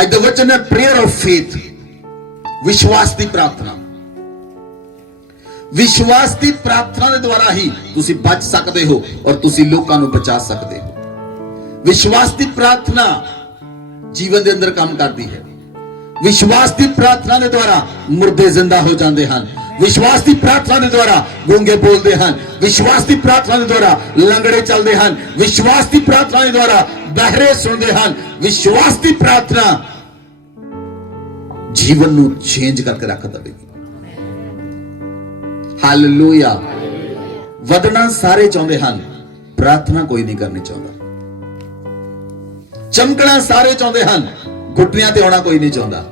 ਅੱਜ ਦਾ ਵਚਨ ਹੈ ਪ੍ਰੇਅਰ ਆਫ ਫੇਥ, ਵਿਸ਼ਵਾਸ ਦੀ ਪ੍ਰਾਰਥਨਾ। ਵਿਸ਼ਵਾਸ ਦੀ ਪ੍ਰਾਰਥਨਾ ਦੇ ਦੁਆਰਾ ਹੀ ਤੁਸੀਂ ਬਚ ਸਕਦੇ ਹੋ ਔਰ ਤੁਸੀਂ ਲੋਕਾਂ ਨੂੰ ਬਚਾ ਸਕਦੇ ਹੋ। ਵਿਸ਼ਵਾਸ ਦੀ ਪ੍ਰਾਰਥਨਾ ਜੀਵਨ ਦੇ ਅੰਦਰ ਕੰਮ ਕਰਦੀ ਹੈ। ਵਿਸ਼ਵਾਸ ਦੀ ਪ੍ਰਾਰਥਨਾ ਦੇ ਦੁਆਰਾ ਮੁਰਦੇ ਜ਼ਿੰਦਾ ਹੋ ਜਾਂਦੇ ਹਨ। ਵਿਸ਼ਵਾਸ ਦੀ ਪ੍ਰਾਰਥਨਾ ਦੇ ਦੁਆਰਾ ਗੂੰਗੇ ਬੋਲਦੇ ਹਨ। ਵਿਸ਼ਵਾਸ ਦੀ ਪ੍ਰਾਰਥਨਾ ਦੇ ਦੁਆਰਾ ਲੰਗੜੇ ਚੱਲਦੇ ਹਨ। ਵਿਸ਼ਵਾਸ ਦੀ ਪ੍ਰਾਰਥਨਾ ਦੇ ਦੁਆਰਾ ਬਹਿਰੇ ਸੁਣਦੇ ਹਨ। ਵਿਸ਼ਵਾਸ ਦੀ ਪ੍ਰਾਰਥਨਾ ਜੀਵਨ ਨੂੰ ਚੇਂਜ ਕਰਕੇ ਰੱਖ ਦੇਵੇਗੀ। ਹਾਲੇਲੂਇਆ। ਵਧਣਾ ਸਾਰੇ ਚਾਹੁੰਦੇ ਹਨ, ਪ੍ਰਾਰਥਨਾ ਕੋਈ ਨਹੀਂ ਕਰਨੀ ਚਾਹੁੰਦਾ। ਚਮਕਣਾ ਸਾਰੇ ਚਾਹੁੰਦੇ ਹਨ, ਘੁੱਟਨਿਆਂ ਤੇ ਆਉਣਾ ਕੋਈ ਨਹੀਂ ਚਾਹੁੰਦਾ।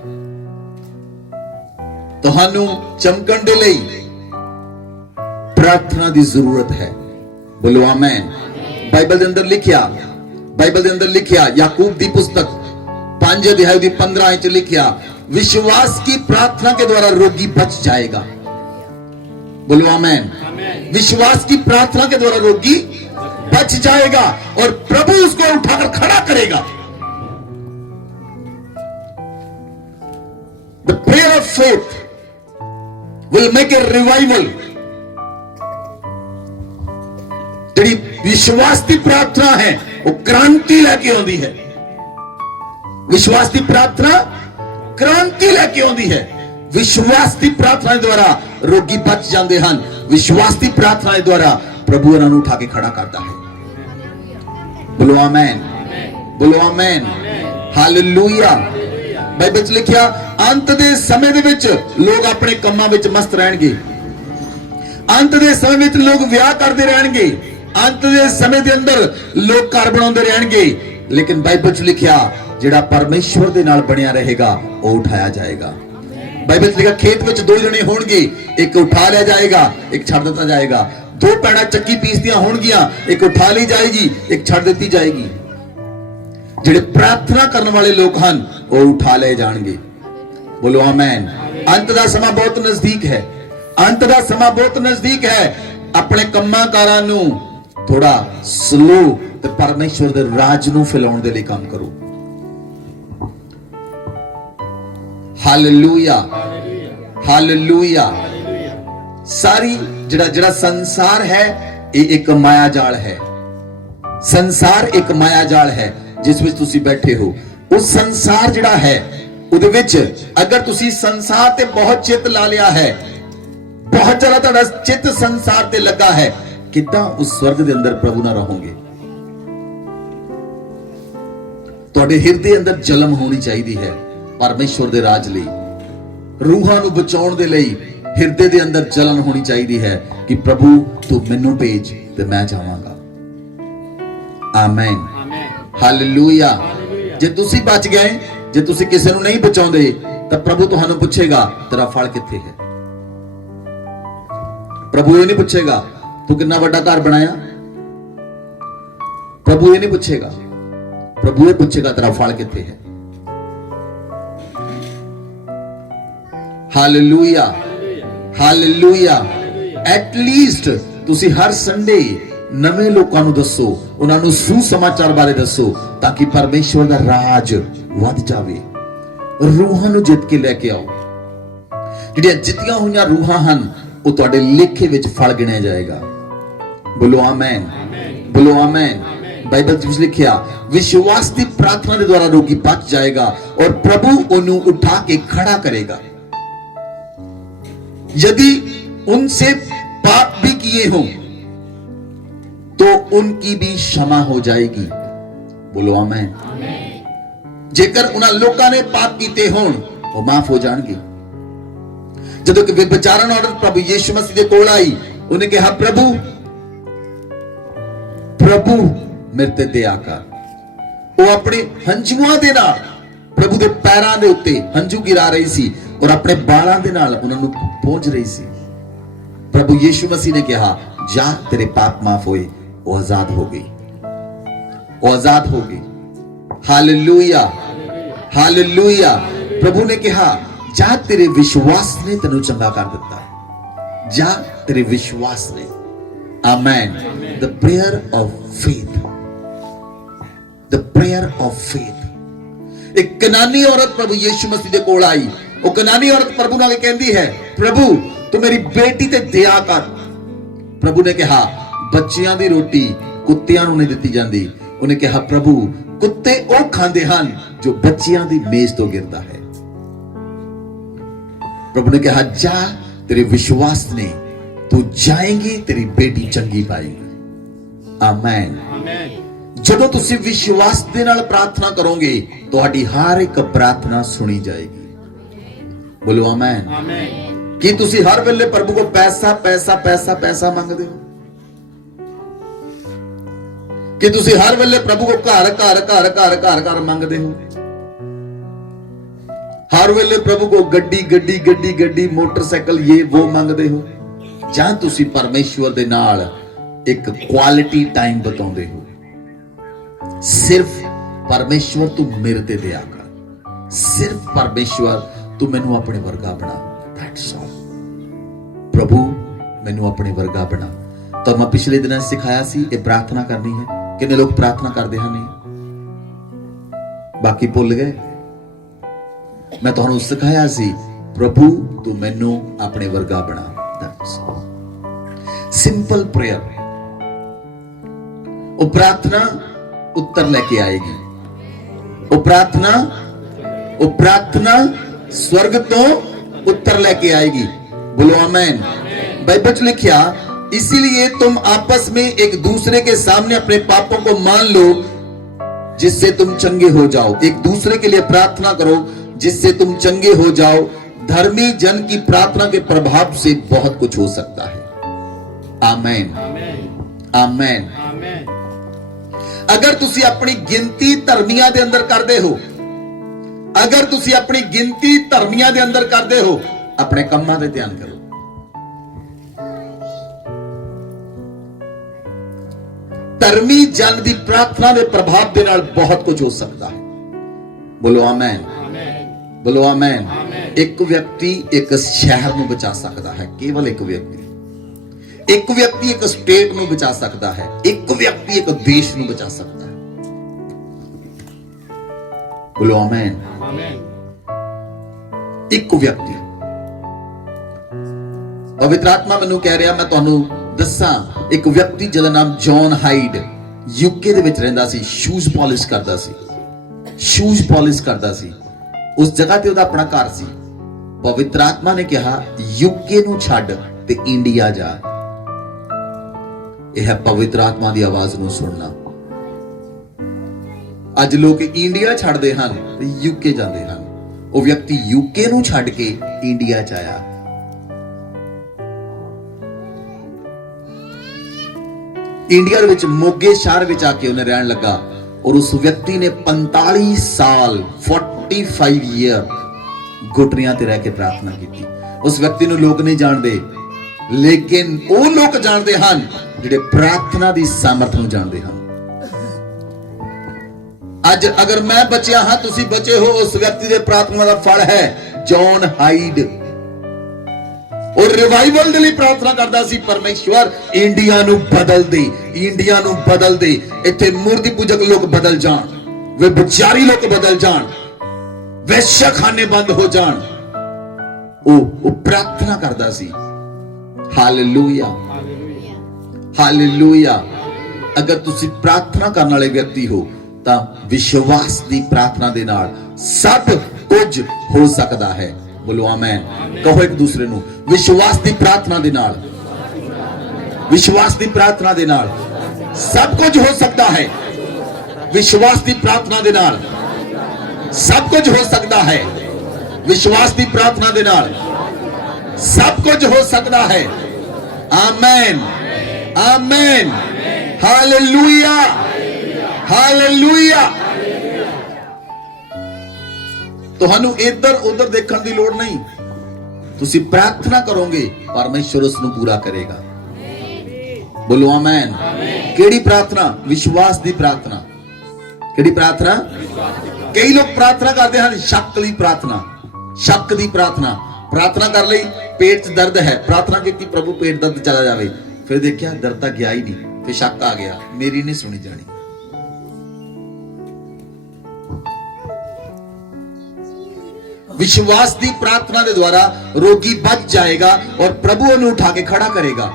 ਤੁਹਾਨੂੰ ਚਮਕਣ ਦੇ ਲਈ ਪ੍ਰਾਰਥਨਾ ਦੀ ਜ਼ਰੂਰਤ ਹੈ। ਬੋਲੋ ਆਮੇਨ। ਬਾਈਬਲ ਦੇ ਅੰਦਰ ਲਿਖਿਆ याकूब ਦੀ पुस्तक 5 अध्याय ਦੀ 15 ਵਿੱਚ लिखा, विश्वास की प्रार्थना के द्वारा रोगी बच जाएगा। बोलो आमेन। विश्वास की प्रार्थना के द्वारा रोगी बच जाएगा और प्रभु उसको उठाकर खड़ा करेगा। The prayer of faith will make a revival। ਜਿਹੜੀ ਵਿਸ਼ਵਾਸ ਦੀ ਪ੍ਰਾਰਥਨਾ ਹੈ ਉਹ ਕ੍ਰਾਂਤੀ ਲੈ ਕੇ ਆਉਂਦੀ ਹੈ। ਵਿਸ਼ਵਾਸ ਦੀ ਪ੍ਰਾਰਥਨਾ ਕ੍ਰਾਂਤੀ ਲੈ ਕੇ ਆਉਂਦੀ ਹੈ। ਵਿਸ਼ਵਾਸ ਦੀ ਪ੍ਰਾਰਥਨਾ ਦੇ ਦੁਆਰਾ ਰੋਗੀ ਬਚ ਜਾਂਦੇ ਹਨ। ਵਿਸ਼ਵਾਸ ਦੀ ਪ੍ਰਾਰਥਨਾ ਦੇ ਦੁਆਰਾ ਪ੍ਰਭੂ ਉਹਨਾਂ ਨੂੰ ਉਠਾ ਕੇ ਖੜਾ ਕਰਦਾ ਹੈ। ਬੋਲੋ ਆਮੇਨ, ਬੋਲੋ ਆਮੇਨ, ਹਾਲੇਲੂਇਆ। ਬਾਈਬਲ 'ਚ ਲਿਖਿਆ, ਅੰਤ ਦੇ ਸਮੇਂ ਦੇ ਵਿੱਚ ਲੋਕ ਆਪਣੇ ਕੰਮਾਂ ਵਿੱਚ ਮਸਤ ਰਹਿਣਗੇ। ਅੰਤ ਦੇ ਸਮੇਂ ਵਿੱਚ ਲੋਕ ਵਿਆਹ ਕਰਦੇ ਰਹਿਣਗੇ। ਅੰਤ ਦੇ ਸਮੇਂ ਦੇ ਅੰਦਰ ਲੋਕ ਘਰ ਬਣਾਉਂਦੇ ਰਹਿਣਗੇ। ਲੇਕਿਨ ਬਾਈਬਲ 'ਚ ਲਿਖਿਆ, ਜਿਹੜਾ ਪਰਮੇਸ਼ਵਰ ਦੇ ਨਾਲ ਬਣਿਆ ਰਹੇਗਾ ਉਹ ਉਠਾਇਆ ਜਾਏਗਾ। ਬਾਈਬਲ 'ਚ ਲਿਖਿਆ, ਖੇਤ ਵਿੱਚ ਦੋ ਜਣੇ ਹੋਣਗੇ, ਇੱਕ ਉਠਾ ਲਿਆ ਜਾਏਗਾ, ਇੱਕ ਛੱਡ ਦਿੱਤਾ ਜਾਏਗਾ। ਦੋ ਭੈਣਾਂ ਚੱਕੀ ਪੀਸਦੀਆਂ ਹੋਣਗੀਆਂ, ਇੱਕ ਉਠਾ ਲਈ ਜਾਏਗੀ, ਇੱਕ ਛੱਡ ਦਿੱਤੀ ਜਾਏਗੀ। ਜਿਹੜੇ ਪ੍ਰਾਰਥਨਾ ਕਰਨ ਵਾਲੇ ਲੋਕ ਹਨ ਉਹ ਉਠਾ ਲਏ ਜਾਣਗੇ। ਬੋਲੋ ਆਮੇਨ। ਅੰਤ ਦਾ ਸਮਾਂ ਬਹੁਤ ਨਜ਼ਦੀਕ ਹੈ। ਅੰਤ ਦਾ ਸਮਾਂ ਬਹੁਤ ਨਜ਼ਦੀਕ ਹੈ। ਆਪਣੇ ਕੰਮਾਂ ਕਾਰਾਂ ਨੂੰ ਥੋੜਾ ਸਲੋ ਤੇ ਪਰਮੇਸ਼ਵਰ ਦੇ ਰਾਜ ਨੂੰ ਫੈਲਾਉਣ ਦੇ ਲਈ ਕੰਮ ਕਰੋ। Hallelujah, hallelujah. ਸਾਰੀ ਜਿਹੜਾ ਸੰਸਾਰ ਹੈ ਇਹ ਇੱਕ ਮਾਇਆ ਜਾਲ ਹੈ। ਸੰਸਾਰ ਇੱਕ ਮਾਇਆ ਜਾਲ ਹੈ ਜਿਸ ਵਿੱਚ ਤੁਸੀਂ ਬੈਠੇ ਹੋ। ਉਹ ਸੰਸਾਰ ਜਿਹੜਾ ਹੈ ਉਹਦੇ ਵਿੱਚ ਅਗਰ ਤੁਸੀਂ ਸੰਸਾਰ ਤੇ ਬਹੁਤ ਚਿੱਤ ਲਾ ਲਿਆ ਹੈ, ਬਹੁਤ ਜ਼ਿਆਦਾ ਤੁਹਾਡਾ ਚਿੱਤ ਸੰਸਾਰ ਤੇ ਲੱਗਾ ਹੈ, ਕਿੱਦਾਂ ਉਸ ਸਵਰਗ ਦੇ ਅੰਦਰ ਪ੍ਰਭੂ ਨਾਲ ਰਹੋਗੇ? ਤੁਹਾਡੇ ਹਿਰਦੇ ਅੰਦਰ ਜਲਮ ਹੋਣੀ ਚਾਹੀਦੀ ਹੈ ਪਰਮੇਸ਼ਵਰ ਦੇ ਰਾਜ ਲਈ। ਰੂਹਾਂ ਨੂੰ ਬਚਾਉਣ ਦੇ ਲਈ ਹਿਰਦੇ ਦੇ ਅੰਦਰ ਜਲਨ ਹੋਣੀ ਚਾਹੀਦੀ ਹੈ ਕਿ ਪ੍ਰਭੂ ਤੂੰ ਮੈਨੂੰ ਭੇਜ ਤੇ ਮੈਂ ਜਾਵਾਂਗਾ। Amen, hallelujah. ਜੇ ਤੁਸੀਂ ਬਚ ਗਏ, ਜੇ ਤੁਸੀਂ ਕਿਸੇ ਨੂੰ ਨਹੀਂ ਬਚਾਉਂਦੇ ਤਾਂ ਪ੍ਰਭੂ ਤੁਹਾਨੂੰ ਪੁੱਛੇਗਾ ਤੇਰਾ ਫਲ ਕਿੱਥੇ ਹੈ। ਪ੍ਰਭੂ ਇਹ ਨਹੀਂ ਪੁੱਛੇਗਾ ਤੂੰ ਕਿੰਨਾ ਵੱਡਾ ਘਰ ਬਣਾਇਆ। ਪ੍ਰਭੂ ਇਹ ਨਹੀਂ ਪੁੱਛੇਗਾ। ਪ੍ਰਭੂ ਇਹ ਪੁੱਛੇਗਾ ਤੇਰਾ ਫਲ ਕਿੱਥੇ ਹੈ। Hallelujah, hallelujah. ਐਟ ਲੀਸਟ ਤੁਸੀਂ ਹਰ ਸੰਡੇ ਨਵੇਂ ਲੋਕਾਂ ਨੂੰ ਦੱਸੋ, ਉਹਨਾਂ ਨੂੰ ਸੁਸਮਾਚਾਰ ਬਾਰੇ ਦੱਸੋ ਤਾਂ ਕਿ ਪਰਮੇਸ਼ਵਰ ਦਾ ਰਾਜ ਵੱਧ ਜਾਵੇ। ਰੂਹਾਂ ਨੂੰ ਜਿੱਤ ਕੇ ਲੈ ਕੇ ਆਓ। ਜਿਹੜੀਆਂ ਜਿੱਤੀਆਂ ਹੋਈਆਂ ਰੂਹਾਂ ਹਨ ਉਹ ਤੁਹਾਡੇ ਲੇਖੇ ਵਿੱਚ ਫਲ ਗਿਣਿਆ ਜਾਏਗਾ। ਬੋਲੋ ਆਮੇਨ, ਬੋਲੋ ਆਮੇਨ। ਬਾਈਬਲ ਵਿੱਚ ਲਿਖਿਆ, ਵਿਸ਼ਵਾਸ ਦੀ ਪ੍ਰਾਰਥਨਾ ਦੇ ਦੁਆਰਾ ਰੋਗੀ ਬਚ ਜਾਏਗਾ और प्रभु उन्हें उठा के खड़ा करेगा। यदि उनसे पाप भी किए हों तो उनकी भी क्षमा हो जाएगी। बोलो आमीन। जेकर उन्हां लोकां ने पाप कीते होण वो माफ हो जाणगे। जदों कि बेचारण औरत प्रभु यीशु मसीह दे कोल आई, उन्हें कहा प्रभु प्रभु मेरे ते दया कर। वो अपने हंझुआं दे नाल प्रभु दे पैरां दे उत्ते हंझू गिरा रही सी और अपने बालां दे नाल उन्हां नूं पोंछ रही सी। प्रभु यीशु मसीह ने कहा जा तेरे पाप माफ होए। वो आजाद हो गई, वो आजाद हो गई। Hallelujah, hallelujah. प्रभु ने कहा जा तेरे विश्वास ने तेनू चंगा कर दिता, जा तेरे विश्वास ने। Amen. The prayer of faith, the prayer of faith. एक कनानी औरत प्रभु यीशु मसीह दे कोल आई। वो कनानी औरत प्रभु नाल कहती है, प्रभु तू मेरी बेटी ते दया कर। प्रभु ने कहा, बच्चियां दी रोटी कुत्तियां नूं नहीं दित्ती जांदी। उन्हें कहा, प्रभु कुत्ते ओ खांदे हन जो बच्चियां दी मेज तो गिरदा है। प्रभु ने कहा, जा तेरे विश्वास ने तू जाएंगी, तेरी बेटी चंगी पाएगी। आमीन। ਜਦੋਂ ਤੁਸੀਂ ਵਿਸ਼ਵਾਸ ਦੇ ਨਾਲ ਪ੍ਰਾਰਥਨਾ ਕਰੋਗੇ ਤੁਹਾਡੀ ਹਰ ਇੱਕ ਪ੍ਰਾਰਥਨਾ ਸੁਣੀ ਜਾਏਗੀ। ਬੋਲੋ ਆਮੀਨ। ਆਮੀਨ। ਕੀ ਤੁਸੀਂ ਹਰ ਵੇਲੇ ਪ੍ਰਭੂ ਕੋ ਪੈਸਾ ਪੈਸਾ ਪੈਸਾ ਪੈਸਾ ਮੰਗਦੇ ਹੋ? ਕਿ ਤੁਸੀਂ ਹਰ ਵੇਲੇ ਪ੍ਰਭੂ ਕੋ ਘਰ ਘਰ ਘਰ ਘਰ ਘਰ ਘਰ ਮੰਗਦੇ ਹੋ? ਹਰ ਵੇਲੇ ਪ੍ਰਭੂ ਕੋ ਗੱਡੀ ਗੱਡੀ ਗੱਡੀ ਗੱਡੀ ਮੋਟਰਸਾਈਕਲ ਇਹ ਉਹ ਮੰਗਦੇ ਹੋ? ਜਾਂ ਤੁਸੀਂ ਪਰਮੇਸ਼ਵਰ ਦੇ ਨਾਲ ਇੱਕ ਕੁਆਲਿਟੀ ਟਾਈਮ ਬਿਤਾਉਂਦੇ ਹੋ? सिर्फ परमेश्वर तू मेरे ते दया कर, सिर्फ परमेश्वर तू मैनू अपने वर्गा बना। That's all। प्रभु मैनू अपने वर्गा बना। तो मैं पिछले दिन सिखाया सी ये प्रार्थना करनी है। कितने लोग प्रार्थना करते हैं? नहीं, बाकी भुल गए। मैं तुहानू सिखाया सी, प्रभु तू मैनू अपने वर्गा बना। That's all। Simple prayer. वो प्रार्थना उत्तर लेके आएगी। वो प्रार्थना स्वर्ग तो उत्तर लेके आएगी। बोलो आमीन। बाइबल में लिखा, इसीलिए तुम आपस में एक दूसरे के सामने अपने पापों को मान लो जिससे तुम चंगे हो जाओ। एक दूसरे के लिए प्रार्थना करो जिससे तुम चंगे हो जाओ। धर्मी जन की प्रार्थना के प्रभाव से बहुत कुछ हो सकता है। आमीन। आमीन। अगर तुसी अपनी गिनती धर्मियां दे अंदर करते हो, अगर तुसी अपनी गिनती धर्मियां दे अंदर करते हो, अपने कम्मां ते ध्यान करो। धर्मी जन दी प्रार्थना दे प्रभाव दे नाल बहुत कुछ हो सकता है। बोलो आमीन। बोलो आमीन। एक व्यक्ति एक शहर नूं बचा सकता है। केवल एक व्यक्ति एक स्टेट नूं बचा सकता है। एक व्यक्ति एक देश नूं बचा सकता है। बोलो आमीन। एक व्यक्ति। पवित्र आत्मा मैनू कह रहा, मैं तुहानू दस्सां, एक व्यक्ति जिहदा नाम जॉन हाइड यूके दे विच रहिंदा सी। शूज पॉलिश करदा सी। शूज पॉलिश करदा सी। उस जगह ते ओहदा अपना घर सी। पवित्र आत्मा ने कहा, यूके नूं छड्ड ते इंडिया जा। यह पवित्र आत्मा की आवाज नूं सुनना। अज लोग इंडिया छड्डदे हन ते यूके जांदे हन। वो व्यक्ति यूके नूं छड्ड के इंडिया च आया। इंडिया विच मोगे शहर विच आके उन्हें रहन लगा और उस व्यक्ति ने 45 साल 45 ईयर घुटनियां ते रह के प्रार्थना की। उस व्यक्ति नूं लोग नहीं जानते, लेकिन वो लोग जानते हैं जिहड़े प्रार्थना की सामर्थ नूं जानते हैं। अज अगर मैं बचिया हाँ, तुसी बचे हो, उस व्यक्ति के प्रार्थना का फल है जॉन हाइड। और रिवाइवल के लिए प्रार्थना करता सी, परमेश्वर इंडिया नूं बदल दे, इंडिया नूं बदल दे। इत्थे मूर्ति पूजक लोग बदल जान, वे बेचारी लोग बदल जान, वैश्यखाने बंद हो जान। वो प्रार्थना करता सी। Hallelujah, hallelujah. अगर तुसी प्रार्थना करने वाले व्यक्ति हो तो विश्वास की प्रार्थना दे नाल सब कुछ हो सकता है। बोलो आमीन। कहो एक दूसरे नूं, विश्वास की प्रार्थना दे नाल, विश्वास की प्रार्थना दे नाल सब कुछ हो सकता है। विश्वास की प्रार्थना दे नाल सब कुछ हो सकता है। विश्वास की प्रार्थना दे नाल सब कुछ हो सकता है। आमीन, आमीन, हालेलुया, हालेलुया। तुहानू इधर उधर देखने की लोड़ नहीं। तुसी प्रार्थना करोगे, परमेश्वर उसनू पूरा करेगा। बोलो आमीन। केड़ी प्रार्थना? विश्वास की प्रार्थना। केड़ी प्रार्थना? कई लोग प्रार्थना करते हैं शक की प्रार्थना, शक की प्रार्थना। प्रार्थना कर ली, पेट च दर्द है, प्रार्थना की प्रभु पेट दर्द चला जाए, फिर देखा दर्द तो गया ही नहीं, फिर शक आ गया, मेरी नहीं सुनी जानी। विश्वास की प्रार्थना के द्वारा रोगी बच जाएगा और प्रभु उन्हें उठा के खड़ा करेगा।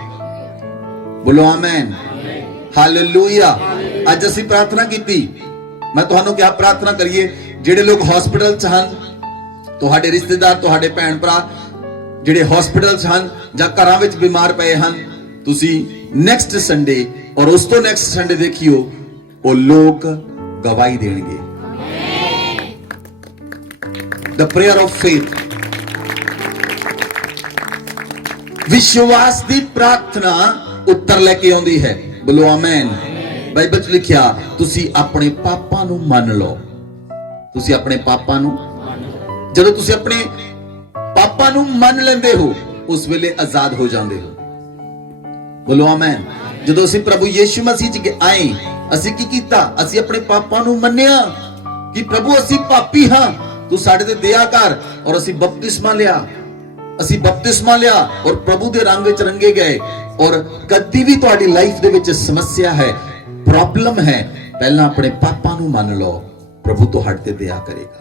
बोलो आमेन, हालेलुया। अज असीं प्रार्थना की, मैं तुहानू क्या प्रार्थना करिए, जिहड़े लोग हॉस्पिटल च हन, तुहाडे रिश्तेदार, तुहाडे भैन भरा जिहड़े हॉस्पिटल च हन जां घरां विच बीमार पए हन, तुसीं नेक्स्ट संडे और उस तो नेक्स्ट संडे देखियो वो लोग गवाही देंगे। द प्रेयर ऑफ फेथ, विश्वास की प्रार्थना उत्तर लेके आउंदी है। बोलो आमेन। बाइबल च लिखिया, तुसी अपने पापां नूं मन लो। तुसी अपने पापां नूं, जदों तुसी अपने पापां नूं मन लेंदे हो उस वेले आजाद हो जांदे हो। बोलो आमेन। जदों असीं प्रभु यीशु मसीह च आए, असीं की कीता? असीं अपने पापां नूं मन्निया कि प्रभु असीं पापी हां, तू साडे ते दया कर, और असीं बपतिस्मा लिया। असीं बपतिस्मा लिया और प्रभु दे रंग विच रंगे गए। और कदी भी तुहाडी लाइफ दे विच समस्या है, प्रॉब्लम है, पहला अपने पापां नूं मन लो, प्रभु तुहाडे ते दया करेगा।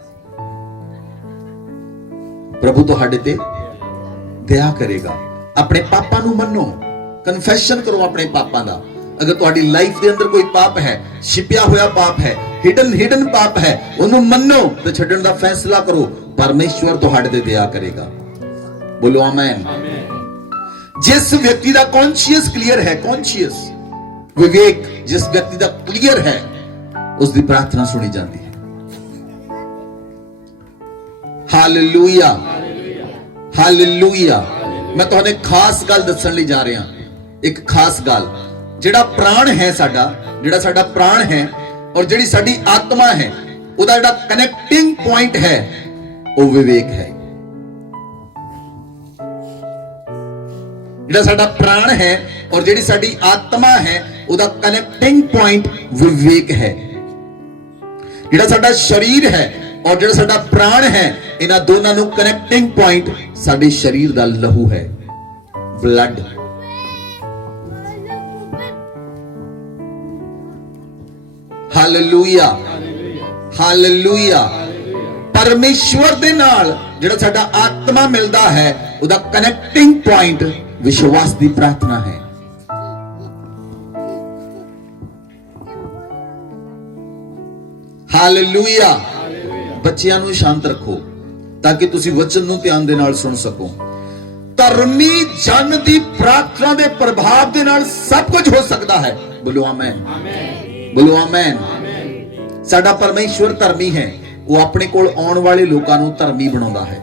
प्रभु तुहाडे ते दया करेगा। अपने पापां नूं मन्नो, कन्फेशन करो अपने पापां दा। अगर तुहाडी लाइफ दे अंदर कोई पाप है, छिपिया होया पाप है, हिडन पाप है, उन्हों मन्नो ते छड्डण दा फैसला करो, परमेश्वर तुहाडे ते दया करेगा। बोलो आमेन। जिस व्यक्ति दा कॉन्शियस क्लियर है, कॉन्शियस विवेक जिस व्यक्ति दा क्लियर है, उसकी प्रार्थना सुनी जाती है। Hallelujah, hallelujah. मैं तुहानू खास गल दस्सण लई जा रहा, एक खास गल। जिहड़ा प्राण है साडा, जिहड़ा साडा प्राण है और जिहड़ी साडी आत्मा है, उहदा जिहड़ा कनेक्टिंग पॉइंट है वो विवेक है। जिहड़ा साडा प्राण है और जिहड़ी साडी आत्मा है, उहदा कनेक्टिंग पॉइंट विवेक है। जिहड़ा साडा शरीर है और जिहड़ा साडा प्राण है, इन्हां दोनां नूं कनेक्टिंग पॉइंट साडे शरीर दा लहू है, ब्लड। Hallelujah, hallelujah. परमेश्वर दे नाल जिहड़ा साडा आत्मा मिलदा है, उहदा कनेक्टिंग पॉइंट विश्वास की प्रार्थना है। हालेलुया। बच्चियां नूं शांत रखो ताकि तुसी वचन नूं ध्यान दे नाल सुन सको। धर्मी जन की प्रार्थना के प्रभाव के नाल सब कुछ हो सकता है। बोलो आमेन, बोलो आमेन। साडा परमेश्वर धर्मी है, वो अपने कोल आउण वाले लोकां नूं धर्मी बनाउंदा है।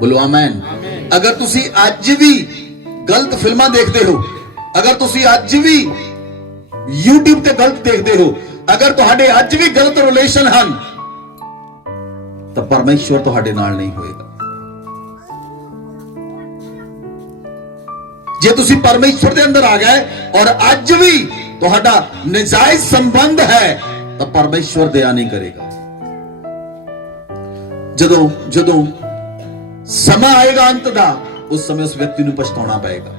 बोलो आमेन। अगर तुसी अज भी गलत फिल्मां देखते हो, अगर तुसी अज भी यूट्यूब ते गलत देखते हो, अगर तुहाडे अज भी गलत रिलेशन हन, तो परमेश्वर तुहाडे नाल नहीं होएगा। जे तुसी परमेश्वर दे अंदर आ गए और अज भी तुहाडा नाजायज संबंध है, तो परमेश्वर दया नहीं करेगा। जदों जदों समा आएगा अंत दा, उस समय उस व्यक्ति नूं पछताना पड़ेगा।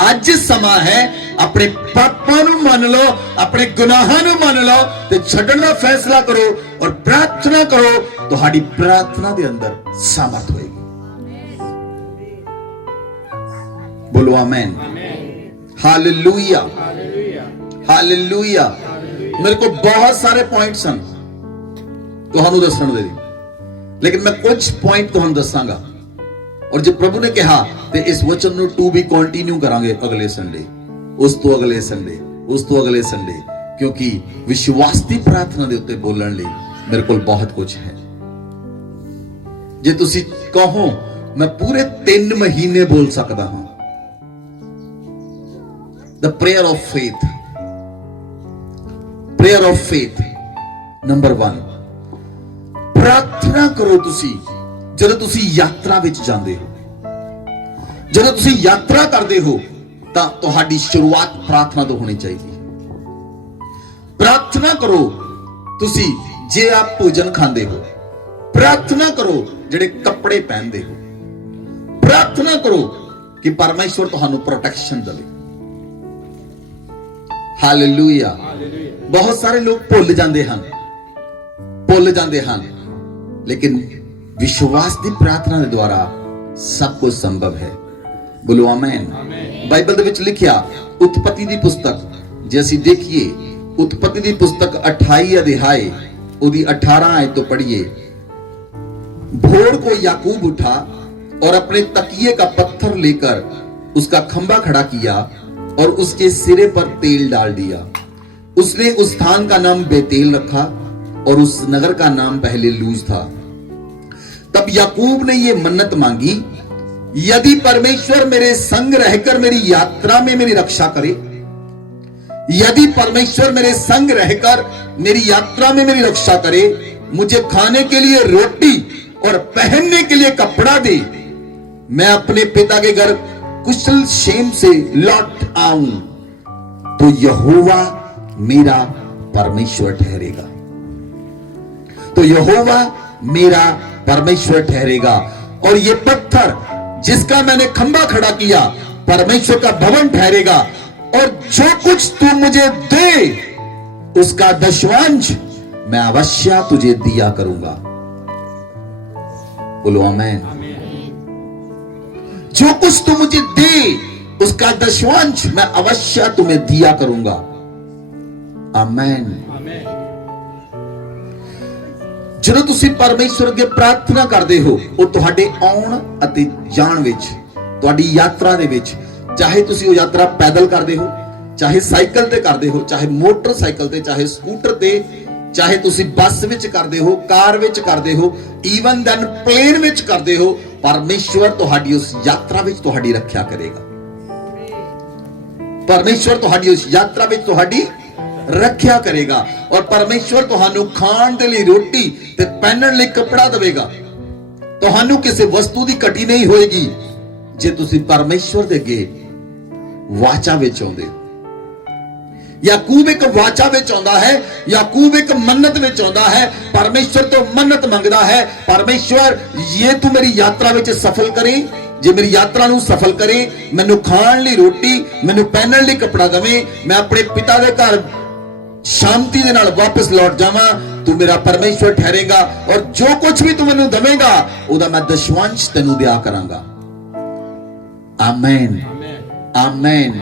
अज समा है, अपने पापां नूं मन लो, अपने गुनाहां नूं मन लो ते छड्डण दा फैसला करो और प्रार्थना करो। तुहाडी प्रार्थना दे अंदर सामर्थ होएगी। बोलो आमेन, हालेलुया, हालेलुया। मेरे को बहुत सारे पॉइंट्स हैं तुहानू दसण दे, लेकिन मैं कुछ पॉइंट तुहानू दसांगा। और जो प्रभु ने कहा तो इस वचन नू टू भी कंटिन्यू करांगे अगले संडे, उस तो अगले संडे, उस तो अगले संडे, क्योंकि विश्वास की प्रार्थना दे उत्ते बोलण लई मेरे कोल बहुत कुछ है। जे तुसी कहो मैं पूरे 3 महीने बोल सकता हूं। The prayer of faith, prayer of faith number 1, प्रार्थना करो। तुसी जदों तुसी यात्रा विच जांदे हो, जदों तुसी यात्रा करदे हो, तां तुहाडी शुरुआत प्रार्थना तो होनी चाहिए। प्रार्थना करो। तुसी जे आप भोजन खांदे हो, प्रार्थना करो। जेड़े कपड़े पहनदे हो, प्रार्थना करो कि परमेश्वर तुहानू प्रोटेक्शन देवे। हालेलुया। बहुत सारे लोग भुल जाते हैं, ਭੁੱਲ ਜਾਂਦੇ ਹਨ, ਲੇਕਿਨ ਵਿਸ਼ਵਾਸ ਦੀ ਪ੍ਰਾਰਥਨਾ ਦੇ ਦੁਆਰਾ ਸਭ ਕੁਝ ਸੰਭਵ ਹੈ। ਬੋਲੋ ਆਮੇਨ। ਬਾਈਬਲ ਦੇ ਵਿੱਚ ਲਿਖਿਆ ਉਤਪਤੀ ਦੀ ਪੁਸਤਕ, ਜੇ ਅਸੀਂ ਦੇਖੀਏ उत्पत्ति की पुस्तक 28 अध्याय उसकी 18 आयत तो पढ़िए। भोर को याकूब उठा और अपने तकिए का पत्थर लेकर उसका खंबा खड़ा किया और उसके सिरे पर तेल डाल दिया। उसने उस स्थान का नाम बेतेल रखा और उस नगर का नाम पहले लूज था। तब याकूब ने यह मन्नत मांगी, यदि परमेश्वर मेरे संग रहकर मेरी यात्रा में मेरी रक्षा करे, यदि परमेश्वर मेरे संग रहकर मेरी यात्रा में मेरी रक्षा करे, मुझे खाने के लिए रोटी और पहनने के लिए कपड़ा दे, मैं अपने पिता के घर कुशल क्षेम से लौट आऊं, तो यहोवा मेरा परमेश्वर ठहरेगा। तो यहोवा मेरा परमेश्वर ठहरेगा और ये पत्थर जिसका मैंने खंबा खड़ा किया परमेश्वर का भवन ठहरेगा, और जो कुछ तू मुझे दे उसका दशवांश मैं अवश्य तुझे दिया करूंगा। बोलो आमेन। जो कुछ तू मुझे दे उसका दशवांश मैं अवश्य तुम्हें दिया करूंगा। आमेन। ਜਦੋਂ ਤੁਸੀਂ ਪਰਮੇਸ਼ਵਰ ਅੱਗੇ ਪ੍ਰਾਰਥਨਾ ਕਰਦੇ ਹੋ, ਉਹ ਤੁਹਾਡੇ ਆਉਣ ਅਤੇ ਜਾਣ ਵਿੱਚ, ਤੁਹਾਡੀ ਯਾਤਰਾ ਦੇ ਵਿੱਚ, ਚਾਹੇ ਤੁਸੀਂ ਉਹ ਯਾਤਰਾ ਪੈਦਲ ਕਰਦੇ ਹੋ, ਚਾਹੇ ਸਾਈਕਲ ਤੇ ਕਰਦੇ ਹੋ, ਚਾਹੇ ਮੋਟਰਸਾਈਕਲ ਤੇ, ਚਾਹੇ ਸਕੂਟਰ ਤੇ, ਚਾਹੇ ਤੁਸੀਂ ਬੱਸ ਵਿੱਚ ਕਰਦੇ ਹੋ, ਕਾਰ ਵਿੱਚ ਕਰਦੇ ਹੋ, ਈਵਨ ਦੈਨ ਪਲੇਨ ਵਿੱਚ ਕਰਦੇ ਹੋ, ਪਰਮੇਸ਼ਵਰ ਤੁਹਾਡੀ ਉਸ ਯਾਤਰਾ ਵਿੱਚ ਤੁਹਾਡੀ ਰੱਖਿਆ ਕਰੇਗਾ। ਪਰਮੇਸ਼ਵਰ ਤੁਹਾਡੀ ਉਸ ਯਾਤਰਾ ਵਿੱਚ ਤੁਹਾਡੀ ਰੱਖਿਆ ਕਰੇਗਾ ਔਰ ਪਰਮੇਸ਼ਵਰ ਤੁਹਾਨੂੰ ਖਾਣ ਦੇ ਲਈ ਰੋਟੀ ਤੇ ਪਹਿਨਣ ਲਈ ਕੱਪੜਾ ਦੇਵੇਗਾ। ਤੁਹਾਨੂੰ ਕਿਸੇ ਵਸਤੂ ਦੀ ਘਟੀ ਨਹੀਂ ਹੋਏਗੀ ਜੇ ਤੁਸੀਂ ਪਰਮੇਸ਼ਵਰ ਦੇ ਅੱਗੇ ਵਾਚਾ ਵਿੱਚ ਆਉਂਦੇ ਹੋ। याकूब एक वाचा ਵਿੱਚ ਆਉਂਦਾ ਹੈ, याकूब एक मन्नत ਵਿੱਚ ਆਉਂਦਾ ਹੈ, परमेश्वर तो मन्नत ਮੰਗਦਾ ਹੈ, परमेश्वर ये तू मेरी यात्रा ਵਿੱਚ सफल करे, जे मेरी यात्रा ਨੂੰ सफल करे, ਮੈਨੂੰ ਖਾਣ ਲਈ ਰੋਟੀ, ਮੈਨੂੰ ਪਹਿਨਣ ਲਈ ਕੱਪੜਾ ਦੇਵੇ, ਮੈਂ ਆਪਣੇ ਪਿਤਾ ਦੇ ਘਰ शांति ਦੇ ਨਾਲ ਵਾਪਸ ਲੌਟ ਜਾਵਾਂ, तू मेरा परमेश्वर ठहरेगा और जो कुछ भी तू ਮੈਨੂੰ ਦੇਵੇਂਗਾ ਉਹਦਾ ਮੈਂ ਦਸ਼ਵਾंश ਤੈਨੂੰ ਦਿਆ ਕਰਾਂਗਾ। आमेन आमेन।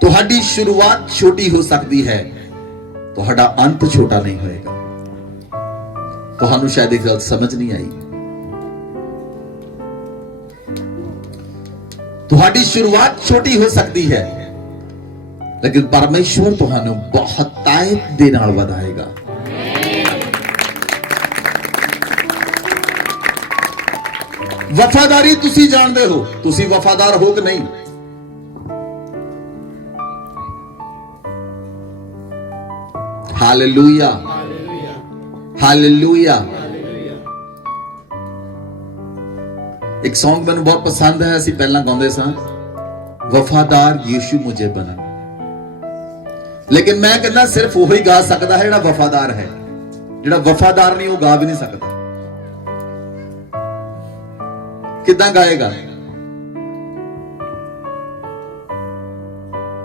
ਤੁਹਾਡੀ ਸ਼ੁਰੂਆਤ ਛੋਟੀ ਹੋ ਸਕਦੀ ਹੈ, ਤੁਹਾਡਾ ਅੰਤ ਛੋਟਾ ਨਹੀਂ ਹੋਏਗਾ। ਤੁਹਾਨੂੰ ਸ਼ਾਇਦ ਇਹ ਗੱਲ ਸਮਝ ਨਹੀਂ ਆਈ। ਤੁਹਾਡੀ ਸ਼ੁਰੂਆਤ ਛੋਟੀ ਹੋ ਸਕਦੀ ਹੈ, लेकिन परमेश्वर ਤੁਹਾਨੂੰ ਬਹੁਤ ਤਾਕਤ ਦੇ ਨਾਲ ਵਧਾਏਗਾ। ਵਫਾਦਾਰੀ ਤੁਸੀਂ ਜਾਣਦੇ ਹੋ, ਤੁਸੀਂ ਵਫਾਦਾਰ ਹੋ ਕਿ ਨਹੀਂ? Hallelujah hallelujah. एक सॉन्ग मैंने बहुत पसंद है, ਅਸੀਂ ਪਹਿਲਾਂ ਗਾਉਂਦੇ ਸਾਂ, ਵਫਾਦਾਰ ਯੀਸ਼ੂ ਮੁਝੇ ਬਣਾ। लेकिन मैं कहना सिर्फ वही गा सकता है ਜਿਹੜਾ ਵਫਾਦਾਰ ਹੈ, ਜਿਹੜਾ ਵਫਾਦਾਰ ਨਹੀਂ ਉਹ ਗਾ ਵੀ ਨਹੀਂ ਸਕਦਾ। ਕਿੱਦਾਂ ਗਾਏਗਾ?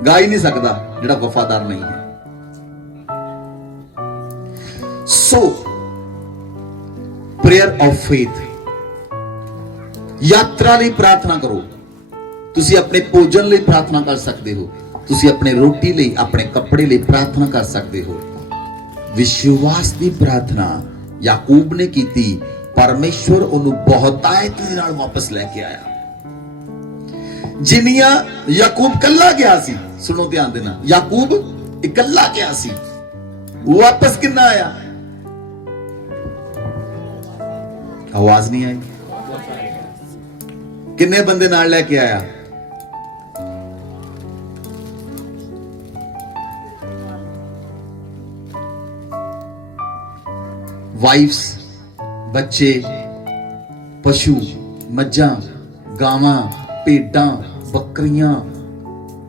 ਗਾ ਹੀ ਨਹੀਂ ਸਕਦਾ ਜਿਹੜਾ ਵਫਾਦਾਰ ਨਹੀਂ ਹੈ। So, prayer of faith, यात्रा ਲਈ प्रार्थना करो। ਤੁਸੀਂ ਆਪਣੇ ਭੋਜਨ ਲਈ प्रार्थना कर सकते हो, ਤੁਸੀਂ ਆਪਣੇ ਰੋਟੀ ਲਈ, ਆਪਣੇ ਕੱਪੜੇ ਲਈ प्रार्थना कर सकते हो। ਵਿਸ਼ਵਾਸ ਦੀ प्रार्थना याकूब ਨੇ ਕੀਤੀ, ਪਰਮੇਸ਼ਵਰ ਉਹਨੂੰ ਬਹੁਤਾਇਤ ਦੇ ਨਾਲ ਵਾਪਸ ਲੈ ਕੇ ਆਇਆ। ਜਿੰਨੀਆਂ याकूब ਕੱਲਾ ਗਿਆ ਸੀ, ਸੁਣੋ ਧਿਆਨ ਦੇ ਨਾਲ, याकूब ਇਕੱਲਾ ਗਿਆ ਸੀ, ਵਾਪਸ ਕਿੰਨਾ ਆਇਆ? आवाज नहीं आई। किन्ने बंदे नाल लेके आया? वाइफ्स, बच्चे, पशु, मज्जां, गावां, भेडां, बकरियां,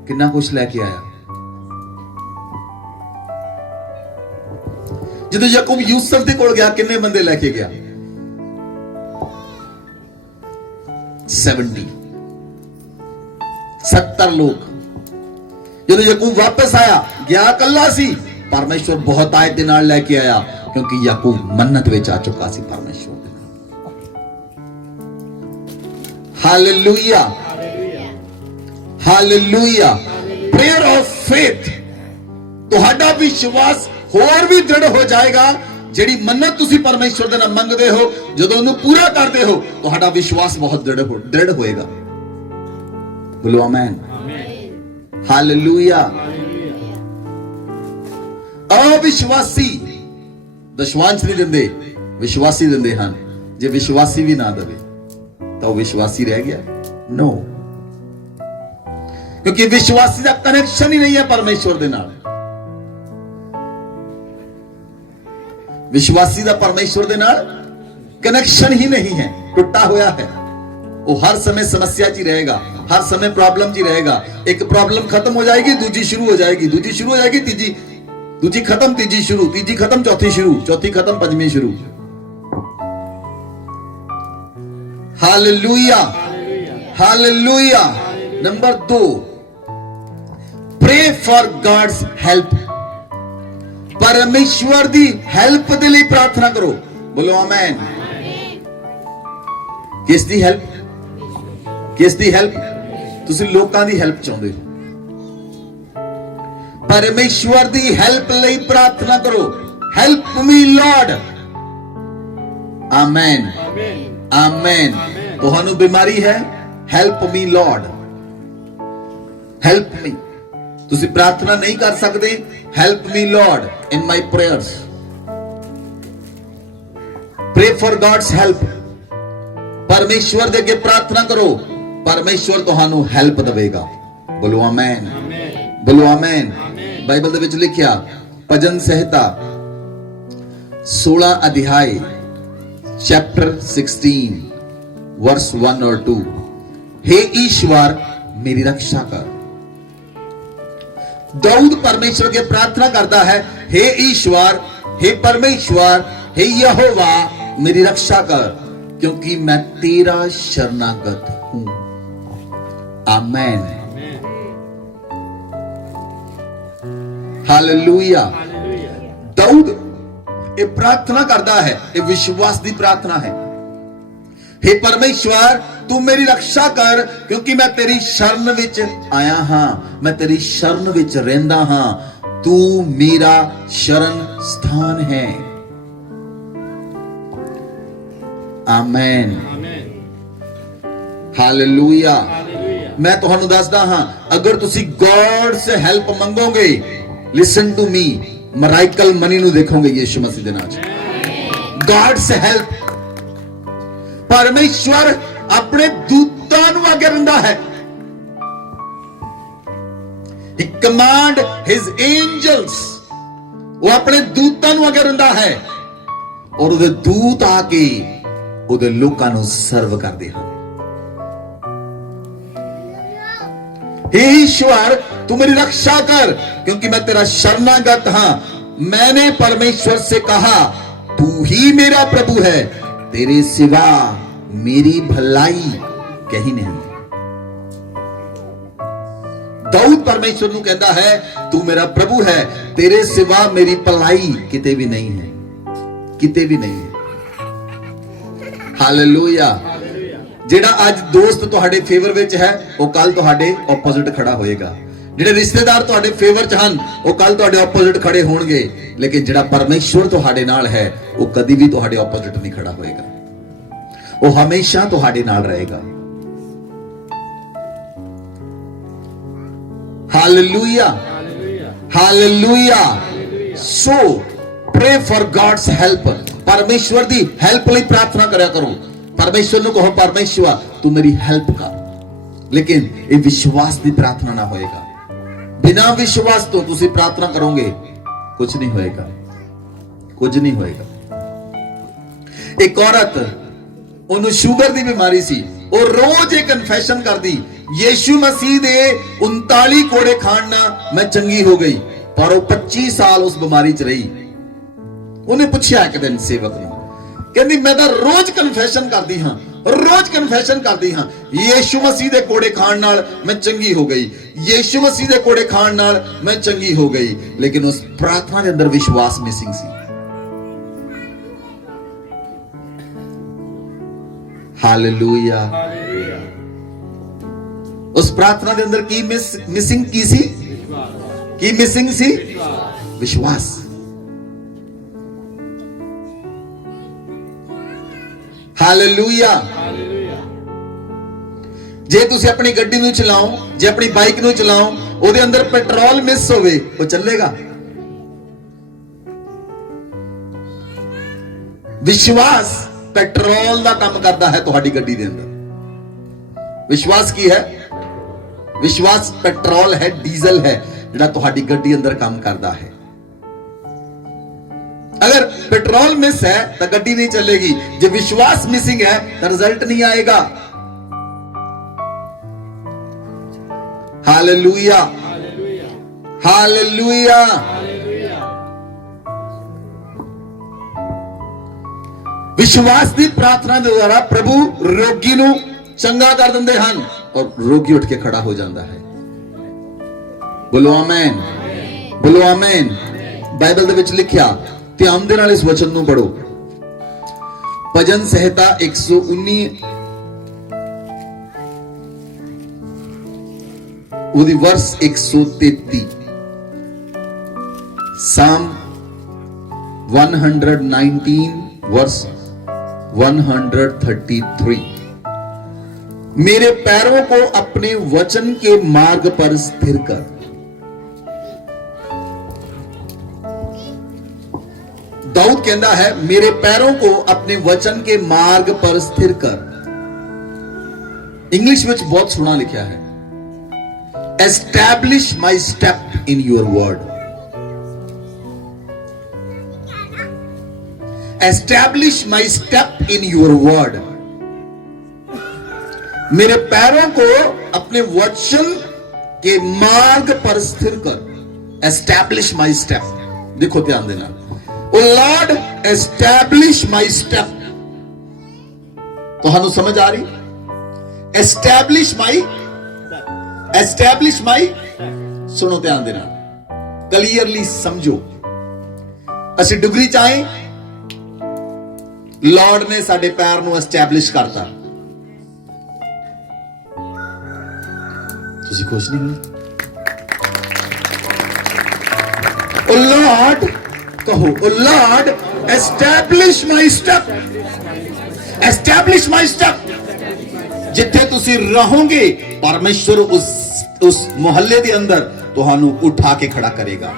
किन्ना कुछ लेके आया। जदों याकूब यूसुफ दे कोल गया, किन्ने बंदे लेके गया? 70 लोग। जब याकूब वापस आया, गया कल्ला सी, परमेश्वर बहुतायत दे नाल लेके आया, क्योंकि याकूब मन्नत विच आ चुका सी परमेश्वर दे नाल। Hallelujah, hallelujah. Prayer of faith, तुहाडा विश्वास होर भी दृढ़ हो जाएगा। ਜਿਹੜੀ ਮੰਨਤ ਤੁਸੀਂ ਪਰਮੇਸ਼ਵਰ ਦੇ ਨਾਲ ਮੰਗਦੇ ਹੋ, ਜਦੋਂ ਉਹਨੂੰ ਪੂਰਾ ਕਰਦੇ ਹੋ, ਤੁਹਾਡਾ ਵਿਸ਼ਵਾਸ ਬਹੁਤ ਦ੍ਰਿੜ ਹੋਏਗਾ। ਬੋਲੋ ਆਮੇਨ, ਹਾਲੇਲੂਇਆ। ਅਵਿਸ਼ਵਾਸੀ ਦਸ਼ਵਾਂਸ਼ ਨਹੀਂ ਦਿੰਦੇ, ਵਿਸ਼ਵਾਸੀ ਦਿੰਦੇ ਹਨ। ਜੇ ਵਿਸ਼ਵਾਸੀ ਵੀ ਨਾ ਦੇਵੇ ਤਾਂ ਉਹ ਵਿਸ਼ਵਾਸੀ ਰਹਿ ਗਿਆ? ਨੋ, ਕਿਉਂਕਿ ਵਿਸ਼ਵਾਸੀ ਦਾ ਕਨੈਕਸ਼ਨ ਹੀ ਨਹੀਂ ਹੈ ਪਰਮੇਸ਼ਵਰ ਦੇ ਨਾਲ। विश्वासी का परमेश्वर दे नाल कनेक्शन ही नहीं है, टुटा हुआ है। वो हर समय समस्या च रहेगा, हर समय प्रॉब्लम च रहेगा। एक प्रॉब्लम खत्म हो जाएगी, दूजी शुरू हो जाएगी, दूजी शुरू हो जाएगी, तीजी, दूजी खत्म, तीजी शुरू, तीजी खत्म, चौथी शुरू, चौथी खत्म, पंजवीं शुरू। Hallelujah, hallelujah. Number 2, pray for God's help. परमेश्वर दी हेल्प दे लिए प्रार्थना करो। बोलो आमेन। किस दी हेल्प? किस दी हेल्प? तुसी लोकां दी हेल्प चाहते हो, परमेश्वर दी हेल्प लिए प्रार्थना करो। Help me lord. Amen, amen. तुहानू बीमारी है, help me lord, help me. तुसी प्रार्थना नहीं कर सकते, help me lord in my prayers. Pray for God's help. परमेश्वर दे अगे प्रार्थना करो, परमेश्वर तुहानू हेल्प देवेगा। बोलो आमेन, बोलो आमेन। बाइबल दे विच लिखिया, भजन संहिता 16 अध्याय चैप्टर 16 वर्स 1 और 2। हे ईश्वर मेरी रक्षा कर। दाऊद परमेश्वर के प्रार्थना करता है, हे ईश्वर, हे परमेश्वर, हे यहोवा मेरी रक्षा कर, क्योंकि मैं तेरा शरणागत हूं। आमेन, हालेलुया। दाऊद ये प्रार्थना करता है, ये विश्वास की प्रार्थना है। हे परमेश्वर तू मेरी रक्षा कर, क्योंकि मैं तेरी शरण विच आया हां, मैं तेरी शरण विच रहंदा हां। तू मेरा शरण स्थान है। Amen, hallelujah. मैं तुहानू दसदा हां, अगर तुसी गॉड से हेल्प मंगोगे, लिसन टू मी, मराइकल मनी नू देखोगे यीशु मसीह दे नाम च। गॉड से हेल्प, परमेश्वर अपने दूतां नू आगे रहिंदा है। He command his angels, वो अपने दूतां नू आगे रहिंदा है, और उहदे दूत आके उहदे लोकां नू सर्व करदे हन। हे ईश्वर तू मेरी रक्षा कर, क्योंकि मैं तेरा शरणागत हां। मैंने परमेश्वर से कहा, तू ही मेरा प्रभु है, तेरे सिवा मेरी भलाई कहीं नहीं। दाऊद परमेश्वर नू कहता है, तू मेरा प्रभु है, तेरे सिवा मेरी भलाई किते भी नहीं है, किते भी नहीं है। हालेलुया। जेड़ा आज दोस्त तुहाडे फेवर विच है, वो कल तुहाडे ऑपोजिट खड़ा होएगा। जेड़े रिश्तेदार तुहाडे फेवर च हन, वो कल तुहाडे ऑपोजिट खड़े होणगे। लेकिन जेड़ा परमेश्वर तुहाडे नाल है, वो कदी भी तुहाडे ऑपोजिट नहीं खड़ा होएगा, वो हमेशा तुहाडे नाल रहेगा। Hallelujah, hallelujah. So pray for God's help. परमेश्वर दी हेल्प लिए प्रार्थना करया करो। परमेश्वर नू कहो, परमेश्वर तू मेरी हेल्प कर। लेकिन ये विश्वास की प्रार्थना ना होएगा। बिना विश्वास तो तुसी प्रार्थना करोगे, कुछ नहीं होएगा, कुछ नहीं होएगा। एक औरत, उन्हें शुगर की बीमारी सी, और रोज एक कन्फेशन कर दी, यीशु मसीह दे 39 कोड़े खाण ना मैं चंगी हो गई। पर वो 25 साल उस बीमारी च रही। उन्हें पूछा एक दिन सेवक ने, कहती मैं तो रोज कन्फेशन करती हाँ, रोज कन्फेशन करती हाँ, ਯੀਸ਼ੂ ਮਸੀਹ ਦੇ ਕੋੜੇ ਖਾਣ ਨਾਲ ਮੈਂ ਚੰਗੀ ਹੋ ਗਈ, ਯੀਸ਼ੂ ਮਸੀਹ ਦੇ ਕੋੜੇ ਖਾਣ ਨਾਲ ਮੈਂ ਚੰਗੀ ਹੋ ਗਈ, ਲੇਕਿਨ ਉਸ ਪ੍ਰਾਰਥਨਾ ਦੇ ਅੰਦਰ ਵਿਸ਼ਵਾਸ ਮਿਸਿੰਗ ਸੀ। ਹਾਲੇਲੂਇਆ। ਉਸ ਪ੍ਰਾਰਥਨਾ ਦੇ ਅੰਦਰ ਕੀ ਮਿਸਿੰਗ ਕੀ ਸੀ? ਕੀ ਮਿਸਿੰਗ ਸੀ? ਵਿਸ਼ਵਾਸ। ਹਾਲੇਲੂਇਆ। ਜੇ ਤੁਸੀਂ ਆਪਣੀ ਗੱਡੀ ਨੂੰ ਚਲਾਓ, ਜੇ ਆਪਣੀ ਬਾਈਕ ਨੂੰ ਚਲਾਓ, ਉਹਦੇ ਅੰਦਰ ਪੈਟਰੋਲ ਮਿਸ ਹੋਵੇ, ਉਹ ਚੱਲੇਗਾ? ਵਿਸ਼ਵਾਸ ਪੈਟਰੋਲ ਦਾ ਕੰਮ ਕਰਦਾ ਹੈ ਤੁਹਾਡੀ ਗੱਡੀ ਦੇ ਅੰਦਰ। ਵਿਸ਼ਵਾਸ ਕੀ ਹੈ? ਵਿਸ਼ਵਾਸ ਪੈਟਰੋਲ ਹੈ, ਡੀਜ਼ਲ ਹੈ, ਜਿਹੜਾ ਤੁਹਾਡੀ ਗੱਡੀ ਅੰਦਰ ਕੰਮ ਕਰਦਾ ਹੈ। अगर पेट्रोल मिस है तो गड्डी नहीं चलेगी, जो विश्वास मिसिंग है तो रिजल्ट नहीं आएगा। Hallelujah, hallelujah. विश्वास की प्रार्थना के द्वारा प्रभु रोगी नू चंगा कर देंदे हन और रोगी उठ के खड़ा हो जाता है। बोलो आमीन, बोलो आमीन। बाइबल दे विच लिखिया, ध्यान दे नाल इस वचन नू पढ़ो। भजन संहिता 119 ਉਹਦੀ वर्स 133, Psalm 119 वर्स 133। मेरे पैरों को अपने वचन के मार्ग पर स्थिर कर। दाऊद कहता है, मेरे पैरों को अपने वचन के मार्ग पर स्थिर कर। इंग्लिश में बहुत सोहना लिखा है, establish my step in your word. Establish my step in your word. मेरे पैरों को अपने वचन के मार्ग पर स्थिर कर। Establish my step. देखो ध्यान देना, ओ लॉर्ड एस्टैब्लिश माई स्टेप। तो हम समझ आ रही? एस्टैब्लिश माई, एस्टैब्लिश माई। सुनो ध्यान देना, क्लियरली समझो। असि डुगरी चाहे, लॉर्ड ने साडे पैर नू एस्टैब्लिश करता। तुसी खुश नहीं हो? ओ लॉर्ड कहो, oh lord establish my step. Establish my step. जिथे तुसी रहोगे परमेश्वर उस मोहल्ले के अंदर तुहानू उठा के खड़ा करेगा।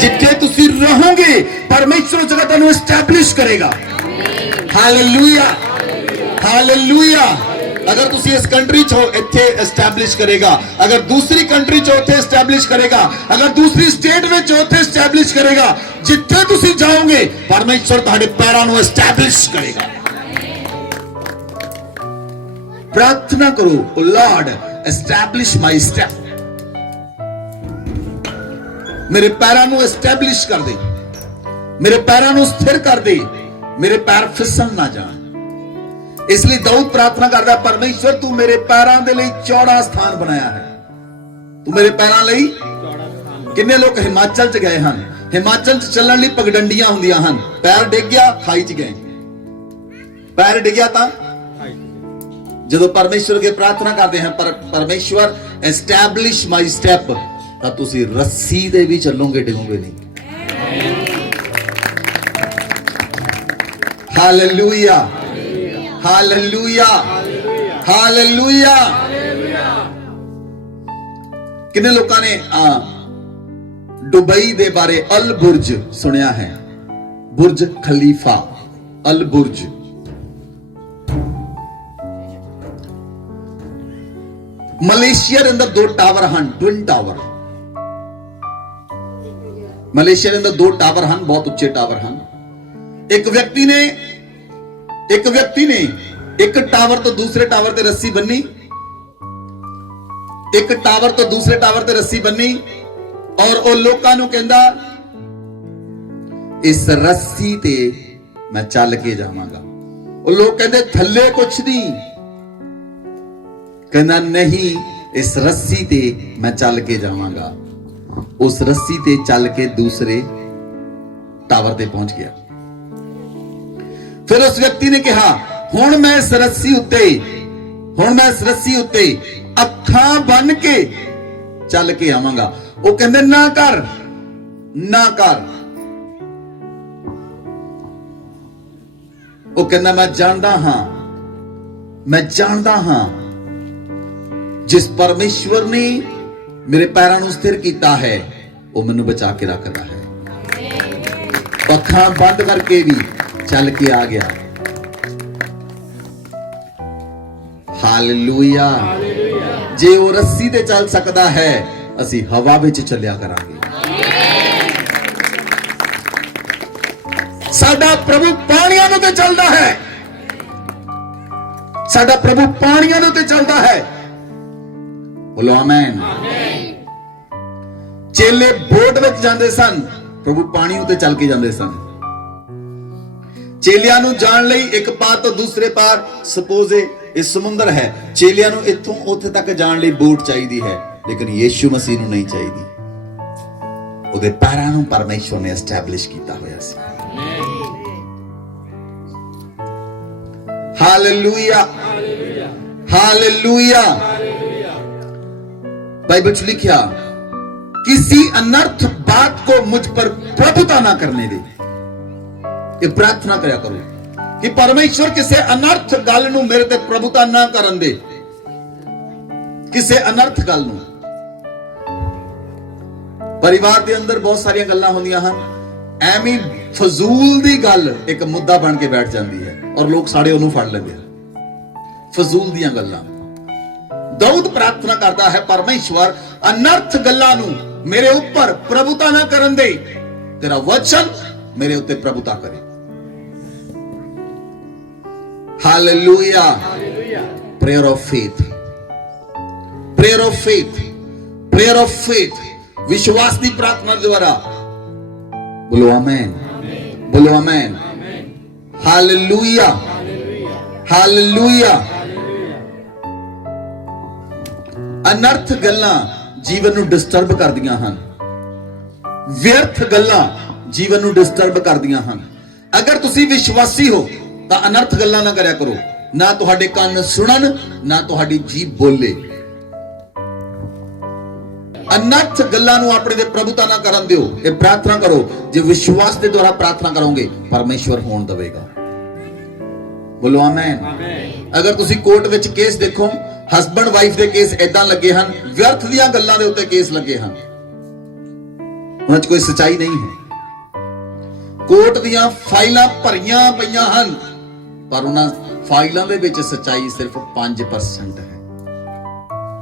जिथे तुसी रहोगे परमेश्वर जगह तुहानू एस्टैब्लिश करेगा। Hallelujah, hallelujah. अगर तुसी इस कंट्री चो इत्थे एस्टैब्लिश करेगा, अगर दूसरी कंट्री चो इत्थे एस्टैब्लिश करेगा, अगर दूसरी स्टेट में चो इत्थे एस्टैब्लिश करेगा। जिथे तुसी जाओगे परमेश्वर तुहाडे पैरां नू एस्टैब्लिश करेगा। प्रार्थना करो, ओ लॉर्ड एस्टैब्लिश माई स्टेप। मेरे पैरां नू एस्टैब्लिश कर दे, मेरे पैरां नू स्थिर कर दे, मेरे पैर फिसल ना जान। इसलिए दाऊद प्रार्थना करता, परमेश्वर तू मेरे पैरां दे लई चौड़ा स्थान बनाया है। तू मेरे पैरां लई। किन्ने लोग हिमाचल च गए हैं, हिमाचल च चलण लई पगडंडियां हुंदियां हन। पैर डिग गया, खाई च गए। पैर डिगया तां जदों परमेश्वर के प्रार्थना करते हैं, परमेश्वर एस्टैब्लिश माई स्टेप, तां तुसीं रस्सी दे भी चलोगे, डिगोगे नहीं। Hallelujah, hallelujah, hallelujah. किन्ने लोगों ने दुबई दे बारे अल बुर्ज सुनिया है? बुर्ज खलीफा, अल बुर्ज। मलेशिया के अंदर 2 टावर हैं, ट्विन टावर। मलेशिया के अंदर 2 टावर हैं, बहुत उच्चे टावर हैं। एक व्यक्ति ने एक टावर तो दूसरे टावर ते रस्सी बन्नी, एक टावर तो दूसरे टावर ते रस्सी बन्नी और वो लोकां नूं कहंदा, इस रस्सी ते मैं चल के जावांगा। वो लोग कहंदे थल्ले कुछ नहीं, कहना नहीं, इस रस्सी ते मैं चल के जावांगा। उस रस्सी ते चल के दूसरे टावर ते पहुंच गया। फिर उस व्यक्ति ने कहा, हुण मैं इस रस्सी उत्ते अखां बन के चल के आवांगा। वो कहंदे ना कर। वो कहना मैं जानदा हां जिस परमेश्वर ने मेरे पैरां नूं स्थिर कीता है वो मैनूं बचा के रखदा है। अखां बंद करके भी चल के आ गया। हालेलुया। जे वो रस्सी ते चल सकदा है, असी हवा विच चलिया करांगे। साडा प्रभु पानियां नूं ते चलदा है। साडा प्रभु पानियां नूं ते चलदा है। बोलो आमीन। चेले बोट विच जांदे सन, प्रभु पानी उत्ते चल के जांदे सन। चेलियां नूं जाण लई एक पार तो दूसरे पार, सपोज ਇਹ ਸਮੁੰਦਰ ਹੈ, ਚੇਲਿਆਂ ਨੂੰ ਇੱਥੋਂ ਉੱਥੇ ਤੱਕ ਜਾਣ ਲਈ ਬੋਟ ਚਾਹੀਦੀ ਹੈ, ਲੇਕਿਨ ਯੀਸ਼ੂ ਮਸੀਹ ਨੂੰ ਨਹੀਂ ਚਾਹੀਦੀ। ਉਹਦੇ ਪੈਰਾਂ ਨੂੰ ਪਰਮੇਸ਼ਵਰ ਨੇ ਐਸਟੈਬਲਿਸ਼ ਕੀਤਾ ਹੋਇਆ ਸੀ। Hallelujah, hallelujah. बाइबल में लिखा, किसी अनर्थ बात को मुझ पर प्रभुता ना करने दे। ये प्रार्थना करया करो कि परमेश्वर किसी अनर्थ गल नूं मेरे ते प्रभुता ना करन दे। किसी अनर्थ गल नूं परिवार के अंदर बहुत सारिया गल्लां होंदियां हन, एवें फजूल दी गल एक मुद्दा बन के बैठ जाती है और लोग सारे उन्होंने फड़ लेंदे हैं। फजूल दियां गल्लां। दाऊद प्रार्थना करता है, परमेश्वर अनर्थ गल्लां नूं मेरे ऊपर प्रभुता ना करन दे, तेरा वचन मेरे उत्ते प्रभुता करे। Hallelujah. Prayer of faith, prayer of faith, prayer of faith. विश्वास की प्रार्थना द्वारा। बोलो आमीन, बोलो आमीन। Hallelujah, hallelujah. अनर्थ गल्लां जीवन नूं डिस्टर्ब करदियां हन। व्यर्थ गल्लां जीवन नूं डिस्टर्ब करदियां हन। अगर तुसी विश्वासी हो तां अनर्थ गल्लां ना करया करो। ना तुहाडे कान सुनन, ना तुहाडी जीभ बोले। अनर्थ गल्लां नूं अपने दे प्रभुता ना करन दिओ। ये प्रार्थना करो, जे विश्वास दे द्वारा प्रार्थना करोगे परमेश्वर होण देवेगा। बोलो आमीन। अगर तुसी कोर्ट विच केस देखो, हस्बैंड वाइफ दे केस ऐदां लगे हन, व्यर्थ दियां गल्लां दे उत्ते केस लगे हन, उन्हां च कोई सच्चाई नहीं है। कोर्ट दियां फाइलां भरियां पईयां हन, पर उन्हां फाइलां दे विच सच्चाई सिर्फ 5% है।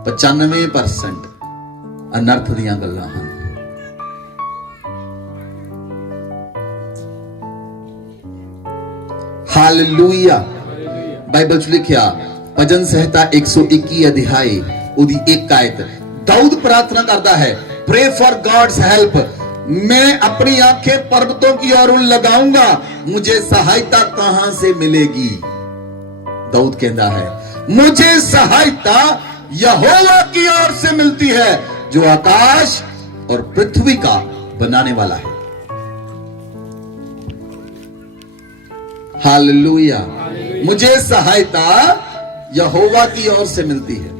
95% अनर्थ दियां गल्लां हन। हालेलुया। बाइबल च लिखिया, भजन संहिता 121 अध्याय उदी 1 आयत, दाऊद प्रार्थना करता है, प्रे फॉर गॉड्स हेल्प। मैं अपनी आंखें पर्वतों की ओर लगाऊंगा, मुझे सहायता कहां से मिलेगी। दाऊद कहता है, मुझे सहायता यहोवा की ओर से मिलती है, जो आकाश और पृथ्वी का बनाने वाला है। हालेलुया। मुझे सहायता यहोवा की ओर से मिलती है,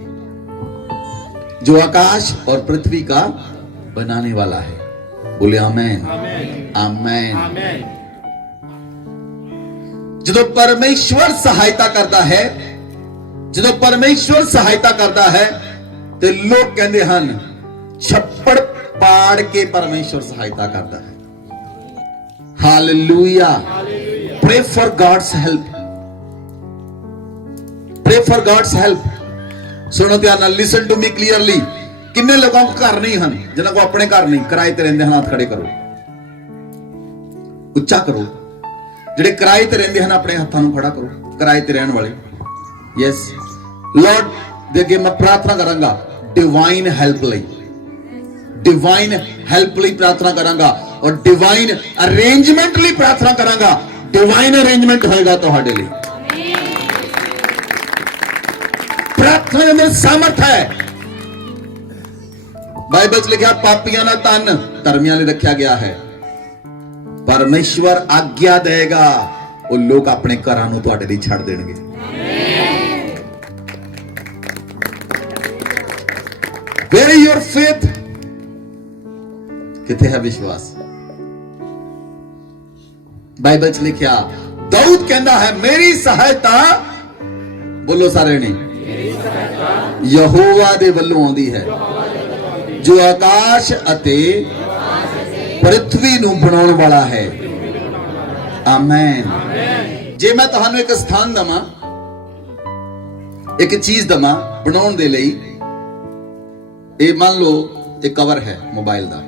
जो आकाश और पृथ्वी का बनाने वाला है। बोले आमीन, आमीन। जो परमेश्वर सहायता करता है, जो परमेश्वर सहायता करता है, तो लोग कहते हैं छप्पड़ पाड़ के परमेश्वर सहायता करता है। Hallelujah. Pray for God's help, pray for God's help. सुनो ध्यान नाल, लिसन टू मी क्लियरली। किन्ने लोगों को घर नहीं हैं, जिन्हां को अपने घर नहीं, किराए ते रहंदे हन, हाथ खड़े करो, उच्चा करो। जिहड़े किराए ते रहंदे हन अपने हत्थां नूं खड़ा करो, किराए ते रहण वाले। यस लॉर्ड दे अगे मैं प्रार्थना करांगा डिवाइन हेल्प लई, डिवाइन हेल्प लई प्रार्थना करांगा और डिवाइन अरेंजमेंट लई प्रार्थना करांगा। डिवाइन अरेंजमेंट होएगा तुहाडे लई। प्रार्थना के अंदर सामर्थ है। बाइबल च लिखा पापियां ना तन धर्मियां लिए रखा गया है। परमेश्वर आज्ञा देगा, वो लोग अपने घरां नूं तुहाडे लई छड्ड देणगे। Where is your faith? किथे है विश्वास? बाइबल च लिखा दाऊद कहता है मेरी सहायता, बोलो सारे ने, यहोवा दे वल्लों आउंदी है जो आकाश अते पृथ्वी नूं बनाउण वाला है। आमीन। जे मैं तुहानू एक स्थान दवां, एक चीज दवां बनाउण दे लई, ये मान लो एक कवर है मोबाइल दा,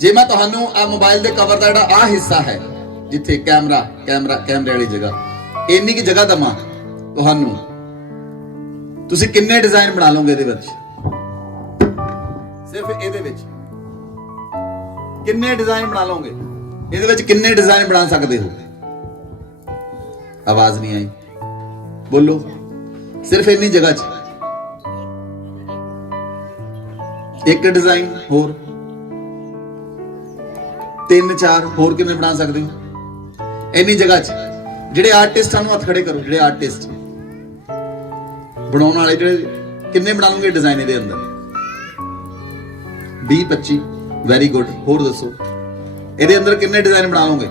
जे मैं तुहानू आ मोबाइल दे कवर दा जिहड़ा आ हिस्सा है जिथे कैमरे वाली जगह, इन्नी की जगह दवां तुहानू, तुसीं किन्ने डिजाइन बना लोगे इहदे विच? सिर्फ इहदे विच किन्ने डिजाइन बना लोगे? इहदे विच किन्ने डिजाइन बना सकते हो? आवाज नहीं आई, बोलो। सिर्फ इन्नी जगह च एक डिजाइन होर, 3-4 होर किन्ने बना सकते हो? इन्नी जगह च जिहड़े आर्टिस्ट नूं हत्थ खड़े करो, जिहड़े आर्टिस्ट बनाउण वाले जिहड़े किन्ने बना लोगे डिजाइन इहदे अंदर? 20-25। Very good. होर दसो इहदे अंदर किन्ने डिजाइन बना लोगे?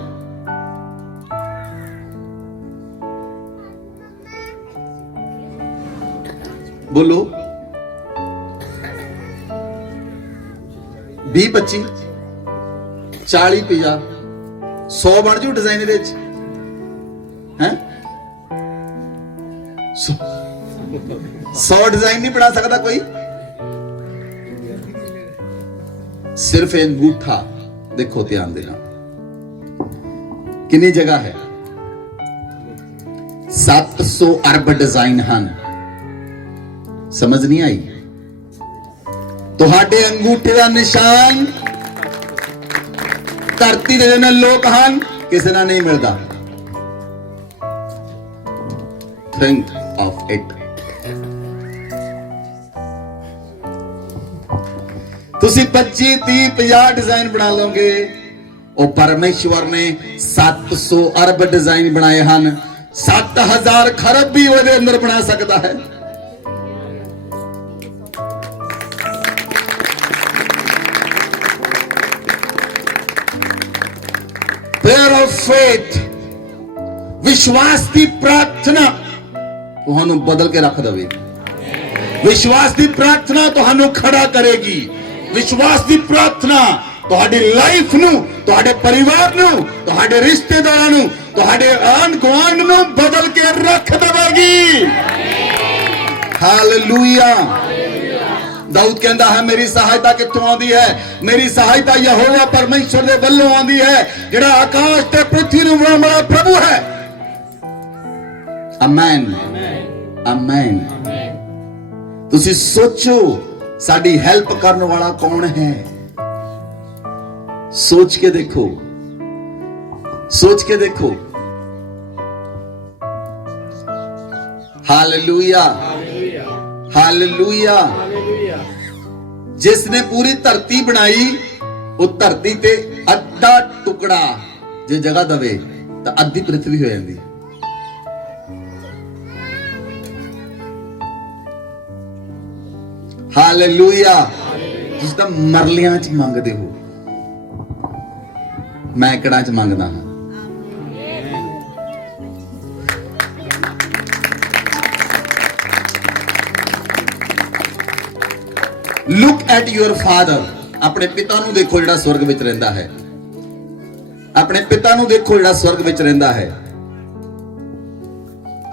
बोलो। 20-25 40-50 100 बन जू डिजाइन इहदे विच हैं। 100 डिजाइन नहीं बना सकता कोई। सिर्फ अंगूठा देखो, ध्यान देना कितनी जगह है? 700 अरब डिजाइन हैं। समझ नहीं आई? तुहाडे अंगूठे का निशान धरती दे जिन्ने लोग हैं किसी ना नहीं मिलता। Think of it. तुसी 25, 30, 50 डिजाइन बना लोगे, और परमेश्वर ने 700 अरब डिजाइन बनाए हैं। 7000 खरब भी वो अंदर बना सकता है। Prayer of faith, विश्वास की प्रार्थना तुहानू बदल के रख देगी। विश्वास की प्रार्थना तुहानू खड़ा करेगी। विश्वास की प्रार्थना तुहाडी लाइफ नू, तुहाडे परिवार नू, तुहाडे रिश्तेदारां नू, तुहाडे आंढ गुआंढ नू बदल के रख देगी। हालेलुया। दाऊद कहता है मेरी सहायता कित्थों आंदी है? मेरी सहायता यहोवा परमेश्वर दे वल्लों आंदी है, जिहड़ा आकाश ते पृथ्वी नूं बनाउण वाला प्रभु है। आमीन, आमीन। तुसी सोचो साडी हेल्प करने वाला कौन है? सोच के देखो, सोच के देखो। Hallelujah, hallelujah. जिसने पूरी धरती बनाई, वो धरती ते अद्धा टुकड़ा जे जगह दवे तो अद्धी पृथ्वी हो जाती। हालेलुया। तुसीं तां मरलियां च मंगदे हो, मैं एकड़ां च मंगदा हां। Look at your father. अपने पिता नूं देखो जिहड़ा स्वर्ग विच रहिंदा है। अपने पिता नूं देखो जिहड़ा स्वर्ग विच रहिंदा है।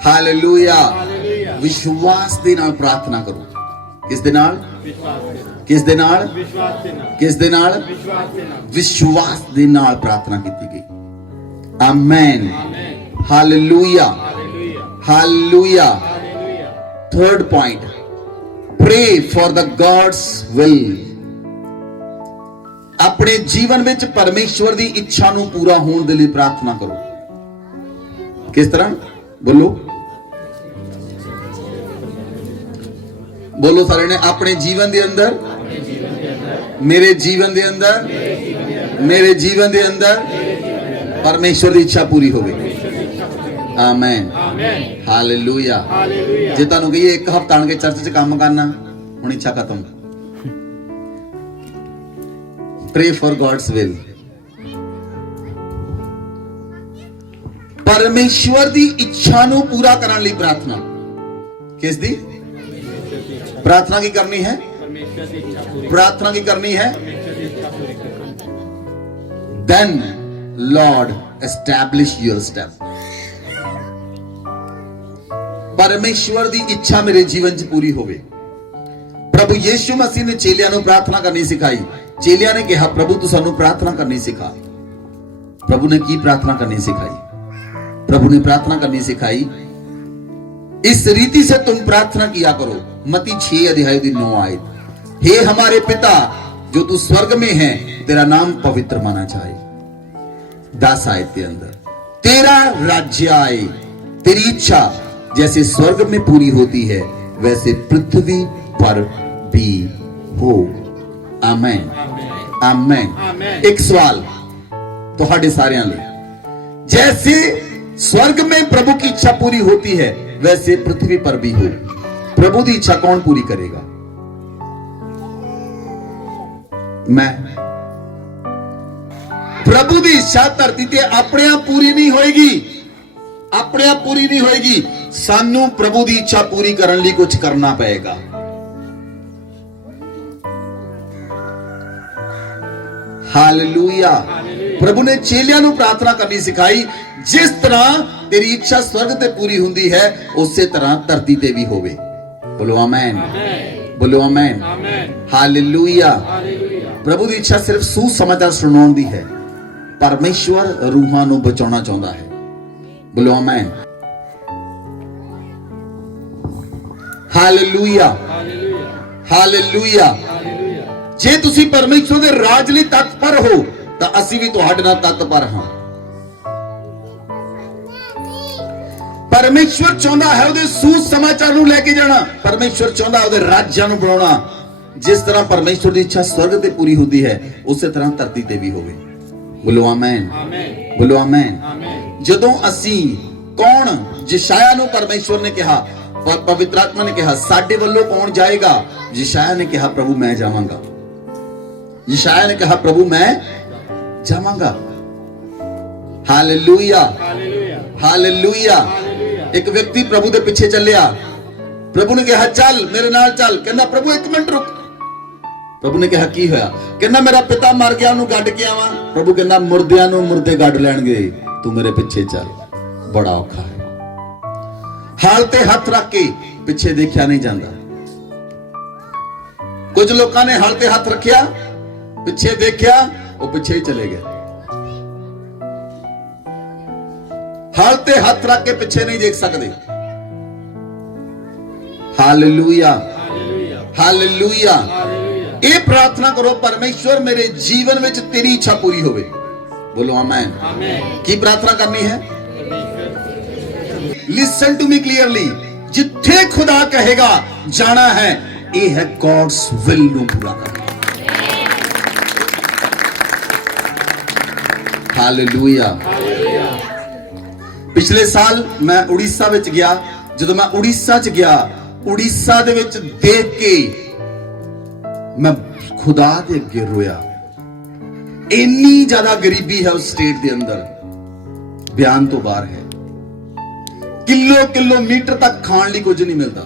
हालेलुया। विश्वास दे नाल प्रार्थना करो। किस दे नाल? किस दे नाल? किस दे नाल? विश्वास दे नाल प्रार्थना कीती गई। आमीन, hallelujah, hallelujah. Third point, pray for the God's will. अपने जीवन में परमेश्वर की इच्छा नूं पूरा होने के लिए प्रार्थना करो। किस तरह? बोलो। बोलो सारे ने, अपने जीवन के अंदर, मेरे जीवन के अंदर, मेरे जीवन के अंदर परमेश्वर की इच्छा पूरी होगी। आमीन, हालेलुया। जे तुहानू कहिए एक हफ्ता आण के चर्च च काम करना, हुण इच्छा खत्म। Pray for God's will. परमेश्वर दी इच्छा नू पूरा करने लई प्रार्थना। किस दी प्रार्थना की करनी है? प्रार्थना की करनी है। Then Lord establish your step. परमेश्वर दी इच्छा मेरे जीवन च पूरी होवे। प्रभु यीशु मसीह ने चेलियां नू प्रार्थना करनी सिखाई। चेलियां ने कहा, प्रभु तू सानू प्रार्थना करनी सिखा। प्रभु ने की प्रार्थना करनी सिखाई? प्रभु ने प्रार्थना करनी सिखाई, इस रीति से तुम प्रार्थना किया करो। मत्ती 6 अध्याय 9 आयत। हे हमारे पिता जो तू स्वर्ग में है, तेरा नाम पवित्र माना जाए। 10 आयत के अंदर, तेरा राज्य आए, तेरी इच्छा जैसे स्वर्ग में पूरी होती है वैसे पृथ्वी पर भी हो। आमीन, आमीन। एक सवाल तुहाडे सारियां लिए, जैसे स्वर्ग में प्रभु की इच्छा पूरी होती है वैसे पृथ्वी पर भी हो। प्रभु की इच्छा कौन पूरी करेगा? मैं। प्रभु की इच्छा धरती ते अपने आप पूरी नहीं होएगी, अपने आप पूरी नहीं होएगी। सानू प्रभु की इच्छा पूरी करने लिए कुछ करना पड़ेगा। हालेलुया। प्रभु ने चेलियां नू प्रार्थना करनी सिखाई, जिस तरह तेरी इच्छा स्वर्ग ते पूरी हुंदी है उसी तरह धरती ते भी होवे। बोलो आमीन, बोलो आमीन, हालेलुया। प्रभु की इच्छा सिर्फ सुसमाचार सुनाउण दी है। परमेश्वर रूहां नू बचाउणा चाहुंदा है। बोलो आमीन, हालेलुया, हालेलुया। जे तुसी परमेश्वर दे राज लई तत्पर हो तां असीं भी तुहाडे नाल तत्पर हां। परमेश्वर चाहुंदा है उहदे सुसमाचार नूं लेके जाना। परमेश्वर चाहुंदा उहदे राज्य नूं बनाउणा। जिस तरह परमेश्वर की इच्छा स्वर्ग ते पूरी होती है उसी तरह धरती ते भी होवे। बोलो आमीन, बोलो आमीन। जदों असीं कौन, यशायाह नूं परमेश्वर ने कहा, पवित्र आत्मा ने कहा, साडे वल्लों कौन जाएगा? यशायाह ने कहा, प्रभु मैं जावांगा। यशायाह ने कहा, प्रभु मैं जावांगा। Hallelujah, hallelujah. एक व्यक्ति प्रभु के पीछे चलिया। प्रभु ने कहा, चल मेरे नाल चल। कहना, प्रभु एक मिनट रुक। प्रभु ने कहा, की होया? कहना, मेरा पिता मर गया, उन्होंने गड्ढ के आवा। प्रभु कहना, मुर्दियां नूं मुर्दे गड्ढ लैणगे, तू मेरे पीछे चल। बड़ा औखा है। हाल ते हथ रख के पीछे देखा नहीं जाता। कुछ लोगों ने हाल ते हथ रखिया, पीछे देखा, वो पीछे ही चले गए। हाल ते हथ रख के पीछे नहीं देख सकते। Hallelujah, hallelujah. ये प्रार्थना करो, परमेश्वर मेरे जीवन में तेरी इच्छा पूरी होवे। बोलो आमीन। की प्रार्थना करनी है? Listen to me clearly. जिथे खुदा कहेगा जाना है, ये है गॉड्स विल नूं पूरा करना। हालेलुया। पिछले साल मैं उड़ीसा विच गया। जदों मैं उड़ीसा च गया, उड़ीसा दे विच देख के मैं खुदा दे अगे रोया। इन्नी ज्यादा गरीबी है उस स्टेट के अंदर, बयान तो बाहर है। किलोमीटर तक खाने लिए कुछ नहीं मिलता।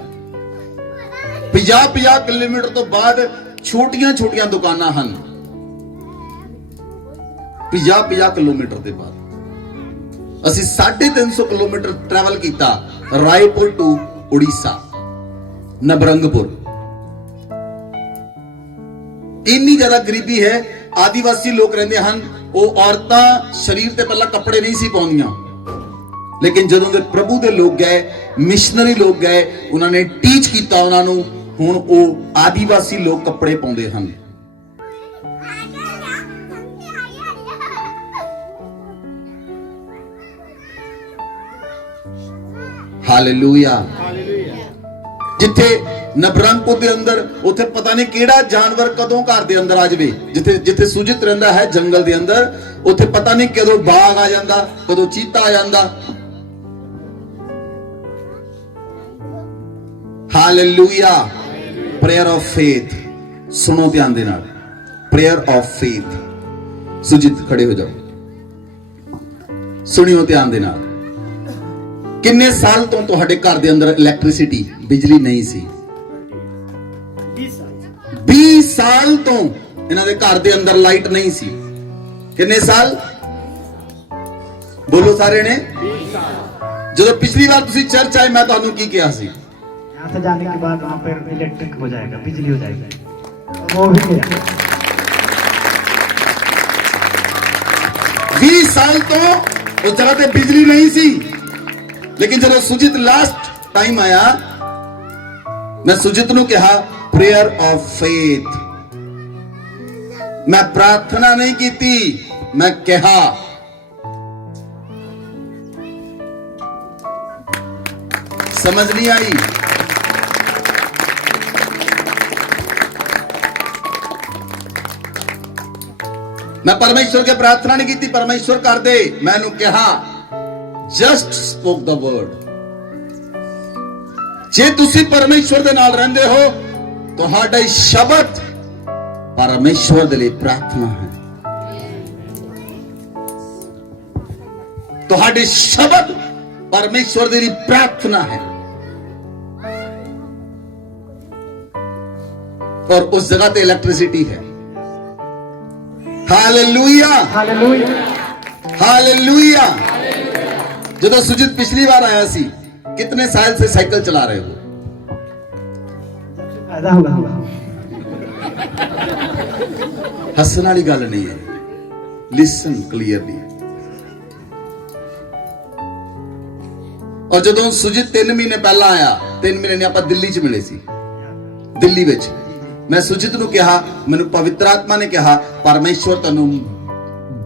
50 किलोमीटर तो बाद छोटियां छोटियां दुकानां हैं। 50 किलोमीटर के बाद असी 350 किलोमीटर ट्रैवल किया, रायपुर टू उड़ीसा, नबरंगपुर। इन्नी ज्यादा गरीबी है। आदिवासी लोग रहते हैं, वो औरतां शरीर ते पहला कपड़े नहीं सी पाउंदियां, लेकिन जदों दे प्रभु दे लोग गए, मिशनरी लोग गए, उन्होंने टीच किया उन्होंने, हुण वो आदिवासी लोग कपड़े पाउंदे हन। हालेलुया। जिथे नबरंगपुर के अंदर उथे पता नहीं केड़ा जानवर कदों घर के अंदर आ जाए, जिथे जिथे सुजित रहिंदा है जंगल के अंदर, उथे पता नहीं कदों बाघ आ जांदा, कदों चीता आ जांदा। हालेलुया। प्रेयर ऑफ फेथ, सुनो ध्यान दे नाल, प्रेयर ऑफ फेथ। सुजित खड़े हो जाओ, सुनियो ध्यान दे नाल। किन्ने साल तो तुहाडे घर दे अंदर इलैक्ट्रिसिटी बिजली नहीं सी? 20 साल तो इन्हां दे घर दे अंदर लाइट नहीं सी। किन्ने साल बोलो सारे ने? 20 साल। जो पिछली बार तुसी चर्च आए मैं तुहानू की कहा सी? यहाँ से जाने के बाद वहां पर इलेक्ट्रिक हो जाएगा, बिजली हो जाएगी। वो भी किया। 20 साल तो उस जगह पे बिजली नहीं सी, लेकिन जब सुजित लास्ट टाइम आया, मैं सुजित नू कहा प्रेयर ऑफ फेथ। मैं प्रार्थना नहीं की थी, मैं कहा समझ नहीं आई? मैं परमेश्वर के प्रार्थना नहीं की थी, परमेश्वर कर दे, मैनू कहा जस्ट स्पोक द वर्ड। जे तुसी परमेश्वर दे नाल रहंदे हो, तुहाडा शब्द परमेश्वर दे लिए प्रार्थना है। तुहाडे शब्द परमेश्वर दे लिए प्रार्थना है। और उस जगह पे इलेक्ट्रिसिटी है। Hallelujah, hallelujah, hallelujah. जो सुजित पिछली बार आया सी, कितने साल से साइकिल चला रहे हो? पैदा हुआ। हसन वाली गल नहीं है, लिसन क्लियरली। और जो सुजित 3 महीने पहला आया, 3 महीने ने आप दिल्ली च मिले सी, दिल्ली विच मैं सुजित नू कहा, मैनू पवित्र आत्मा ने कहा परमेश्वर तैनू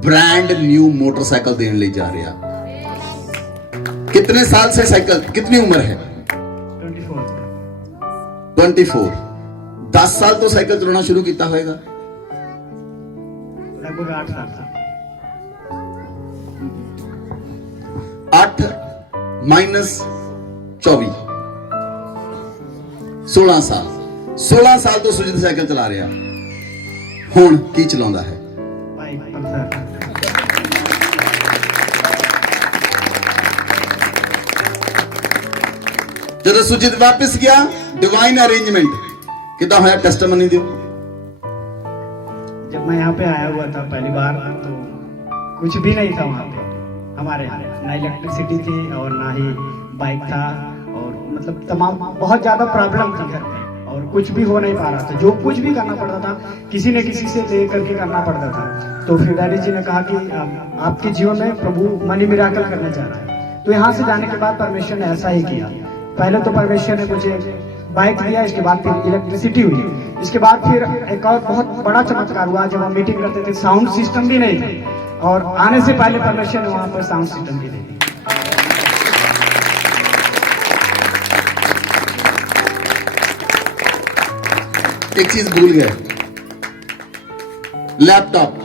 ब्रांड न्यू मोटरसाइकिल देने ले जा रहा। कितने साल से साइकिल, कितनी उम्र है? 24। 10 साल तो साइकिल चलाना शुरू किया होगा। लगभग 8 साल। 8 माइनस 24 16 साल। 16 साल तो सुजित साइकिल चला रहा। हुण की चलाउंदा है? Bike, Pulsar. जब सुजित वापस गया, डिवाइन अरेंजमेंट कितना होया? टेस्टिमनी दो। जब मैं यहाँ पे आया हुआ था पहली बार, तो कुछ भी नहीं था वहाँ पे हमारे यहाँ, ना इलेक्ट्रिसिटी थी और ना ही बाइक था, और मतलब तमाम बहुत ज्यादा प्रॉब्लम थी घर में, और कुछ भी हो नहीं पा रहा था। जो कुछ भी करना पड़ता था किसी न किसी से ले करके करना पड़ता था। तो फिर डैडी जी ने कहा कि आपके जीवन में प्रभु मनी मिराकल करने जा रहा है। तो यहाँ से जाने के बाद परमेश्वर ने ऐसा ही किया। पहले तो परमेश्वर ने मुझे बाइक दिया, इसके बाद फिर इलेक्ट्रिसिटी हुई, इसके बाद फिर एक और बहुत बड़ा चमत्कार हुआ। जब हम मीटिंग करते थे साउंड सिस्टम भी नहीं था, और आने से पहले परमेश्वर ने वहां पर साउंड सिस्टम भी दे दी। एक चीज भूल गए, लैपटॉप।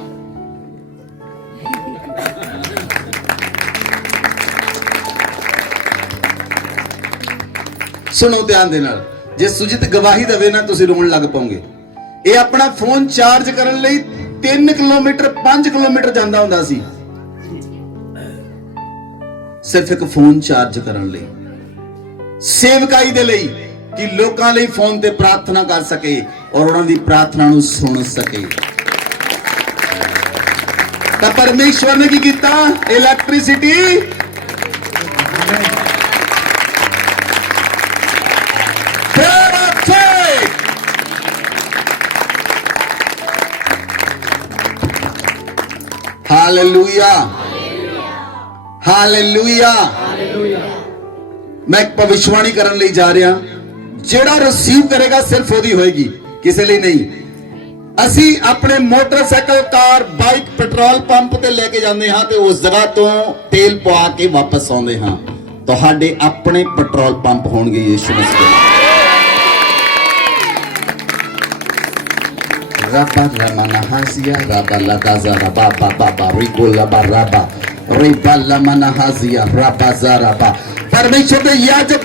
सुनो ध्यान दे नाल, जे सुजित गवाही देवे ना तुसी रोण लग पाओगे। ये अपना फोन चार्ज करने लई 3 किलोमीटर 5 किलोमीटर जांदा हुंदा सी, सिर्फ एक फोन चार्ज करने लई, सेवकाई दे लई, कि लोकां लई फोन ते प्रार्थना कर सके और उन्हां दी प्रार्थना नूं सुन सके। तां परमेश्वर ने की कीता? Electricity hallelujah, hallelujah. मैं एक भविष्यवाणी करने लिए जा रहा, जेड़ा रिसीव करेगा सिर्फ ओदी होएगी, किसी लिए नहीं। असी अपने motorcycle, car, bike petrol pump ते लेके जाते हाँ, ते उस जगह तो तेल पवा के वापस आते हाँ। तुहाडे अपने पेट्रोल पंप होणगे यीशु मसीह। Rabba Lamanahazia, Rabba Ladaza, Rabba Baba, Rigola Baraba, Riba Lamanahazia, Rabba Zaraba। परमेश्वर ਦੇ याजक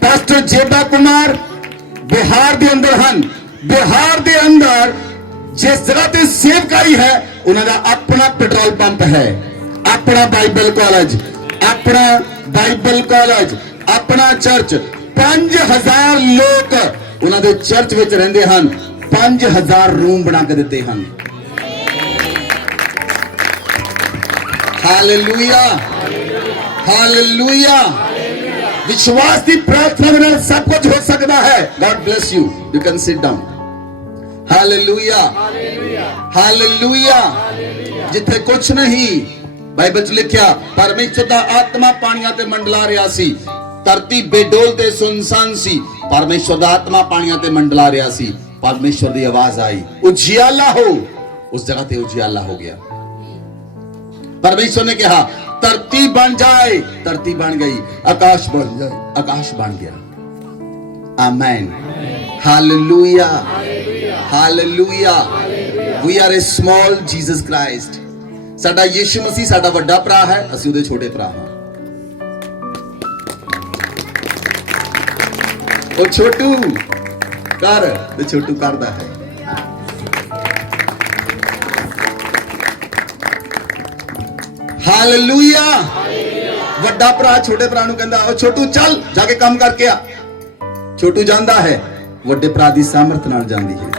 पास्टर जेबा कुमार बिहार ਦੇ ਅੰਦਰ ਹਨ। बिहार ਦੇ ਅੰਦਰ जिस जगह ते सेवकाई है उन्होंने अपना पेट्रोल पंप है, अपना बाइबल कॉलेज, अपना बाइबल कॉलेज, अपना चर्च। 5000 लोग उन्होंने चर्च विच रहंदे हन। 5000 रूम बना के दिते हन। Hallelujah, hallelujah. विश्वास की प्रार्थना के नाल सब कुछ हो सकता है। God bless you, you can sit down. Hallelujah, hallelujah. जिथे कुछ नहीं, बाइबल च लिखिया परमेश्वर दा आत्मा पानियां ते मंडला रिहा सी, धरती बेडोल ते सुनसान सी, परमेश्वर दा आत्मा पानियां ते मंडला रिहा सी। परमेश्वर दी आवाज आई, उजियाला हो। उस जगह ते उजियाला हो गया। परमेश्वर ने कहा धरती बन जाए, धरती बन गई। आकाश बन जाए, आकाश बन गया। आमीन, hallelujah, hallelujah. We are a small Jesus Christ. साडा यीशु मसीह साडा वड्डा भरा है, ਅਸੀਂ ਉਹਦੇ ਛੋਟੇ ਭਰਾ ਹਾਂ। ਉਹ ਛੋਟੂ ਕਰ ਤੇ ਛੋਟੂ ਕਰਦਾ ਹੈ। ਹਾਲੇਲੂਇਆ। ਵੱਡਾ ਭਰਾ ਛੋਟੇ ਭਰਾ ਨੂੰ ਕਹਿੰਦਾ ਉਹ ਛੋਟੂ ਚੱਲ ਜਾ ਕੇ ਕੰਮ ਕਰਕੇ ਆ। ਛੋਟੂ ਜਾਂਦਾ ਹੈ, ਵੱਡੇ ਭਰਾ ਦੀ ਸਾਮਰਥ ਨਾਲ ਜਾਂਦੀ ਹੈ।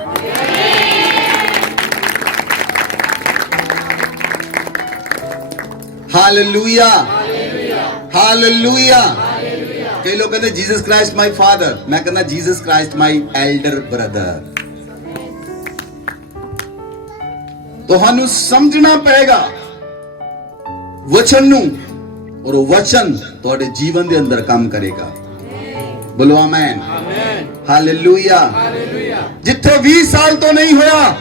Hallelujah, hallelujah. कई लोग कहते जीसस क्राइस्ट माय फादर, मैं कहना Jesus Christ my Elder brother. ਤੁਹਾਨੂੰ ਸਮਝਣਾ ਪਏਗਾ ਵਚਨ ਨੂੰ, ਔਰ ਉਹ ਵਚਨ ਤੁਹਾਡੇ ਜੀਵਨ ਦੇ ਅੰਦਰ ਕੰਮ ਕਰੇਗਾ। ਬੋਲੋ ਆਮੇਨ, ਹਾਲੇਲੂਇਆ। ਜਿੱਥੇ 20 ਸਾਲ ਤੋਂ ਨਹੀਂ ਹੋਇਆ,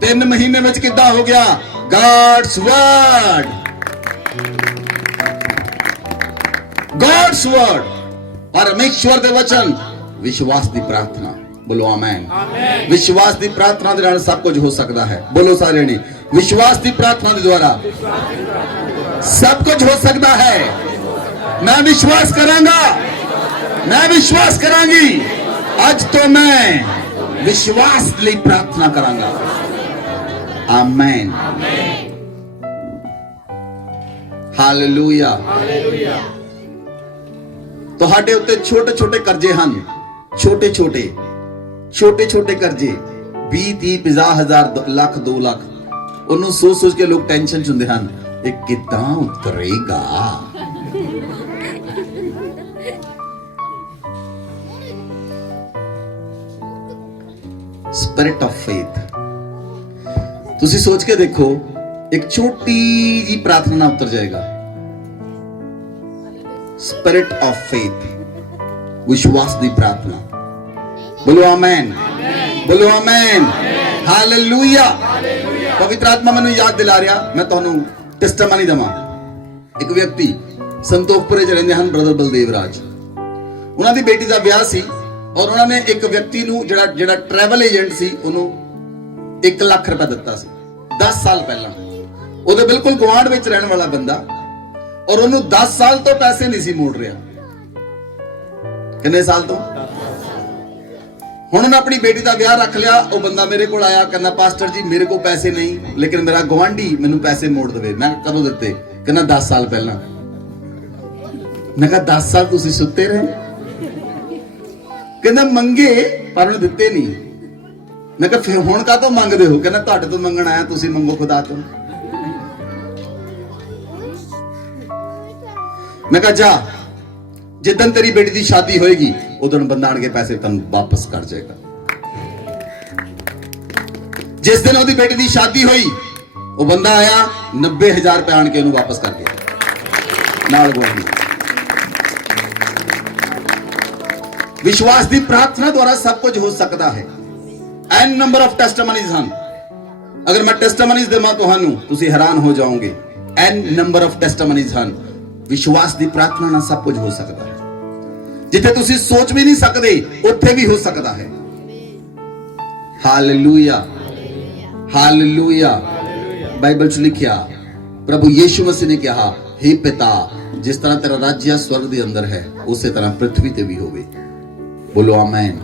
3 ਮਹੀਨੇ ਵਿੱਚ ਕਿੱਦਾਂ ਹੋ ਗਿਆ? God's word, God's word. परमेश्वर दे वचन, विश्वास दी प्रार्थना। बोलो आमीन। विश्वास दी प्रार्थना दे नाल सब कुछ हो सकता है। बोलो सारे ने, विश्वास दी प्रार्थना दे द्वारा सब कुछ हो सकता है। मैं विश्वास करांगा, मैं विश्वास करांगी। आज तो मैं विश्वास लिए प्रार्थना करांगा। आमीन, हालेलुया। ਤੁਹਾਡੇ ਉੱਤੇ ਛੋਟੇ ਛੋਟੇ ਕਰਜ਼ੇ ਹਨ, ਛੋਟੇ ਛੋਟੇ ਛੋਟੇ ਛੋਟੇ ਕਰਜ਼ੇ 20 30 50 ਹਜ਼ਾਰ ਲੱਖ 2 ਲੱਖ। ਉਹਨੂੰ ਸੋਚ ਸੋਚ ਕੇ ਲੋਕ ਟੈਨਸ਼ਨ ਚ ਹੁੰਦੇ ਹਨ, ਇਹ ਕਿੱਦਾਂ ਉਤਰੇਗਾ। Spirit of faith. ਤੁਸੀਂ ਸੋਚ ਕੇ ਦੇਖੋ, ਇੱਕ ਛੋਟੀ ਜੀ ਪ੍ਰਾर्थना ਨਾਲ ਉਤਰ ਜਾਏਗਾ। स्पिरिट ऑफ फेथ, विश्वास की प्रार्थना। बोलो आमीन, बोलो आमीन, हालेलुया। पवित्र आत्मा मैंने याद दिला रहा, मैं तुहानू टेस्टिमनी देवां। एक व्यक्ति संतोखपुरे च रहिंदे हन, ब्रदर बलदेव राज। उन्हां दी बेटी दा विआह सी, और उन्होंने एक व्यक्ति नू जेड़ा ट्रैवल एजेंट सी, उन्हों 1 लाख रुपया दिता सी 10 साल पहला। ਉਹਦੇ बिल्कुल गुआंढ विच रहने वाला बंदा, और ਉਹਨੂੰ 10 साल तो पैसे नहीं सी मोड़ रहा। कितने साल तो? ਹੁਣ ਉਹਨੇ ਆਪਣੀ ਬੇਟੀ ਦਾ ਵਿਆਹ ਰੱਖ ਲਿਆ। ਉਹ ਬੰਦਾ ਮੇਰੇ ਕੋਲ ਆਇਆ, ਕਹਿੰਦਾ ਪਾਸਟਰ ਜੀ ਮੇਰੇ ਕੋਲ ਪੈਸੇ ਨਹੀਂ, ਲੇਕਿਨ ਮੇਰਾ ਗਵਾਂਢੀ ਮੈਨੂੰ ਪੈਸੇ ਮੋੜ ਦੇਵੇ। ਮੈਂ ਕਦੋਂ ਦਿੱਤੇ? ਕਹਿੰਦਾ 10 ਸਾਲ ਪਹਿਲਾਂ। ਮੈਂ ਕਿਹਾ 10 ਸਾਲ ਤੁਸੀਂ ਸੁੱਤੇ ਰਹੇ? ਕਹਿੰਦਾ ਮੰਗੇ ਪਰ ਉਹਨੇ ਦਿੱਤੇ ਨਹੀਂ। ਮੈਂ ਕਿਹਾ ਫਿਰ ਹੁਣ ਕਾਹਤੋਂ ਮੰਗਦੇ ਹੋ? ਕਹਿੰਦਾ ਤੁਹਾਡੇ ਤੋਂ ਮੰਗਣ ਆਇਆ, ਤੁਸੀਂ ਮੰਗੋ ਖੁਦਾ ਤੋਂ। मैं कहा जा, जिदन तेरी बेटी की शादी होएगी उदन बंदा आण के पैसे तन वापस कर जाएगा। जिस दिन ओदी बेटी की शादी हुई, वो बंदा आया 90,000 रुपया आण के वापस कर गया नाल गुआंढी। विश्वास की प्रार्थना द्वारा सब कुछ हो सकता है। एन नंबर ऑफ टेस्टिमनीज हैं। अगर मैं टेस्टिमनीज देवां तुहानू, तुसीं हैरान हो जाओगे। एन नंबर ऑफ टेस्टिमनीज हैं। विश्वास की प्रार्थना ਨਾਲ सब कुछ हो सकता है। जिथे तुसी सोच भी नहीं सकते, उत्थे भी हो सकता है। Hallelujah, hallelujah. बाइबल च लिखिया प्रभु यीशु मसीह ने कहा, हे पिता, जिस तरह तेरा राज्य स्वर्ग के अंदर है उसी तरह पृथ्वी ते भी होवे। बोलो आमेन,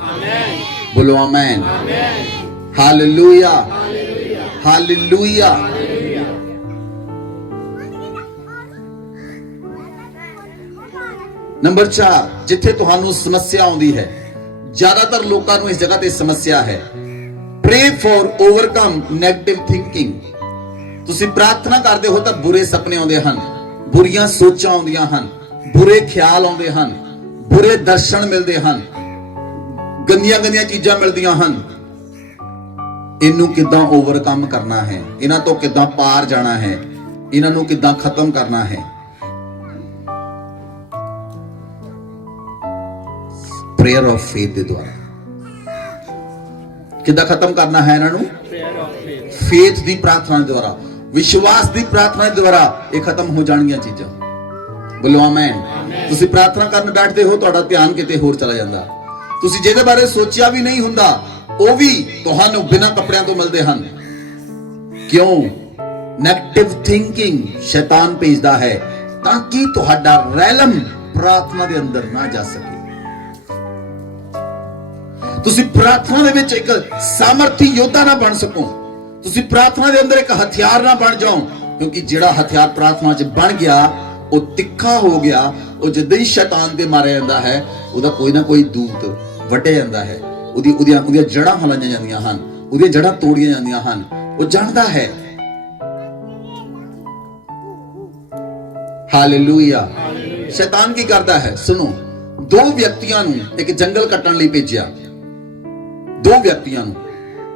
बोलो आमेन। Hallelujah, hallelujah. नंबर 4, जिथे तुहानू समस्या आउंदी है, ज्यादातर लोगों को इस जगह ते समस्या है। Pray for overcome negative thinking. तुसी प्रार्थना करते हो तो बुरे सपने आउंदे हन, बुरियां सोचां आउंदियां हन, बुरे ख्याल आउंदे हन, बुरे दर्शन मिलते हन, गंदियां गंदियां चीजां मिलदियां हन। इनू किदां ओवरकम करना है, इन्हां तो किदां पार जाना है, इन्हां नू किदां खत्म करना है। प्रेयर ऑफ फेथ के द्वारा किदां खत्म करना है इन्हां नू? फेथ दी प्रार्थना द्वारा, विश्वास दी प्रार्थना द्वारा ये खत्म हो जाणगियां चीजां। बोलो आमेन। तुसी प्रार्थना करन बैठदे हो, तुहाडा ध्यान किते होर चला जांदा। तुसी जिहदे बारे सोचिया भी नहीं हुंदा ਉਹ ਵੀ ਤੁਹਾਨੂੰ ਬਿਨਾਂ ਕੱਪੜਿਆਂ ਤੋਂ ਮਿਲਦੇ ਹਨ। ਕਿਉਂ? ਨੈਗੇਟਿਵ ਥਿੰਕਿੰਗ ਸ਼ੈਤਾਨ ਭੇਜਦਾ ਹੈ ਤਾਂ ਕਿ ਤੁਹਾਡਾ ਰੈਲਮ ਪ੍ਰਾਰਥਨਾ ਦੇ ਅੰਦਰ ਨਾ ਜਾ ਸਕੇ। ਤੁਸੀਂ ਪ੍ਰਾਰਥਨਾ ਦੇ ਵਿੱਚ ਇੱਕ ਸਾਮਰਥੀ ਯੋਧਾ ਨਾ ਬਣ ਸਕੋ, ਤੁਸੀਂ ਪ੍ਰਾਰਥਨਾ ਦੇ ਅੰਦਰ ਇੱਕ ਹਥਿਆਰ ਨਾ ਬਣ ਜਾਓ, ਕਿਉਂਕਿ ਜਿਹੜਾ ਹਥਿਆਰ ਪ੍ਰਾਰਥਨਾ 'ਚ ਬਣ ਗਿਆ ਉਹ ਤਿੱਖਾ ਹੋ ਗਿਆ। ਉਹ ਜਦੋਂ ਹੀ ਸ਼ੈਤਾਨ ਦੇ ਮਾਰਿਆ ਜਾਂਦਾ ਹੈ ਉਹਦਾ ਕੋਈ ਨਾ ਕੋਈ ਦੂਤ ਵੱਢਿਆ ਜਾਂਦਾ ਹੈ, ਉਹਦੀਆਂ ਜੜਾਂ ਹਲਾਈਆਂ ਜਾਂਦੀਆਂ ਹਨ, ਉਹਦੀਆਂ ਜੜਾਂ ਤੋੜੀਆਂ ਜਾਂਦੀਆਂ ਹਨ। ਉਹ ਜਾਣਦਾ ਹੈ। ਹਾਲੇਲੂਇਆ। ਸ਼ੈਤਾਨ ਕੀ ਕਰਦਾ ਹੈ? ਸੁਣੋ, 2 ਵਿਅਕਤੀਆਂ ਨੂੰ ਇੱਕ ਜੰਗਲ ਕੱਟਣ ਲਈ ਭੇਜਿਆ, 2 ਵਿਅਕਤੀਆਂ ਨੂੰ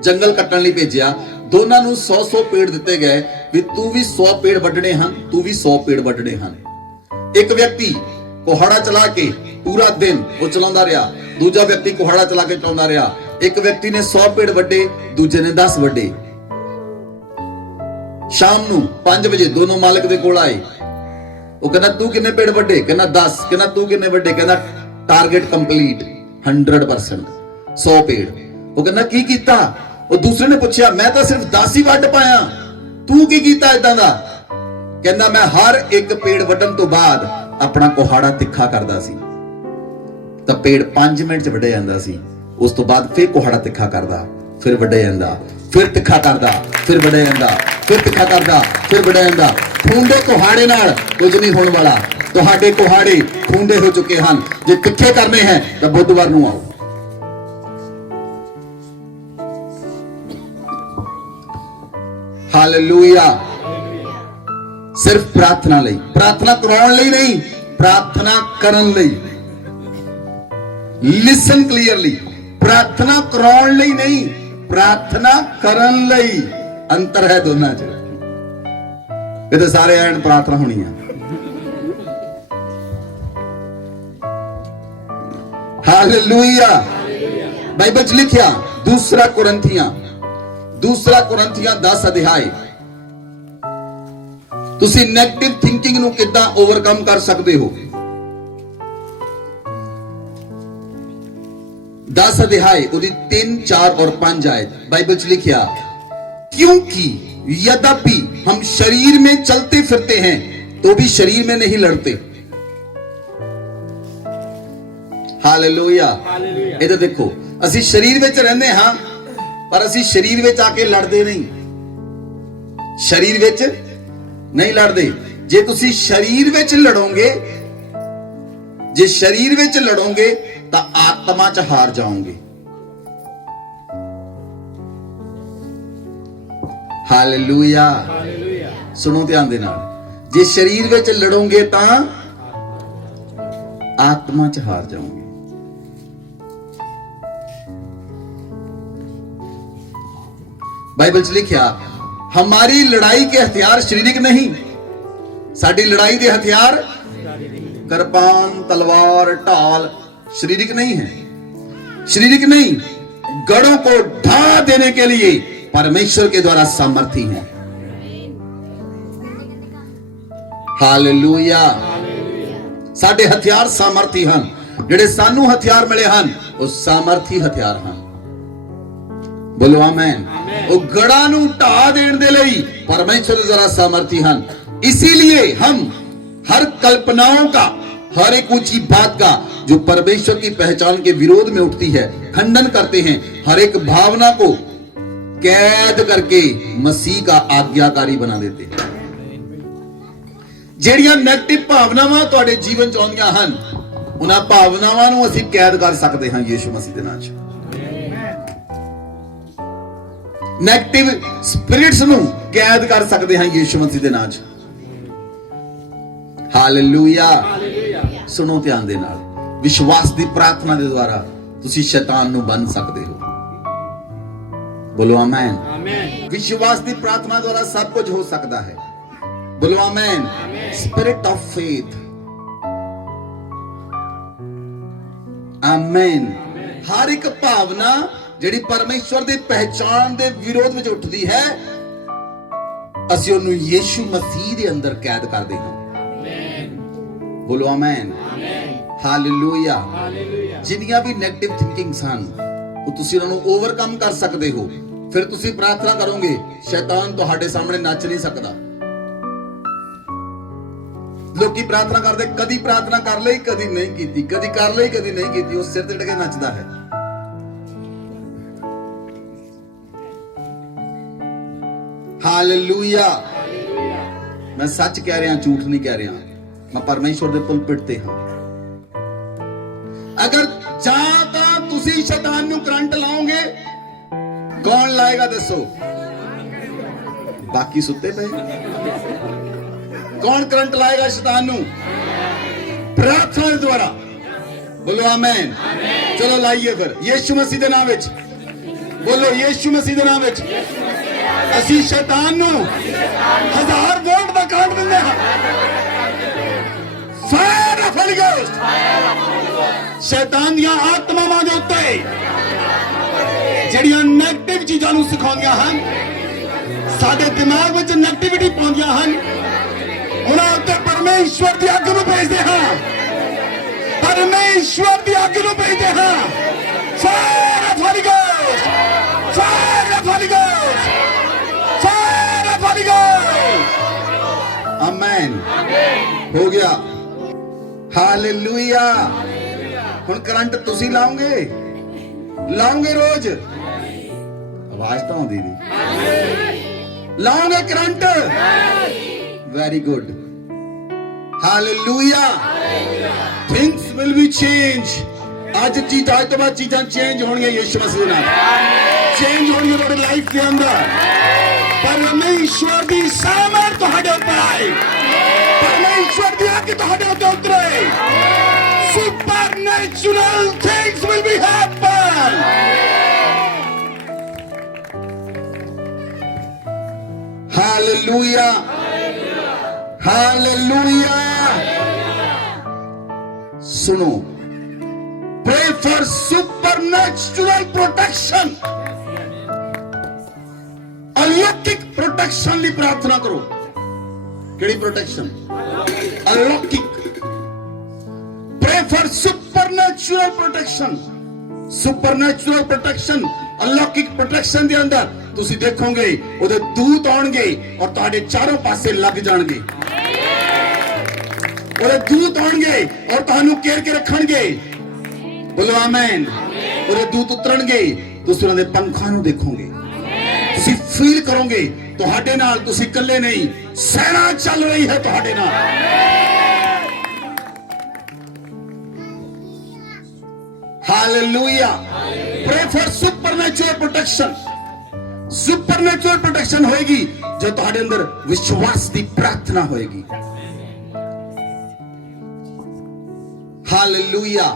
ਜੰਗਲ ਕੱਟਣ ਲਈ ਭੇਜਿਆ। ਦੋਨਾਂ ਨੂੰ 100-100 ਪੇੜ ਦਿੱਤੇ ਗਏ ਵੀ ਤੂੰ ਵੀ 100 ਪੇੜ ਵੱਢਣੇ ਹਨ, ਤੂੰ ਵੀ 100 ਪੇੜ ਵੱਢਣੇ ਹਨ। ਇੱਕ ਵਿਅਕਤੀ ਕੁਹਾੜਾ ਚਲਾ ਕੇ ਪੂਰਾ ਦਿਨ ਉਹ ਚਲਾਉਂਦਾ ਰਿਹਾ, ਦੂਜਾ ਵਿਅਕਤੀ ਕੁਹਾੜਾ ਚਲਾ ਕੇ ਚਲਾਉਂਦਾ ਰਿਹਾ। ਇੱਕ ਵਿਅਕਤੀ ਨੇ 100 ਪੇੜ ਵੱਢੇ, ਦੂਜੇ ਨੇ 10 ਵੱਢੇ। ਸ਼ਾਮ ਨੂੰ 5 ਵਜੇ ਦੋਨੋਂ ਮਾਲਕ ਦੇ ਕੋਲ ਆਏ। ਉਹ ਕਹਿੰਦਾ ਤੂੰ ਕਿੰਨੇ ਪੇੜ ਵੱਢੇ? ਕਹਿੰਦਾ 10। ਕਹਿੰਦਾ ਤੂੰ ਕਿੰਨੇ ਵੱਢੇ? ਕਹਿੰਦਾ ਟਾਰਗੇਟ ਕੰਪਲੀਟ 100%, 100 ਪੇੜ। ਉਹ ਕਹਿੰਦਾ ਕੀ ਕੀਤਾ? ਉਹ ਦੂਸਰੇ ਨੇ ਪੁੱਛਿਆ, ਮੈਂ ਤਾਂ ਸਿਰਫ 10 ਹੀ ਵੱਢ ਪਾਇਆ, ਤੂੰ ਕੀ ਕੀਤਾ ਇਦਾਂ ਦਾ? ਕਹਿੰਦਾ ਮੈਂ ਹਰ ਇੱਕ ਪੇੜ ਵੱਢਣ ਤੋਂ ਬਾਅਦ ਆਪਣਾ ਕੁਹਾੜਾ ਤਿੱਖਾ ਕਰਦਾ ਸੀ ਤਾਂ ਪੇੜ 5 ਮਿੰਟ ਚ ਵੱਢਿਆ ਜਾਂਦਾ ਸੀ। ਉਸ ਤੋਂ ਬਾਅਦ ਫਿਰ ਕੁਹਾੜਾ ਤਿੱਖਾ ਕਰਦਾ, ਫਿਰ ਵੱਢਿਆ ਜਾਂਦਾ, ਫਿਰ ਤਿੱਖਾ ਕਰਦਾ, ਫਿਰ ਵੱਢਿਆ ਜਾਂਦਾ, ਫਿਰ ਤਿੱਖਾ ਕਰਦਾ, ਫਿਰ ਵੱਢਿਆ ਜਾਂਦਾ। ਖੂੰਡੇ ਕੁਹਾੜੇ ਨਾਲ ਕੁਝ ਨਹੀਂ ਹੋਣ ਵਾਲਾ। ਤੁਹਾਡੇ ਕੁਹਾੜੇ ਖੂੰਡੇ ਹੋ ਚੁੱਕੇ ਹਨ। ਜੇ ਤਿੱਖੇ ਕਰਨੇ ਹੈ ਤਾਂ ਬੁੱਧਵਾਰ ਨੂੰ ਆਓ। ਹਾਲੇਲੂਇਆ। ਸਿਰਫ ਪ੍ਰਾਰਥਨਾ ਲਈ, ਪ੍ਰਾਰਥਨਾ ਕਰਾਉਣ ਲਈ ਨਹੀਂ, ਪ੍ਰਾਰਥਨਾ ਕਰਨ ਲਈ। ਲਿਸਨ ਕਲੀਅਰਲੀ, ਪ੍ਰਾਰਥਨਾ ਕਰਾਉਣ ਲਈ ਨਹੀਂ, ਪ੍ਰਾਰਥਨਾ ਕਰਨ ਲਈ। ਅੰਤਰ ਹੈ ਦੋਨਾਂ 'ਚ। ਇਹ ਤਾਂ ਸਾਰੇ ਐਨ ਪ੍ਰਾਰਥਨਾ ਹੋਣੀ ਆ। ਹਾਲੇਲੂਇਆ। ਬਾਈਬਲ 'ਚ ਲਿਖਿਆ ਦੂਸਰਾ ਕੁਰਿੰਥੀਆਂ 10 ਅਧਿਆਇ। ਤੁਸੀਂ ਨੈਗੇਟਿਵ ਥਿੰਕਿੰਗ ਨੂੰ ਕਿੱਦਾਂ ਓਵਰਕਮ ਕਰ ਸਕਦੇ ਹੋ? 10 अध्याय ਉਹਦੀ 3, 4 और 5 आयत बाइबल च लिखिया, क्योंकि यद्यपि हम शरीर में चलते फिरते हैं तो भी शरीर में नहीं लड़ते। हालेलुया। इधर देखो, ਅਸੀਂ शरीर ਵਿੱਚ ਰਹਿੰਦੇ ਹਾਂ ਪਰ ਅਸੀਂ शरीर ਵਿੱਚ ਆ ਕੇ ਲੜਦੇ ਨਹੀਂ, शरीर ਵਿੱਚ ਨਹੀਂ ਲੜਦੇ। ਜੇ ਤੁਸੀਂ शरीर ਵਿੱਚ ਲੜੋਗੇ, ਜੇ शरीर ਵਿੱਚ ਲੜੋਗੇ ਤਾਂ ਆਤਮਾ ਚ ਹਾਰ ਜਾਓਗੇ। ਹਾਲੇਲੂਇਆ। ਸੁਣੋ ਧਿਆਨ ਦੇ ਨਾਲ, ਜੇ ਸਰੀਰ ਵਿੱਚ ਲੜੋਗੇ ਤਾਂ ਆਤਮਾ ਚ ਹਾਰ ਜਾਓਗੇ। ਬਾਈਬਲ ਚ ਲਿਖਿਆ, हमारी लड़ाई के हथियार शारीरिक नहीं। साडी लड़ाई के हथियार कृपान, तलवार, ढाल शारीरिक नहीं है, शारीरिक नहीं। गढ़ों को ढा देने के लिए परमेश्वर के द्वारा सामर्थी है। हालेलुया। साडे हथियार सामर्थी हैं, जेडे सानू हथियार मिले हैं वो सामर्थी हथियार हैं। बोलो आमीन। ਉਹ ਗੜਾਂ ਨੂੰ ਢਾ ਦੇਣ ਦੇ ਲਈ परमेश्वर ਦੇ द्वारा सामर्थी हैं। इसीलिए हम हर कल्पनाओं का, हर एक ऊंची बात का जो परमेश्वर की पहचान के विरोध में उठती है, खंडन करते हैं। हर एक भावना को कैद करके मसीह का आज्ञाकारी बना देते हैं। ਜਿਹੜੀਆਂ ਨੈਗੇਟਿਵ ਭਾਵਨਾਵਾਂ ਤੁਹਾਡੇ ਜੀਵਨ ਚ ਆਉਂਦੀਆਂ ਹਨ, ਉਹਨਾਂ ਭਾਵਨਾਵਾਂ ਨੂੰ ਅਸੀਂ ਕੈਦ ਕਰ ਸਕਦੇ ਹਾਂ ਯੀਸ਼ੂ ਮਸੀਹ ਦੇ ਨਾਮ 'ਚ। ਨੈਗੇਟਿਵ ਸਪਿਰਿਟਸ ਨੂੰ ਕੈਦ ਕਰ ਸਕਦੇ ਹਾਂ ਯੀਸ਼ੂ ਮਸੀਹ ਦੇ ਨਾਮ 'ਚ। ਹਾਲੇਲੂਇਆ। ਸੁਣੋ ਧਿਆਨ ਦੇ ਨਾਲ, ਵਿਸ਼ਵਾਸ ਦੀ ਪ੍ਰਾਰਥਨਾ ਦੇ ਦੁਆਰਾ ਤੁਸੀਂ ਸ਼ੈਤਾਨ ਨੂੰ ਬੰਨ ਸਕਦੇ ਹੋ। ਬੋਲੋ ਆਮੇਨ। ਵਿਸ਼ਵਾਸ ਦੀ ਪ੍ਰਾਰਥਨਾ ਦੁਆਰਾ ਸਭ ਕੁਝ ਹੋ ਸਕਦਾ ਹੈ। बोलो आमेन। स्पिरिट ऑफ फेथ, आमेन। हर एक भावना ਜਿਹੜੀ ਪਰਮੇਸ਼ਵਰ ਦੀ ਪਹਿਚਾਨ ਦੇ ਵਿਰੋਧ ਵਿੱਚ ਉੱਠਦੀ ਹੈ, ਅਸੀਂ ਉਹਨੂੰ ਯੀਸ਼ੂ ਮਸੀਹ ਦੇ ਅੰਦਰ ਕੈਦ ਕਰਦੇ ਹਾਂ। ਬੋਲੋ ਆਮੇਨ, ਹਾਲੇਲੂਇਆ। ਜਿੰਨੀਆਂ ਵੀ ਨੈਗੇਟਿਵ ਥਿੰਕਿੰਗਸ ਹਨ, ਉਹ ਤੁਸੀਂ ਉਹਨਾਂ ਨੂੰ ਓਵਰਕਮ ਕਰ ਸਕਦੇ ਹੋ। ਫਿਰ ਤੁਸੀਂ ਪ੍ਰਾਰਥਨਾ ਕਰੋਗੇ, ਸ਼ੈਤਾਨ ਤੁਹਾਡੇ ਸਾਹਮਣੇ ਨੱਚ ਨਹੀਂ ਸਕਦਾ। ਲੋਕੀ ਪ੍ਰਾਰਥਨਾ ਕਰਦੇ, ਕਦੀ ਪ੍ਰਾਰਥਨਾ ਕਰ ਲਈ, ਕਦੀ ਨਹੀਂ ਕੀਤੀ, ਕਦੀ ਕਰ ਲਈ, ਕਦੀ ਨਹੀਂ ਕੀਤੀ, ਉਹ ਸਿਰ ਤੇ ਟਕੇ ਨੱਚਦਾ ਹੈ। ਹਾਲੇਲੂਇਆ। ਮੈਂ ਸੱਚ ਕਹਿ ਰਿਹਾ, ਝੂਠ ਨਹੀਂ ਕਹਿ ਰਿਹਾ। ਮੈਂ ਪਰਮੇਸ਼ਵਰ ਦੇ ਪੁਲਪਿਟ ਤੇ ਹਾਂ। ਅਗਰ ਜਾਂ ਤਾਂ ਤੁਸੀਂ ਸ਼ੈਤਾਨ ਨੂੰ ਕਰੰਟ ਲਾਓਗੇ, ਕੌਣ ਲਾਏਗਾ ਦੱਸੋ? ਬਾਕੀ ਸੁੱਤੇ ਪਏ। कौन करंट लाएगा शैतान नु? प्रार्थना के द्वारा। बोलो आमेन। चलो लाइए फिर यीशु मसीह दे नाम विच। बोलो यीशु मसीह दे नाम विच असी शैतान नु 1000 वोल्ट दा करंट दिंदे हां। Fire of Holi ghost. शैतान दी आत्मावां दे उत्ते ਜਿਹੜੀਆਂ ਨੈਗੇਟਿਵ ਚੀਜ਼ਾਂ ਨੂੰ ਸਿਖਾਉਂਦੀਆਂ ਹਨ, ਸਾਡੇ ਦਿਮਾਗ ਵਿੱਚ ਨੈਗੇਟਿਵਿਟੀ ਪਾਉਂਦੀਆਂ ਹਨ, ਉਹਨਾਂ ਉੱਤੇ ਪਰਮੇਸ਼ਵਰ ਦੀ ਅੱਗ ਨੂੰ ਭੇਜਦੇ ਹਾਂ। ਪਰਮੇਸ਼ਵਰ ਦੀ ਅੱਗ ਨੂੰ ਭੇਜਦੇ ਹਾਂ। Fire of Holi ghost, fire of Holi ghost, fire of Holi ghost. Amen. ਹੋ ਗਿਆ। ਹਾਲੇਲੂਇਆ। ਹੁਣ ਕਰੰਟ ਤੁਸੀਂ ਲਾਓਗੇ, ਲਾਓਗੇ ਰੋਜ਼? ਆਵਾਜ਼ ਤਾਂ ਆਉਂਦੀ ਨਹੀਂ। ਲਾਓਗੇ current? Very good. Hallelujah. Things will be changed. आज तो बाद चीज़ां चेंज होंगी यीशु मसीह नाम। चेंज होंगी तुम्हारी लाइफ के अंदर। परमेश्वर की सामर्थ तुम्हारे ऊपर आए। परमेश्वर की आके तुम्हारे ऊपर उतरे। Supernatural things will be happen. Hallelujah. Hallelujah. सुनो, प्रे फॉर सुपरनैचुरल प्रोटेक्शन। अलौकिक प्रोटेक्शन ली प्रार्थना करो। केड़ी प्रोटेक्शन? अलौकिक। Pray for supernatural protection. Supernatural protection, अलौकिक प्रोटेक्शन दे अंदर ਤੁਸੀਂ ਦੇਖੋਗੇ ਉਹਦੇ ਦੂਤ ਆਉਣਗੇ ਔਰ ਤੁਹਾਡੇ ਚਾਰੋਂ ਪਾਸੇ ਲੱਗ ਜਾਣਗੇ। ਉਹਦੇ ਦੂਤ ਆਉਣਗੇ ਔਰ ਤੁਹਾਨੂੰ ਘੇਰ ਕੇ ਰੱਖਣਗੇ। ਬੋਲੋ ਆਮੇਨ। ਉਹਦੇ ਦੂਤ ਉਤਰਨਗੇ, ਤੁਸੀਂ ਉਹਨਾਂ ਦੇ ਪੰਖਾਂ ਨੂੰ ਦੇਖੋਗੇ, ਤੁਸੀਂ ਫੀਲ ਕਰੋਗੇ ਤੁਹਾਡੇ ਨਾਲ ਤੁਸੀਂ ਇਕੱਲੇ ਨਹੀਂ, ਸੈਨਾ ਚੱਲ ਰਹੀ ਹੈ ਤੁਹਾਡੇ ਨਾਲ। Hallelujah. Pray for supernatural protection. Supernatural protection होएगी जो तुम्हारे अंदर विश्वास की प्रार्थना होएगी। Hallelujah,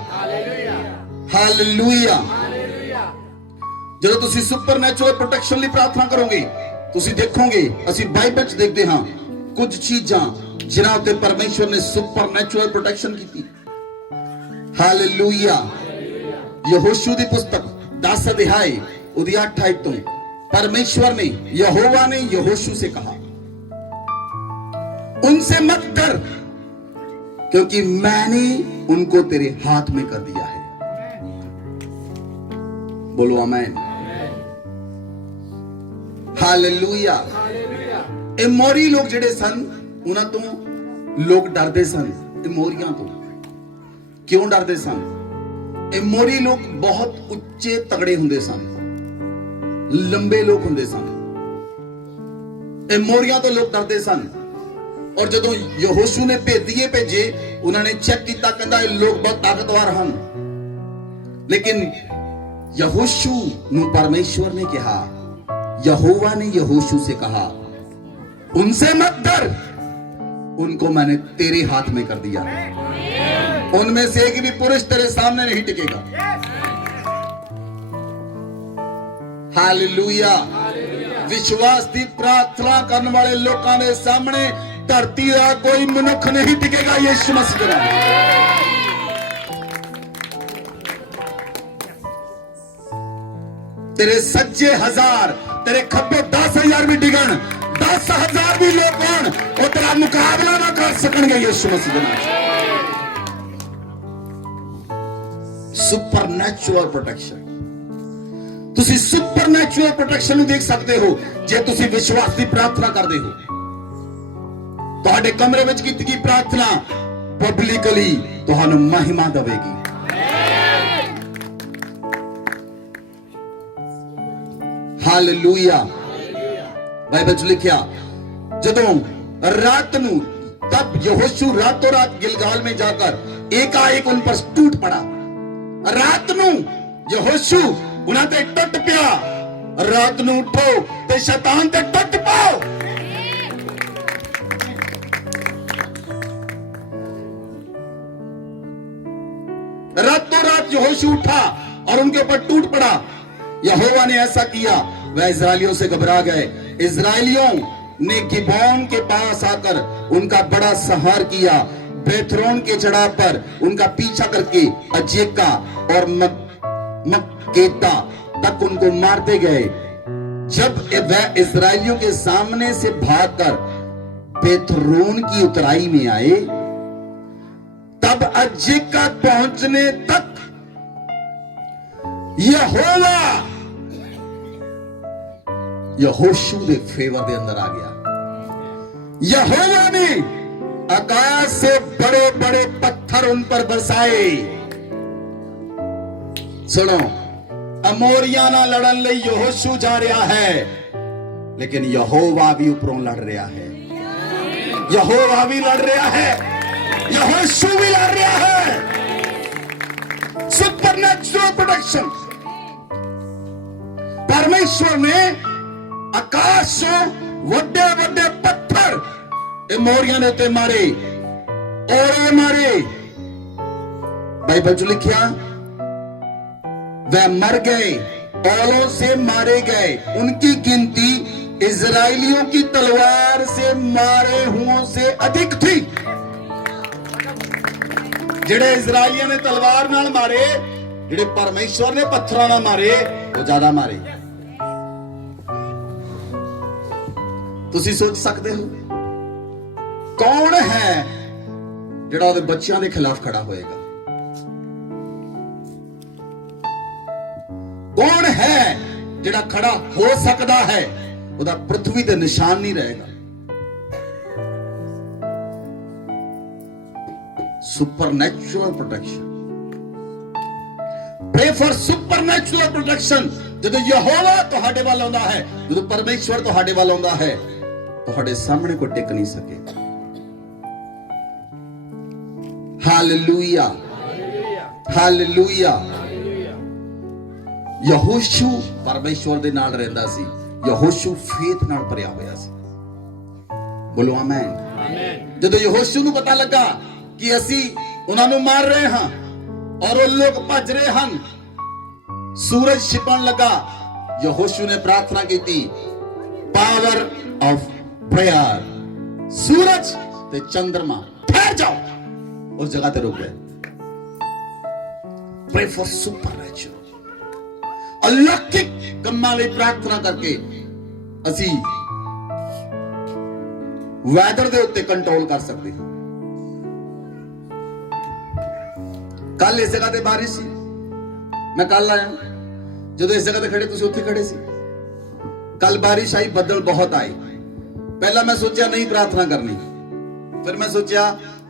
hallelujah. जो तुसी सुपरनैचुरल प्रोटेक्शन ਲਈ प्रार्थना करोगे, तुसी देखोगे ਅਸੀਂ ਬਾਈਬਲ ਚ ਦੇਖਦੇ ਹਾਂ ਕੁਝ ਚੀਜ਼ਾਂ ਜਿਨ੍ਹਾਂ ਉੱਤੇ ਪਰਮੇਸ਼ਵਰ ਨੇ ਸੁਪਰਨੈਚੁਰਲ ਪ੍ਰੋਟੈਕਸ਼ਨ ਕੀਤੀ। ਹਾਲੇਲੂਇਆ। यहोशू की पुस्तक 10 अध्याय उसकी 8 आयत तो परमेश्वर ने, यहोवा ने यहोशू से कहा, उनसे मत डर क्योंकि मैंने उनको तेरे हाथ में कर दिया है। बोलो आमीन। ਹਾਲੇਲੂਇਆ। ਇਹ ਮੋਰੀ ਲੋਕ ਜਿਹੜੇ ਸਨ, ਉਹਨਾਂ ਤੋਂ ਲੋਕ ਡਰਦੇ ਸਨ। ਇਹ ਮੋਰੀਆਂ ਤੋਂ ਕਿਉਂ ਡਰਦੇ ਸਨ? ਇਹ ਮੋਰੀ ਲੋਕ ਬਹੁਤ ਉੱਚੇ ਤਗੜੇ ਹੁੰਦੇ ਸਨ, ਲੰਬੇ ਲੋਕ ਹੁੰਦੇ ਸਨ। ਇਹ ਮੋਰੀਆਂ ਤੋਂ ਲੋਕ ਡਰਦੇ ਸਨ। ਔਰ ਜਦੋਂ ਯਹੋਸ਼ੂ ਨੇ ਭੇਦੀਏ ਭੇਜੇ, ਉਹਨਾਂ ਨੇ ਚੈੱਕ ਕੀਤਾ, ਕਹਿੰਦਾ ਇਹ ਲੋਕ ਬਹੁਤ ਤਾਕਤਵਰ ਹਨ। लेकिन यहोशू ਨੂੰ परमेश्वर ने कहा, यहोवा ने यहोशू से कहा, उनसे मत डर, उनको मैंने तेरे हाथ में कर दिया। उनमें से एक भी पुरुष तेरे सामने नहीं टिकेगा। हालेलुया। विश्वास की प्रार्थना करने वाले लोगों के सामने धरती का कोई मनुष्य नहीं टिकेगा। यीशु मसीह के नाम। तेरे सज्जे 1000, तेरे खब्बे 10,000 भी डिगन, 10,000 भी लोग होण, वो तेरा मुकाबला ना कर सकणगे। यीशु मसीह दे नाम। Supernatural protection. तुसी सुपरनैचुरल प्रोटेक्शन ਨੂੰ ਦੇਖ ਸਕਦੇ ਹੋ ਜੇ ਤੁਸੀਂ ਵਿਸ਼ਵਾਸ ਦੀ ਪ੍ਰਾਰਥਨਾ ਕਰਦੇ ਹੋ। ਤੁਹਾਡੇ ਕਮਰੇ ਵਿੱਚ ਕੀਤੀ ਗਈ ਪ੍ਰਾਰਥਨਾ ਪਬਲਿਕਲੀ ਤੁਹਾਨੂੰ ਮਹਿਮਾ ਦੇਵੇਗੀ। हालेलुया। बाइबल च लिखा, जदों रात नू, तब यहोशू रातों रात गिलगाल में जाकर एकाएक उन पर टूट पड़ा। रात नू यहोशू उन्हां ते टुट पिया। रात नू उठो ते शैतान ते टुट पाओ। रातों रात यहोशू उठा और उनके ऊपर टूट पड़ा। यहोवा ने ऐसा किया, वह इजरायलियों से घबरा गए। इजरायलियों ने गिबोन के पास आकर उनका बड़ा संहार किया। बेथरोन के चढ़ाव पर उनका पीछा करके अजेका और मक्केता तक उनको मारते गए। जब वह इजरायलियों के सामने से भागकर बेथरोन की उतराई में आए, तब अजेका पहुंचने तक यहोवा यहोशू के फेवर के अंदर आ गया। यहोवा ने आकाश से बड़े बड़े पत्थर उन पर बरसाए। सुनो, अमोरिया ना लड़न ले यहोशू जा रहा है, लेकिन यहोवा भी ऊपरों लड़ रहा है। यहोवा भी लड़ रहा है, यहोशू भी लड़ रहा है। Supernatural protection. परमेश्वर ने आकाश से वड्डे वड्डे पत्थर मोरिया ने ते मारे और ये मारे। बाइबल जो लिखा, वह मर गए, औलों से मारे गए। उनकी गिनती इजरायलियों की तलवार से मारे हुओं से अधिक थी। जेड़े इजरायलियों ने तलवार नाल मारे, जेड़े परमेश्वर ने पत्थरों नाल मारे, वो ज्यादा मारे। तुसी सोच सकते हो कौन है जेड़ा उहदे बच्चों के खिलाफ खड़ा होएगा? कौन है जेड़ा खड़ा हो सकता है? उहदा पृथ्वी ते निशान नहीं रहेगा। Supernatural protection. Pray for supernatural protection. जब यहोवा तुहाडे वाल आउंदा है, जब परमेश्वर तुहाडे वाल आउंदा है, तुहाडे सामने कोई टिक नहीं सकेगा। Hallelujah, hallelujah. यहोशू परमेश्वर दे नाल रहिंदा सी। यहोशू फेथ नाल भरिया होया सी। बोलो आमीन। जब यहोशू नूं पता लगा कि असी उन्हां नूं मार रहे हां और वो लोग भज रहे हन, सूरज छिपन लगा, यहोशू ने प्रार्थना की थी, पावर ऑफ प्रेयर। सूरज ते चंद्रमा ठहर जाओ, उस जगह ते रुक गए। Pray for supernatural. अलौकिक कम्मां लई प्रार्थना करके असी वैदर दे उत्ते कंट्रोल कर सकते हैं। कल इस जगह ते बारिश सी, मैं कल आया, जदों इस जगह ते खड़े तुसीं उत्थे खड़े सी। कल बारिश आई, बदल बहुत आए। पहला मैं सोचा नहीं प्रार्थना करनी, फिर मैं सोचा,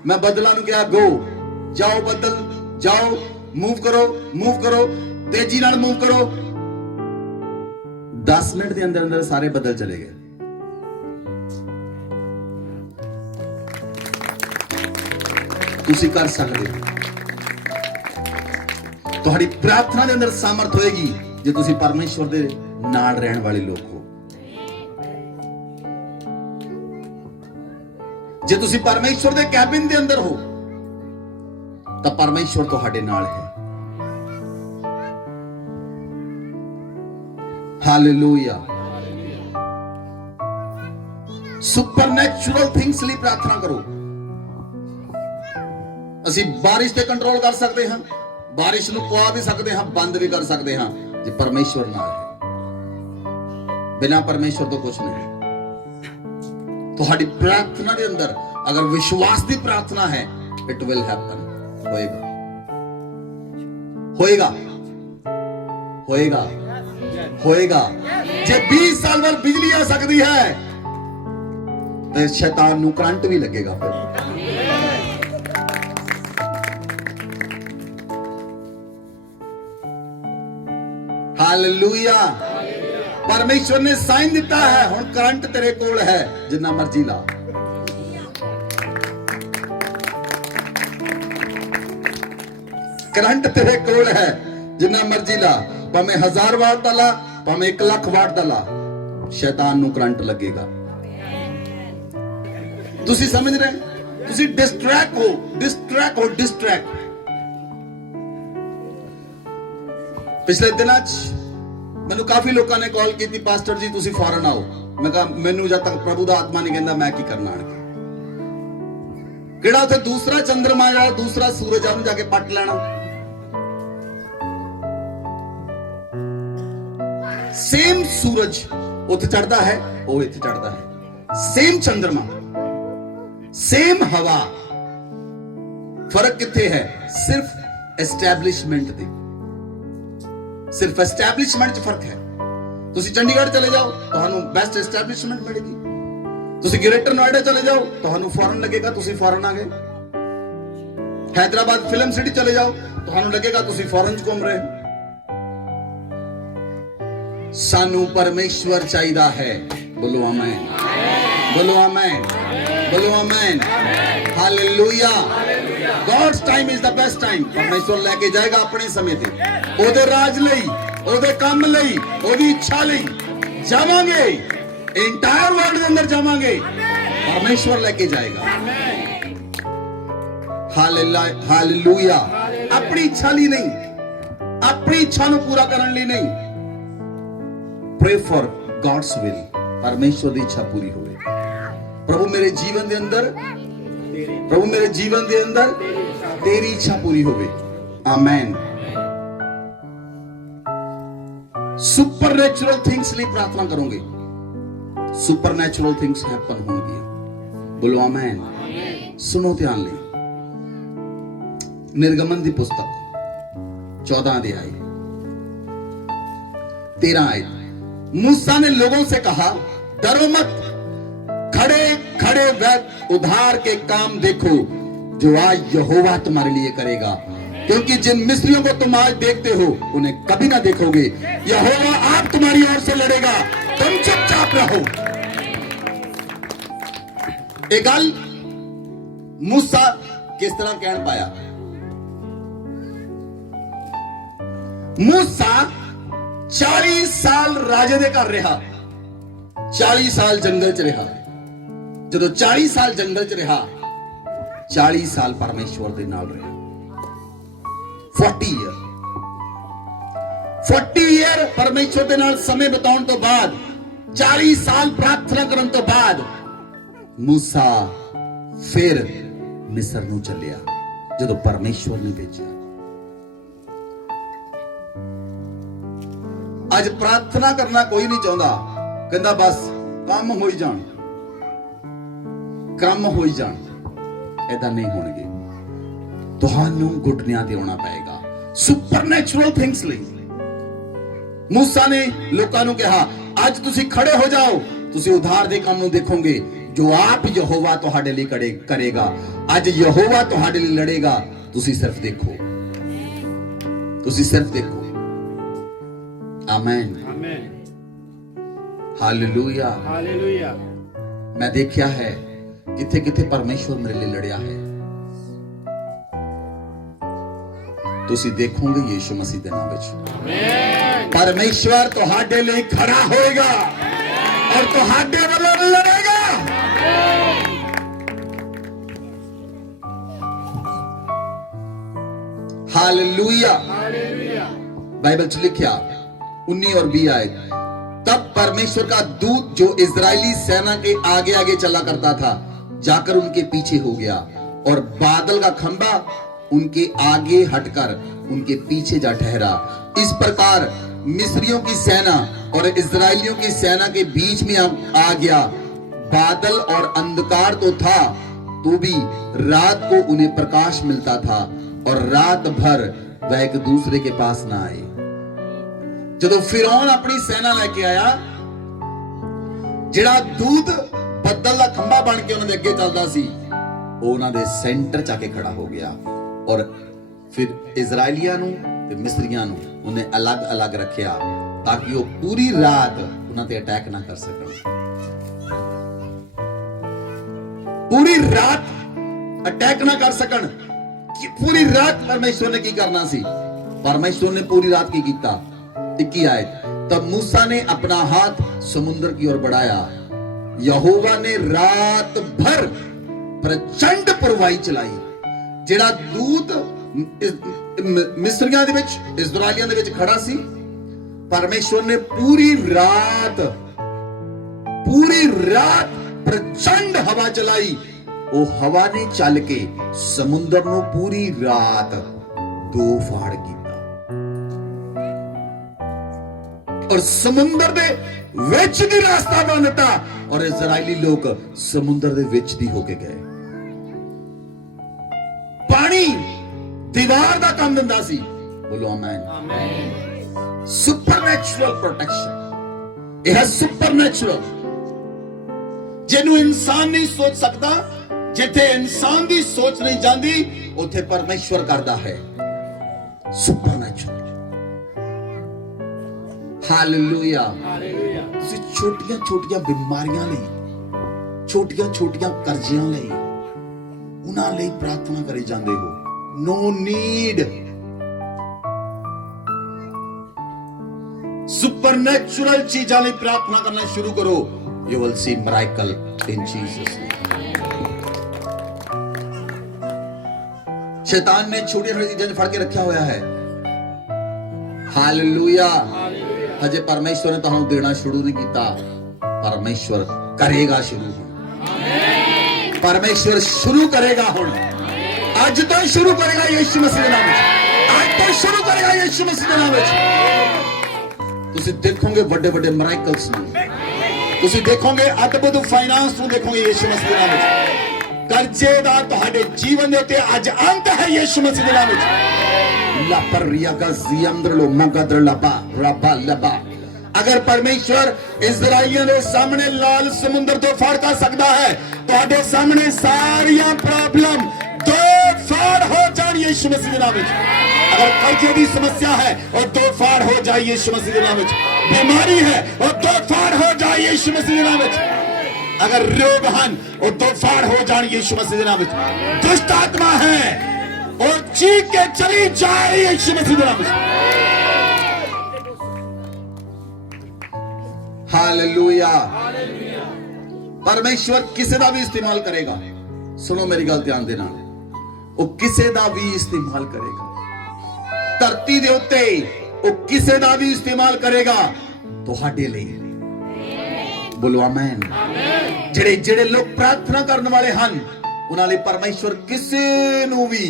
मैं बदलों ਨੂੰ ਕਿਹਾ गो जाओ बदल जाओ, मूव करो, तेजी नाल मूव करो। 10 मिनट के अंदर अंदर सारे बदल चले गए। तुसी कर सकते हो। तुम्हारी प्रार्थना के अंदर सामर्थ होएगी जे तुसी परमेश्वर दे नाल रहने वाले लोग हो। जे तुसी परमेश्वर दे कैबिन दे अंदर हो तो परमेश्वर तुहाडे नाल है। हालेलुया। सुपरनैचुरल थिंग्स ਲਈ प्रार्थना करो। ਅਸੀਂ ਬਾਰਿਸ਼ ਤੇ ਕੰਟਰੋਲ ਕਰ ਸਕਦੇ ਹਾਂ, ਬਾਰਿਸ਼ ਨੂੰ ਪਵਾ ਵੀ ਸਕਦੇ ਹਾਂ, ਬੰਦ ਵੀ ਕਰ ਸਕਦੇ ਹਾਂ ਜੇ ਪਰਮੇਸ਼ਵਰ ਨਾਲ ਹੈ। ਬਿਨਾਂ ਪਰਮੇਸ਼ਵਰ ਤੋਂ ਕੁਝ ਨਹੀਂ। ਤੁਹਾਡੀ ਪ੍ਰਾਰਥਨਾ ਦੇ ਅੰਦਰ ਅਗਰ ਵਿਸ਼ਵਾਸ ਦੀ ਪ੍ਰਾਰਥਨਾ ਹੈ, ਇਟ ਵਿਲ ਹੈਪਨ। ਹੋਏਗਾ। ਜੇ 20 ਸਾਲ ਬਾਅਦ ਬਿਜਲੀ ਆ ਸਕਦੀ ਹੈ ਤੇ ਸ਼ੈਤਾਨ ਨੂੰ ਕਰੰਟ ਵੀ ਲੱਗੇਗਾ। ਫਿਰ हालेलुया। परमेश्वर ने साइन दिता है, हुण करंट तेरे कोल है, जिन्ना मर्जी ला। करंट तेरे कोल है, जिन्ना मर्जी ला। भावें 1000 वाट दा ला, भावें 1 लाख वाट दा ला, शैतान नू करंट लगेगा। तुसी समझ रहे? तुसी डिस्ट्रैक्ट हो। पिछले दिनों मैनू काफी लोगों ने कॉल की, पास्टर जी तुसी फॉरन आओ। मैं कहा मैनू जब तक प्रभु दा आत्मा नहीं कहता मैं की करना आण के। किहड़ा उत्थे दूसरा चंद्रमा या दूसरा सूरज आनू जाके पट लेना। सेम सूरज उत्थे चढ़ता है, वो इत्थे चढ़ता है। सेम चंद्रमा, सेम हवा। फर्क कित्थे है? सिर्फ एस्टैब्लिशमेंट दी। सिर्फ एस्टैब्लिशमेंट च फर्क है। तुसी चंडीगढ़ चले जाओ तुहानू बेस्ट एस्टैब्लिशमेंट मिलेगी। तुसी ग्रेटर नोएडा चले जाओ तुहानू फॉरेन लगेगा, तुसी फॉरेन आ गए। हैदराबाद फिल्म सिटी चले जाओ तुहानू लगेगा तुसी फॉरेन च घूम रहे हो। सानू परमेश्वर चाहिदा है। बोलो आमीन, बोलो आमीन, बोलो आमीन। Hallelujah. God's time is the best time। परमेश्वर लेके जाएगा अपने समय ते, ओदे राज लई, ओदे काम लई, ओदी इच्छा लई जावांगे। एंटायर वर्ल्ड के अंदर जावांगे, परमेश्वर लेके जाएगा। हालेलुया। अपनी इच्छा ली नहीं, अपनी इच्छा नु पूरा करने ली नहीं। Pray for God's will. परमेश्वर की इच्छा पूरी होवे। प्रभु मेरे जीवन के अंदर, प्रभु मेरे जीवन के अंदर तेरी इच्छा पूरी होवे। आमेन। सुपरनैचुरल थिंग्स लिए प्रार्थना करोगे, सुपरनैचुरल थिंग्स हैपन होंगी। बोलो आमेन। सुनो ध्यान ले। निर्गमन की पुस्तक 14 अध्याय 13 आयत। मूसा ने लोगों से कहा, डरो मत, खड़े खड़े वैध उधार के काम देखो जो आज यहोवा तुम्हारे लिए करेगा, क्योंकि जिन मिस्रियों को तुम आज देखते हो उन्हें कभी ना देखोगे। यहोवा आप तुम्हारी ओर से लड़ेगा, तुम चुपचाप रहो। एक गल मूसा किस तरह कहन पाया? मूसा 40 साल राजे दे घर रहा, 40 साल जंगल च रहा। जो 40 साल जंगल च रहा, 40 साल परमेश्वर दे नाल रहा। 40 ईयर परमेश्वर दे नाल समय बिताउण तो बाद, 40 साल प्रार्थना करन तो बाद मूसा फिर मिस्र नूं चलिया जदों परमेश्वर ने भेजिया। अज प्रार्थना करना कोई नहीं चाहता, कहंदा बस काम हो ही जाण, काम हो ही जाण। ऐसा नहीं होणगे। तुहानू घुटनियां ते आउणा पएगा सुपरनैचुरल थिंग्स ਲਈ। मूसा ने लोकां नू कहा ਅੱਜ ਤੁਸੀਂ ਖੜੇ ਹੋ ਜਾਓ, ਤੁਸੀਂ ਉਧਾਰ ਦੇ ਕੰਮ ਨੂੰ ਦੇਖੋਗੇ ਜੋ ਆਪ ਯਹੋਵਾ ਤੁਹਾਡੇ ਲਈ ਕਰੇਗਾ। ਅੱਜ ਯਹੋਵਾ ਤੁਹਾਡੇ ਲਈ ਲੜੇਗਾ, ਤੁਸੀਂ ਸਿਰਫ ਦੇਖੋ, ਤੁਸੀਂ ਸਿਰਫ ਦੇਖੋ। Amen, amen, hallelujah, hallelujah. ਮੈਂ ਦੇਖਿਆ ਹੈ ਕਿੱਥੇ ਕਿੱਥੇ ਪਰਮੇਸ਼ਵਰ ਮੇਰੇ ਲਈ ਲੜਿਆ ਹੈ। ਤੁਸੀਂ ਦੇਖੋਗੇ ਯੀਸ਼ੂ ਮਸੀਹ ਦੇ ਨਾਮ ਵਿੱਚ ਆਮੇਨ, ਪਰਮੇਸ਼ਵਰ ਤੁਹਾਡੇ ਲਈ ਖੜਾ ਹੋਏਗਾ ਔਰ ਤੁਹਾਡੇ ਵੱਲੋਂ ਲੜੇਗਾ। हालेलुया। बाइबल च लिखा 19 और 20 आयत, तब परमेश्वर का दूत जो इजरायली सेना के आगे आगे चला करता था जाकर उनके पीछे हो गया और बादल का खंभा उनके आगे हटकर उनके पीछे जा ठहरा। इस प्रकार मिस्रियों की सेना और इजरायलियों की सेना के बीच में आ गया। बादल और अंधकार तो था तो भी रात को उन्हें प्रकाश मिलता था और रात भर वह एक दूसरे के पास ना आए। ਜਦੋਂ ਫਿਰੌਨ ਆਪਣੀ ਸੈਨਾ ਲੈ ਕੇ ਆਇਆ, ਜਿਹੜਾ ਦੂਤ ਬੱਦਲ ਦਾ ਖੰਭਾ ਬਣ ਕੇ ਉਹਨਾਂ ਦੇ ਅੱਗੇ ਚੱਲਦਾ ਸੀ, ਉਹ ਉਹਨਾਂ ਦੇ ਸੈਂਟਰ ਚ ਆ ਕੇ ਖੜਾ ਹੋ ਗਿਆ ਔਰ ਫਿਰ ਇਜ਼ਰਾਈਲੀਆਂ ਨੂੰ ਤੇ ਮਿਸਰੀਆਂ ਨੂੰ ਉਹਨੇ ਅਲੱਗ-ਅਲੱਗ ਰੱਖਿਆ ਤਾਂ ਕਿ ਉਹ ਪੂਰੀ ਰਾਤ ਉਹਨਾਂ ਤੇ ਅਟੈਕ ਨਾ ਕਰ ਸਕਣ। ਪੂਰੀ ਰਾਤ ਅਟੈਕ ਨਾ ਕਰ ਸਕਣ। पूरी रात परमेश्वर ने की करना सी? परमेश्वर ने पूरी रात की कीता। 21 आयत, तब मूसा ने अपना हाथ समुद्र की ओर बढ़ाया, यहोवा ने रात भर प्रचंड पुरवाई चलाई। ਜਿਹੜਾ ਦੂਤ ਮਿਸਰੀਆਂ ਦੇ ਵਿੱਚ ਇਜ਼ਰਾਈਲੀਆਂ ਦੇ ਵਿੱਚ ਖੜਾ ਸੀ, ਪਰਮੇਸ਼ਵਰ ਨੇ ਪੂਰੀ ਰਾਤ ਪ੍ਰਚੰਡ ਹਵਾ ਚਲਾਈ। ਉਹ ਹਵਾ ਨੇ ਚੱਲ ਕੇ ਸਮੁੰਦਰ ਨੂੰ ਪੂਰੀ ਰਾਤ ਦੋ ਫਾੜ ਕੀਤਾ ਔਰ ਸਮੁੰਦਰ ਦੇ ਵਿੱਚ ਦੀ ਰਸਤਾ ਬਣਾ ਦਿੱਤਾ ਔਰ ਇਜ਼ਰਾਈਲੀ ਲੋਕ ਸਮੁੰਦਰ ਦੇ ਵਿੱਚ ਦੀ ਹੋ ਕੇ ਗਏ। ਪਾਣੀ ਦੀਵਾਰ ਦਾ ਕੰਮ ਦਿੰਦਾ ਸੀ। ਬੋਲੋ ਆਮੇਨ। Supernatural protection. ਇਹ ਹੈ ਸੁਪਰਨੈਚੁਰਲ, ਜਿਹਨੂੰ ਇਨਸਾਨ ਨਹੀਂ ਸੋਚ ਸਕਦਾ। ਜਿੱਥੇ ਇਨਸਾਨ ਦੀ ਸੋਚ ਨਹੀਂ ਜਾਂਦੀ, ਉੱਥੇ ਪਰਮੇਸ਼ਵਰ ਕਰਦਾ ਹੈ ਸੁਪਰਨੈਚੁਰਲ। Hallelujah, hallelujah. ਤੁਸੀਂ ਛੋਟੀਆਂ ਛੋਟੀਆਂ ਬਿਮਾਰੀਆਂ ਲਈ, ਛੋਟੀਆਂ ਛੋਟੀਆਂ ਕਰਜ਼ਿਆਂ ਲਈ, ਉਹਨਾਂ ਲਈ ਪ੍ਰਾਰਥਨਾ ਕਰੀ ਜਾਂਦੇ ਹੋ। No need. ਸੁਪਰਨੈਚੁਰਲ ਚੀਜ਼ਾਂ ਲਈ ਪ੍ਰਾਰਥਨਾ ਕਰਨਾ ਸ਼ੁਰੂ ਕਰੋ। You will see miracle in Jesus name. शैतान ने छोटी छोटी चीजें फड़ के रखा हुआ है। हालेलुया। हजे परमेश्वर ने तुहानू देना शुरू नहीं किया, परमेश्वर करेगा शुरू। परमेश्वर शुरू करेगा हुण। आज तो शुरू करेगा यीशु मसीह के नाम में। आज तो शुरू करेगा यीशु मसीह के नाम में। तुसी देखोगे बड़े बड़े मिरेकल्स नू, तुसी देखोगे अद्भुत फाइनेंस नू देखोगे यीशु मसीह के नाम में। कर्जे दा तुहाडे जीवन दे उत्ते अज अंत है यीशु मसीह दे नाम विच। ला परिया का जियंद्र लो मगद्र लबा रबा लबा। अगर परमेश्वर इजराइलियों के सामने लाल समुद्र तो फाड़ कर सकता है, तुहाडे सामने सारियां प्रॉब्लम दो फाड़ हो जाए यीशु मसीह दे नाम विच। अगर कर्जे की समस्या है और दो फाड़ हो जाए यीशु मसीह के नाम में। बीमारी है और दो फाड़ हो जाए यीशु मसीह के नाम में। अगर रोग हन और दो फाड़ हो जाए यीशु मसीह के नाम में। दुष्ट आत्मा है और चीख के चली जाए यीशु मसीह के नाम में। हालेलुया। परमेश्वर किसी का भी इस्तेमाल करेगा। सुनो मेरी गल ध्यान देना, वो किसी का भी इस्तेमाल करेगा। धरती दे उत्ते वो किसी का भी इस्तेमाल करेगा तुहाडे लई। बोलो आमीन। जेड़े जेड़े लोग प्रार्थना करने वाले हन, उन्हां लई परमेश्वर किसी नूं भी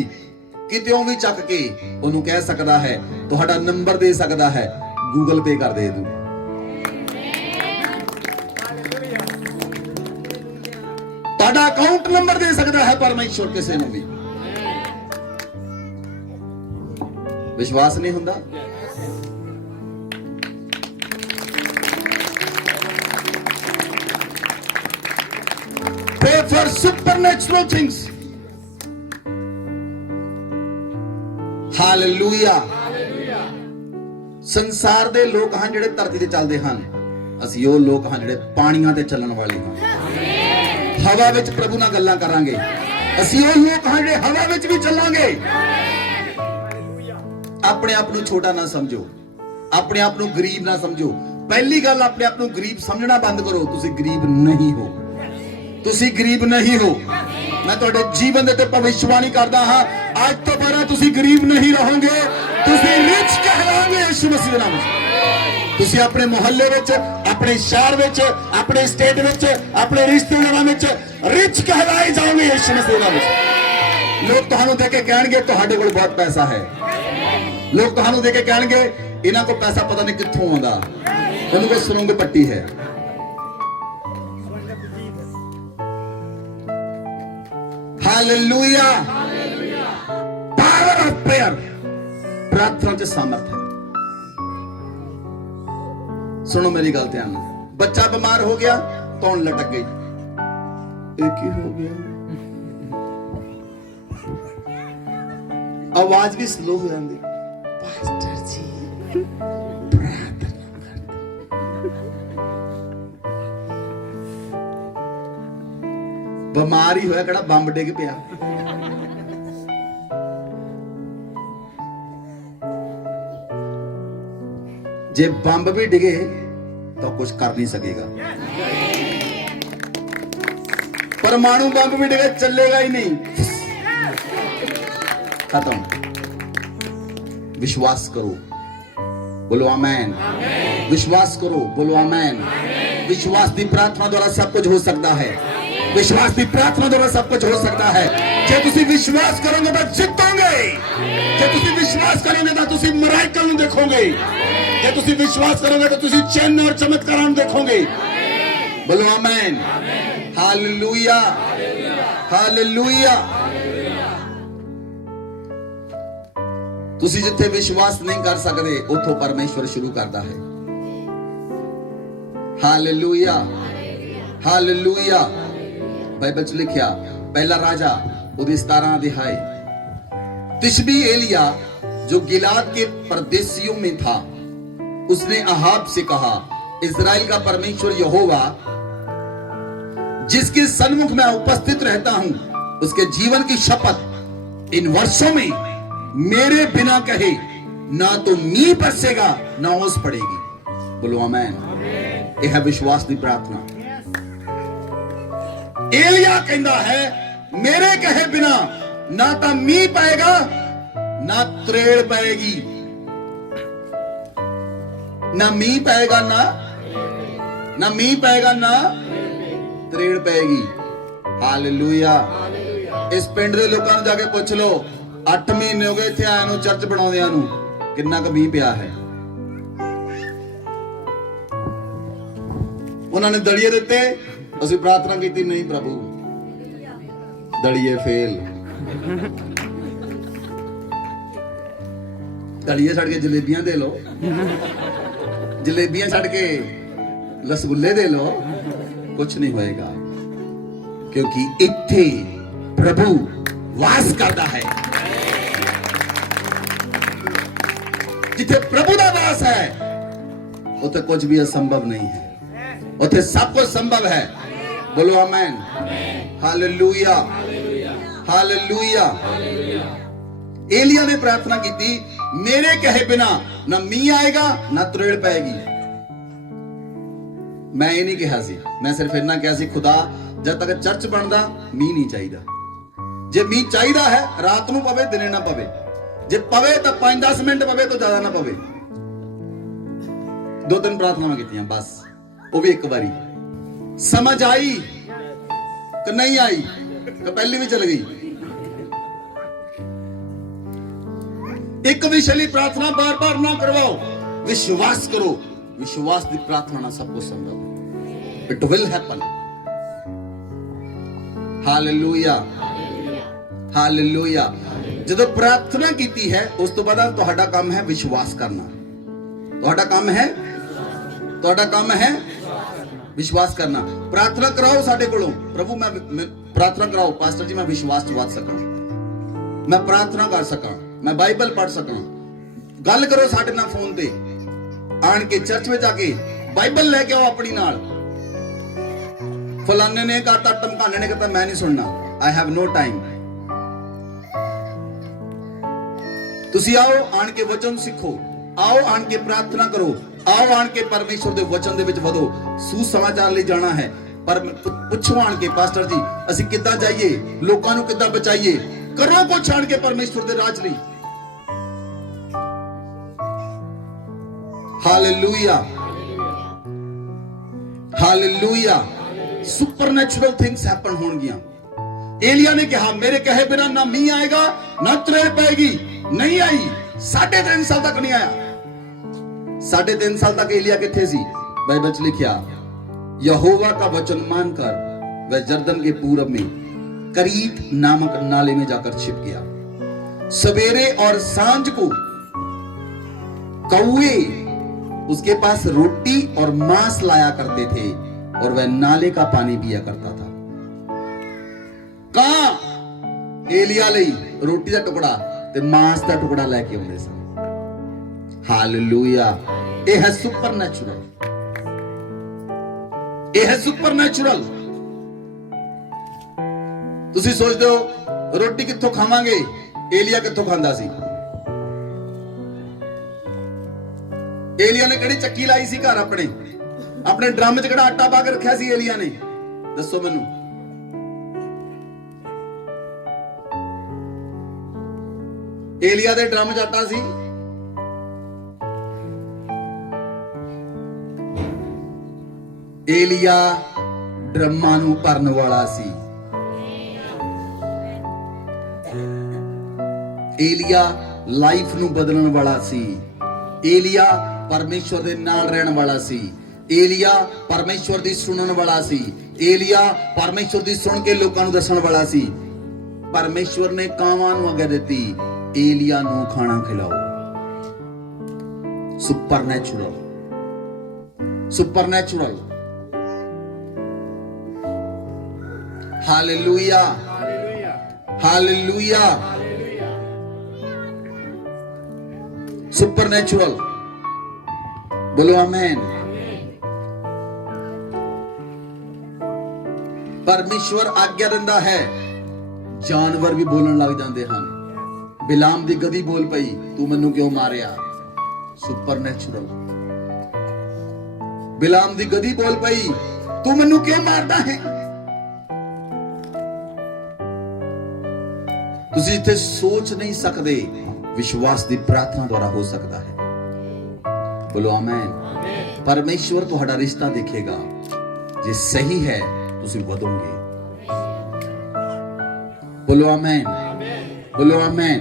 कितेओं भी चक के उन्होंने कह सकता है, तुहाडा नंबर दे सकता है, गूगल पे कर दे दूं। तुहाडा अकाउंट नंबर दे सकता है परमेश्वर किसी नूं भी। विश्वास नहीं हुंदा? for supernatural things. Hallelujah. ਸੰਸਾਰ ਦੇ ਲੋਕ ਹਨ ਜਿਹੜੇ ਧਰਤੀ ਤੇ ਚੱਲਦੇ ਹਨ, ਅਸੀਂ ਉਹ ਲੋਕ ਹਾਂ ਜਿਹੜੇ ਪਾਣੀਆਂ ਤੇ ਚੱਲਣ ਵਾਲੇ ਹਾਂ। ਹਵਾ ਵਿੱਚ ਪ੍ਰਭੂ ਨਾਲ ਗੱਲਾਂ ਕਰਾਂਗੇ। ਅਸੀਂ ਉਹ ਲੋਕ ਹਾਂ ਜਿਹੜੇ ਹਵਾ ਵਿੱਚ ਵੀ ਚੱਲਾਂਗੇ। ਆਪਣੇ ਆਪ ਨੂੰ ਛੋਟਾ ਨਾ ਸਮਝੋ, ਆਪਣੇ ਆਪ ਨੂੰ ਗਰੀਬ ਨਾ ਸਮਝੋ। ਪਹਿਲੀ ਗੱਲ, ਆਪਣੇ ਆਪ ਨੂੰ ਗਰੀਬ ਸਮਝਣਾ ਬੰਦ ਕਰੋ। ਤੁਸੀਂ ਗਰੀਬ ਨਹੀਂ ਹੋ, ਤੁਸੀਂ ਗਰੀਬ ਨਹੀਂ ਹੋ। ਮੈਂ ਤੁਹਾਡੇ ਜੀਵਨ ਦੇ ਤੇ ਭਵਿੱਖਬਾਣੀ ਕਰਦਾ ਹਾਂ, ਅੱਜ ਤੋਂ ਬਾਅਦ ਤੁਸੀਂ ਗਰੀਬ ਨਹੀਂ ਰਹੋਗੇ, ਤੁਸੀਂ ਰਿਚ ਕਹਿਲਾਓਗੇ ਯਿਸੂ ਮਸੀਹ ਦੇ ਨਾਮ ਵਿੱਚ। ਤੁਸੀਂ ਆਪਣੇ ਮੁਹੱਲੇ ਵਿੱਚ, ਆਪਣੇ ਸ਼ਹਿਰ ਵਿੱਚ, ਆਪਣੇ ਸਟੇਟ ਵਿੱਚ, ਆਪਣੇ ਰਿਸ਼ਤੇਦਾਰਾਂ ਵਿੱਚ ਰਿਚ ਕਹਿਲਾਏ ਜਾਓਗੇ ਯਿਸੂ ਮਸੀਹ ਦੇ ਨਾਮ ਵਿੱਚ। ਲੋਕ ਤੁਹਾਨੂੰ ਦੇਖ ਕੇ ਕਹਿਣਗੇ ਤੁਹਾਡੇ ਕੋਲ ਬਹੁਤ ਪੈਸਾ ਹੈ। ਲੋਕ ਤੁਹਾਨੂੰ ਦੇਖ ਕੇ ਕਹਿਣਗੇ ਇਹਨਾਂ ਕੋਲ ਪੈਸਾ ਪਤਾ ਨਹੀਂ ਕਿੱਥੋਂ ਆਉਂਦਾ, ਇਹਨਾਂ ਕੋਲ ਸੁਰੰਗ ਪੱਟੀ ਹੈ। हालेलुया। पावर ऑफ प्रेयर, प्रार्थना च सामर्थ है। सुनो मेरी गल ध्यान नाल। बच्चा बीमार हो गया, कौन लटक गई, एक ही हो गया, आवाज भी स्लो हो जाती, पास्टर जी प्रार्थना कर दो। बीमार ही होया किहड़ा बंब डिग पिया। जे बंब भी डिगे तो कुछ कर नहीं सकेगा। परमाणु बंब भी डिगे चलेगा ही नहीं, खत्म। विश्वास करो, बोलो आमेन। विश्वास करो, बोलो आमेन। विश्वास की प्रार्थना द्वारा सब कुछ हो सकता है। विश्वास की प्रार्थना द्वारा सब कुछ हो सकता है। जे तुसी विश्वास करोगे तो जितोगे। जे तुसी विश्वास करोगे तो तुसी मिरेकल ਨੂੰ देखोगे। जे तुसी विश्वास करोगे तो तुसी चिन्ह और चमत्कार देखोगे। बोलो आमेन। Hallelujah, hallelujah. तुसी जिथे विश्वास नहीं कर सकते उथों परमेश्वर शुरू करता है। Hallelujah, hallelujah. बाइबल च लिखिया पहला राजा उदी 17 अध्याय। तिशबी एलिया जो गिलाद के परदेशियों में था, उसने अहाब से कहा, इजराइल का परमेश्वर यहोवा जिसके सन्मुख मैं उपस्थित रहता हूं, उसके जीवन की शपथ, इन वर्षों में मेरे बिना कहे ना तो मींह बरसेगा ना ओस पड़ेगी। बोलो आमेन। यह है विश्वास की प्रार्थना। एलिया कहता है मेरे कहे बिना ना तो मींह पाएगा ना त्रेड़ पाएगी। ना मींह पाएगा ना मींह पाएगा ना त्रेड़ पाएगी। हालेलुया। इस पिंड के लोगों जाके पूछ लो, 8 महीने हो गए इत्थे आए नूं, चर्च बनाउंदियां नूं, किन्ना क मींह पिया है। उन्होंने दड़िए दिते, ਅਸੀਂ प्रार्थना की नहीं प्रभु दड़िए फेल। दड़िए छड़ के जलेबियां दे लो, जलेबियां छड़ के रसगुल्ले दे लो, कुछ नहीं होएगा, क्योंकि इत्थे प्रभु वास करता है। जिथे प्रभु का वास है उथे कुछ भी असंभव नहीं है, उथे सब कुछ संभव है। बोलो आमेन। Hallelujah, hallelujah. एलिया ने प्रार्थना की थी, मेरे कहे बिना ना मींह आएगा ना त्रेड़ पाएगी। मैं ये नहीं कहा सी, मैं सिर्फ इतना कहा सी, खुदा जब तक चर्च बनता मींह नहीं चाहिए। जे मींह चाहिए है रात नूं पवे दिने ना पवे, जे पवे तो 5-10 मिनट पवे तो ज्यादा ना पवे। 2-3 प्रार्थनावां कीतियां बस, वो भी एक बारी समझ आई कि नहीं आई कि पहली भी चल गई। एक विषयली प्रार्थना बार बार ना करवाओ, विश्वास करो। विश्वास की प्रार्थना ना सब कुछ संभव है। It will happen. Hallelujah, hallelujah. जब प्रार्थना कीती है उस तो बाद तुहाडा काम है विश्वास करना। तुहाडा काम है विश्वास करना। प्रार्थना कराओ साडे कोलों, प्रभु मैं प्रार्थना कराओ पास्टर जी, मैं विश्वास च वध सकां, मैं प्रार्थना कर सकां, मैं बाइबल पढ़ सकां। गल करो साडे नाल फोन ते, आन के चर्च में जाके बाइबल लेके आओ अपनी नाल। फलाने ने कहता, टमकाने ने कहता, मैं नहीं सुनना, आई हैव नो टाइम। तुसी आओ आन के वचन सीखो, आओ आन के प्रार्थना करो, आओ आन के परमेश्वर दे वचन दे विच वधो। सुसमाचार ले जाना है, पर पुछो आन के पास्टर जी असी किद्दां जाइए, लोकां नूं किद्दां बचाइए, करो कुछ आन के परमेश्वर दे राज लई। Hallelujah, hallelujah. Supernatural things happen होणगियां। एलिया ने कहा मेरे कहे बिना ना मींह आएगा ना त्रेड़ पाएगी, नहीं आई। 3.5 साल तक नहीं आया। 3.5 साल तक एलिया किथे सी? बाइबल च लिखा, यहोवा का वचन मानकर वह जर्दन के पूरब में करीत नामक नाले में जाकर छिप गया। सवेरे और सांझ को कौवे उसके पास रोटी और मांस लाया करते थे और वह नाले का पानी पिया करता था। कहां? एलिया लई रोटी का टुकड़ा ते मांस का टुकड़ा लेके आउंदे सन। हालेलुया। यह है सुपरनैचुरल, यह है सुपरनैचुरल। तुसी सोचते हो रोटी कित्थों खावांगे? एलिया कित्थों खांदा सी? एलिया ने किहड़ी चक्की लाई सी घर अपने? अपने ड्रम च किहड़ा आटा पा के रखिया सी एलिया ने? दसो मैनू। एलिया दे ड्रम च आटा सी? एलिया ड्रमां नूं भरन वाला सी। एलिया लाइफ नूं बदलण वाला सी। एलिया परमेश्वर दे नाल रहण वाला सी। एलिया परमेश्वर दी सुनन वाला सी। एलिया परमेश्वर दी सुन के लोकां नूं दसण वाला सी। परमेश्वर ने कावां नूं आग्या दित्ती, एलिया नूं खाना खिलाओ। Supernatural, supernatural. Hallelujah, hallelujah. Supernatural, बोलो आमेन। परमेश्वर आज्ञा दिंदा है, जानवर भी बोलण लग जांदे हन। बिलाम दी गधी बोल पई, तू मैनू क्यों मारिया? सुपरनैचुरल। बिलाम दी गधी बोल पई, तू मैनू क्यों मारदा है? तुसी इत्थे सोच नहीं सकदे, विश्वास दी प्रार्थना द्वारा हो सकता है। बोलो आमेन। परमेश्वर तुहाडा रिश्ता देखेगा, जे सही है तुसी वधोगे। बोलो आमेन, बोलो आमेन।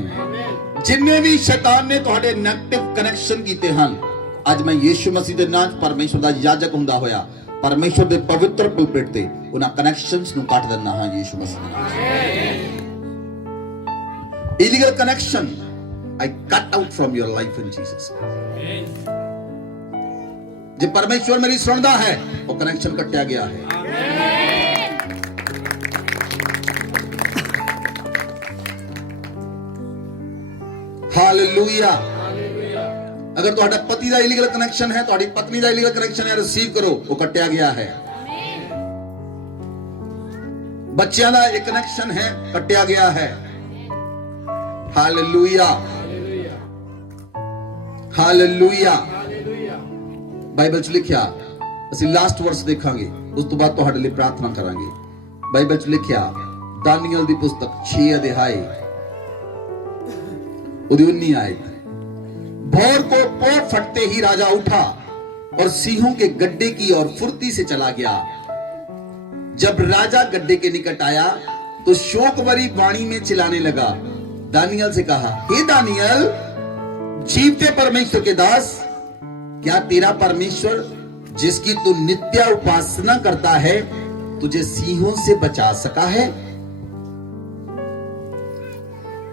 जिन्ने भी शैतान ने तुहाडे नेगेटिव कनेक्शन कीते हन, आज मैं यीशु मसीह दे नाम परमेश्वर दा याजक हुंदा होया परमेश्वर दे पवित्र पुलपिट ते उन्हां कनेक्शंस नूं कट दिंदा हां यीशु मसीह दे नाम। Illegal connection, I cut out from your life in Jesus. जे परमेश्वर मेरी सुनदा है, वो कनेक्शन कटिया गया है। हालेलुया। अगर तुहाडा पति दा इलीगल कनेक्शन है, तुहाडी पत्नी दा इलीगल कनेक्शन है, रिसीव करो, वो कटिया गया है। बच्चों दा एक कनेक्शन है, कटिया गया है। Hallelujah, hallelujah. बाइबल च लिखिया, ਅਸੀਂ ਲਾਸਟ ਵਰਸ ਦੇਖਾਂਗੇ, ਉਸ ਤੋਂ ਬਾਅਦ ਤੁਹਾਡੇ ਲਈ ਪ੍ਰਾਰਥਨਾ ਕਰਾਂਗੇ। ਬਾਈਬਲ ਚ ਲਿਖਿਆ, ਦਾਨੀਏਲ ਦੀ ਪੁਸਤਕ 6 ਅਧਿਆਏ ਉਹਦੀ 19 आयत। भोर को पोर फटते ही राजा उठा और सिंहों के गड्ढे की ओर फुर्ती से चला गया। जब राजा गड्ढे के निकट आया तो शोकभरी वाणी में चिल्लाने लगा। दानियल से कहा, हे दानियल, जीवते परमेश्वर के दास, क्या तेरा परमेश्वर जिसकी तू नित्य उपासना करता है तुझे सिंहों से बचा सका है?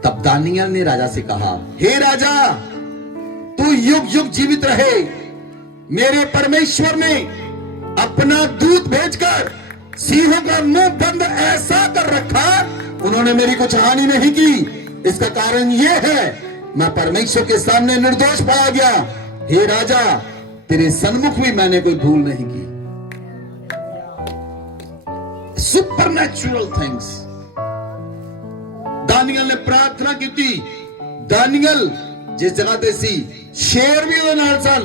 तब दानियल ने राजा से कहा, हे राजा, तू युग युग जीवित रहे। मेरे परमेश्वर ने अपना दूत भेजकर सिंहों का मुंह बंद ऐसा कर रखा, उन्होंने मेरी कुछ हानि नहीं की। इसका कारण यह है, मैं परमेश्वर के सामने निर्दोष पाया गया। हे राजा, तेरे सन्मुख भी मैंने कोई भूल नहीं की। Supernatural things. दानियल ने प्रार्थना की थी। दानियल जिस जगह ते सी, शेर भी ਉਹਦੇ ਨਾਲ ਸਨ,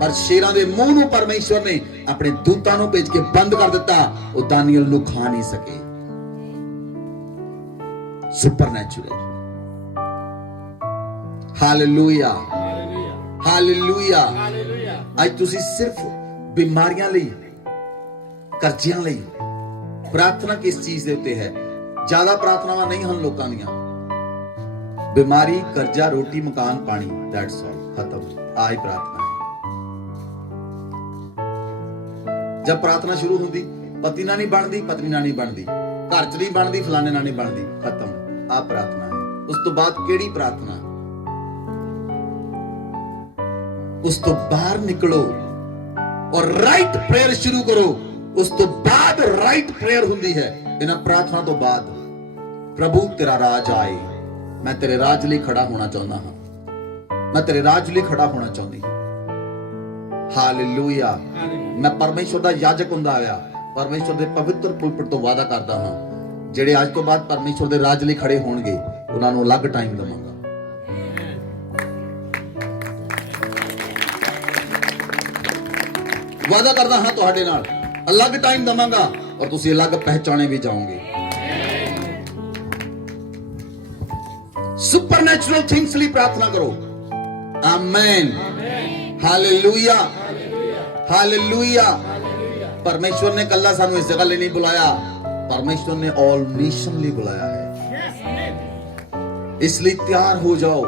पर शेरां ਦੇ ਮੂੰਹ ਨੂੰ परमेश्वर ने अपने दूतां ਨੂੰ ਭੇਜ ਕੇ ਬੰਦ ਕਰ ਦਿੱਤਾ। ਉਹ दानियल ਨੂੰ ਖਾ ਨਹੀਂ ਸਕੇ। सुपरनैचुरल। Hallelujah, hallelujah. आज तुसी सिर्फ बीमारियां ਲਈ, ਕਰਜ਼ਿਆਂ ਲਈ प्रार्थना किस चीज ਦੇ ਉੱਤੇ ਹੈ? ज्यादा प्रार्थनावां नहीं ਹਨ ਲੋਕਾਂ ਦੀਆਂ। बीमारी, कर्जा, रोटी, मकान, पानी, दैट्स ऑल, खत्म। आई प्रार्थना है। जब प्रार्थना शुरू होती, पति ना नहीं बनती, पत्नी ना नहीं बनती, घर च नहीं बनती, फलाने ना नहीं बनती, खत्म। आ प्रार्थना है। उस तो बाद केड़ी प्रार्थना? उस तो बाहर निकलो और राइट प्रेयर शुरू करो। उस तो बाद राइट प्रेयर हुंदी है। इन्हां प्रार्थना तो बाद, प्रभु तेरा राज आए, मैं तेरे राज लिए खड़ा होना चाहता हाँ, मैं तेरे राज लिए खड़ा होना चाहती हूं। हालेलुया। मैं परमेश्वर दा याजक हुंदा आया, परमेश्वर दे पवित्र पुलपिट तो वादा करता हाँ, ਜਿਹੜੇ ਅੱਜ ਤੋਂ ਬਾਅਦ ਪਰਮੇਸ਼ਵਰ ਦੇ ਰਾਜ ਲਈ ਖੜੇ ਹੋਣਗੇ, ਉਹਨਾਂ ਨੂੰ ਅਲੱਗ ਟਾਈਮ ਦਵਾਂਗਾ। ਵਾਦਾ ਕਰਦਾ ਹਾਂ ਤੁਹਾਡੇ ਨਾਲ, ਅਲੱਗ ਟਾਈਮ ਦਵਾਂਗਾ ਔਰ ਤੁਸੀਂ ਅਲੱਗ ਪਹਿਚਾਣੇ ਵੀ ਜਾਓਗੇ। ਸੁਪਰਨੈਚੁਰਲ ਥਿੰਗਸ ਲਈ ਪ੍ਰਾਰਥਨਾ ਕਰੋ। Amen, hallelujah, hallelujah. परमेश्वर ने कल्ला सानू इस जगह ले नहीं बुलाया, परमेश्वर ने ऑल नेशन लिए बुलाया है। इसलिए तैयार हो जाओ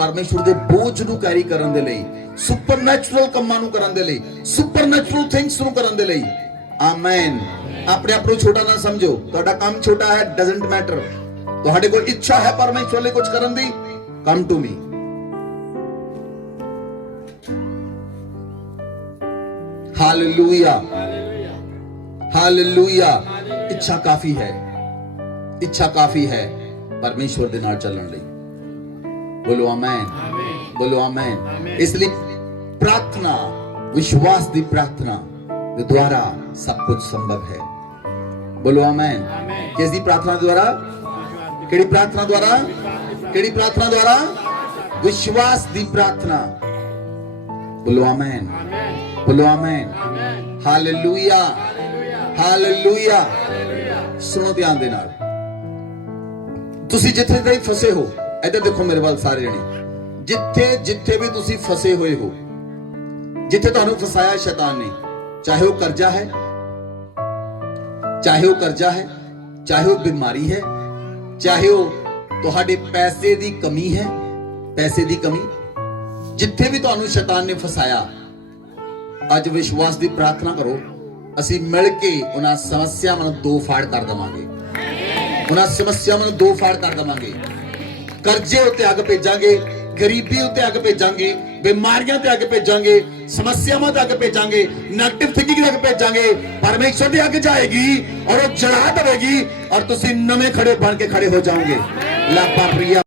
परमेश्वर दे बोझ ਨੂੰ ਕੈਰੀ ਕਰਨ ਦੇ ਲਈ, ਸੁਪਰਨੈਚੁਰਲ ਕੰਮਾਂ ਨੂੰ ਕਰਨ ਦੇ ਲਈ, ਸੁਪਰਨੈਚੁਰਲ ਥਿੰਗਸ ਨੂੰ ਕਰਨ ਦੇ ਲਈ। ਆਮੇਨ। ਆਪਣੇ ਆਪ ਨੂੰ ਛੋਟਾ ਨਾ ਸਮਝੋ। ਤੁਹਾਡਾ ਕੰਮ ਛੋਟਾ ਹੈ, ਡਸਨਟ ਮੈਟਰ। ਤੁਹਾਡੇ ਕੋਲ ਇੱਛਾ ਹੈ ਪਰਮੇਸ਼ਵਰ ਲਈ ਕੁਝ ਕਰਨ ਦੀ, come to me. Hallelujah, hallelujah. इच्छा काफी है, इच्छा काफी है परमेश्वर दे नाल चलण लई। बोलो आमेन, बोलो आमेन। इसलिए प्रार्थना, विश्वास दी प्रार्थना दे द्वारा सब कुछ संभव है। बोलो आमेन। किस दी प्रार्थना द्वारा? केड़ी प्रार्थना द्वारा? केड़ी प्रार्थना द्वारा? विश्वास दी प्रार्थना। बोलो आमेन, बोलो आमेन। Hallelujah, hallelujah. सुनो ध्यान दे नाल। तुसी जिथे भी फसे हो, इधर देखो मेरे वाल सारे जने, जिथे जिथे भी तुसी फसे हुए हो, जिथे तुहानू फसाया शैतान ने, चाहे वो कर्जा है, चाहे वो कर्जा है, चाहे वो बीमारी है, चाहे वो तुहाडे पैसे दी कमी है, पैसे दी कमी, जिथे भी तुहानू शैतान ने फसाया, ਅੱਜ ਵਿਸ਼ਵਾਸ ਦੀ ਪ੍ਰਾਰਥਨਾ ਕਰੋ। ਅਸੀਂ ਮਿਲ ਕੇ ਉਹਨਾਂ ਸਮੱਸਿਆਵਾਂ ਨੂੰ ਦੋ ਫਾੜ ਕਰ ਦੇਵਾਂਗੇ। ਉਹਨਾਂ ਸਮੱਸਿਆਵਾਂ ਨੂੰ ਦੋ ਫਾੜ ਕਰ ਦੇਵਾਂਗੇ। ਕਰਜ਼ੇ ਉੱਤੇ ਅੱਗ ਭੇਜਾਂਗੇ, ਗਰੀਬੀ ਉੱਤੇ ਅੱਗ ਭੇਜਾਂਗੇ, ਬਿਮਾਰੀਆਂ ਤੇ ਅੱਗ ਭੇਜਾਂਗੇ, ਸਮੱਸਿਆਵਾਂ ਤੇ ਅੱਗ ਭੇਜਾਂਗੇ, ਨੈਗੇਟਿਵ ਥਿੰਕਿੰਗ ਤੇ ਅੱਗ ਭੇਜਾਂਗੇ। ਪਰਮੇਸ਼ਵਰ ਦੀ ਅੱਗ ਜਾਏਗੀ ਔਰ ਉਹ ਜਲਾ ਦੇਵੇਗੀ ਔਰ ਤੁਸੀਂ ਨਵੇਂ ਖੜੇ ਬਣ ਕੇ ਖੜੇ ਹੋ ਜਾਓਗੇ। ਲਾਪਾ ਪ੍ਰਿਆ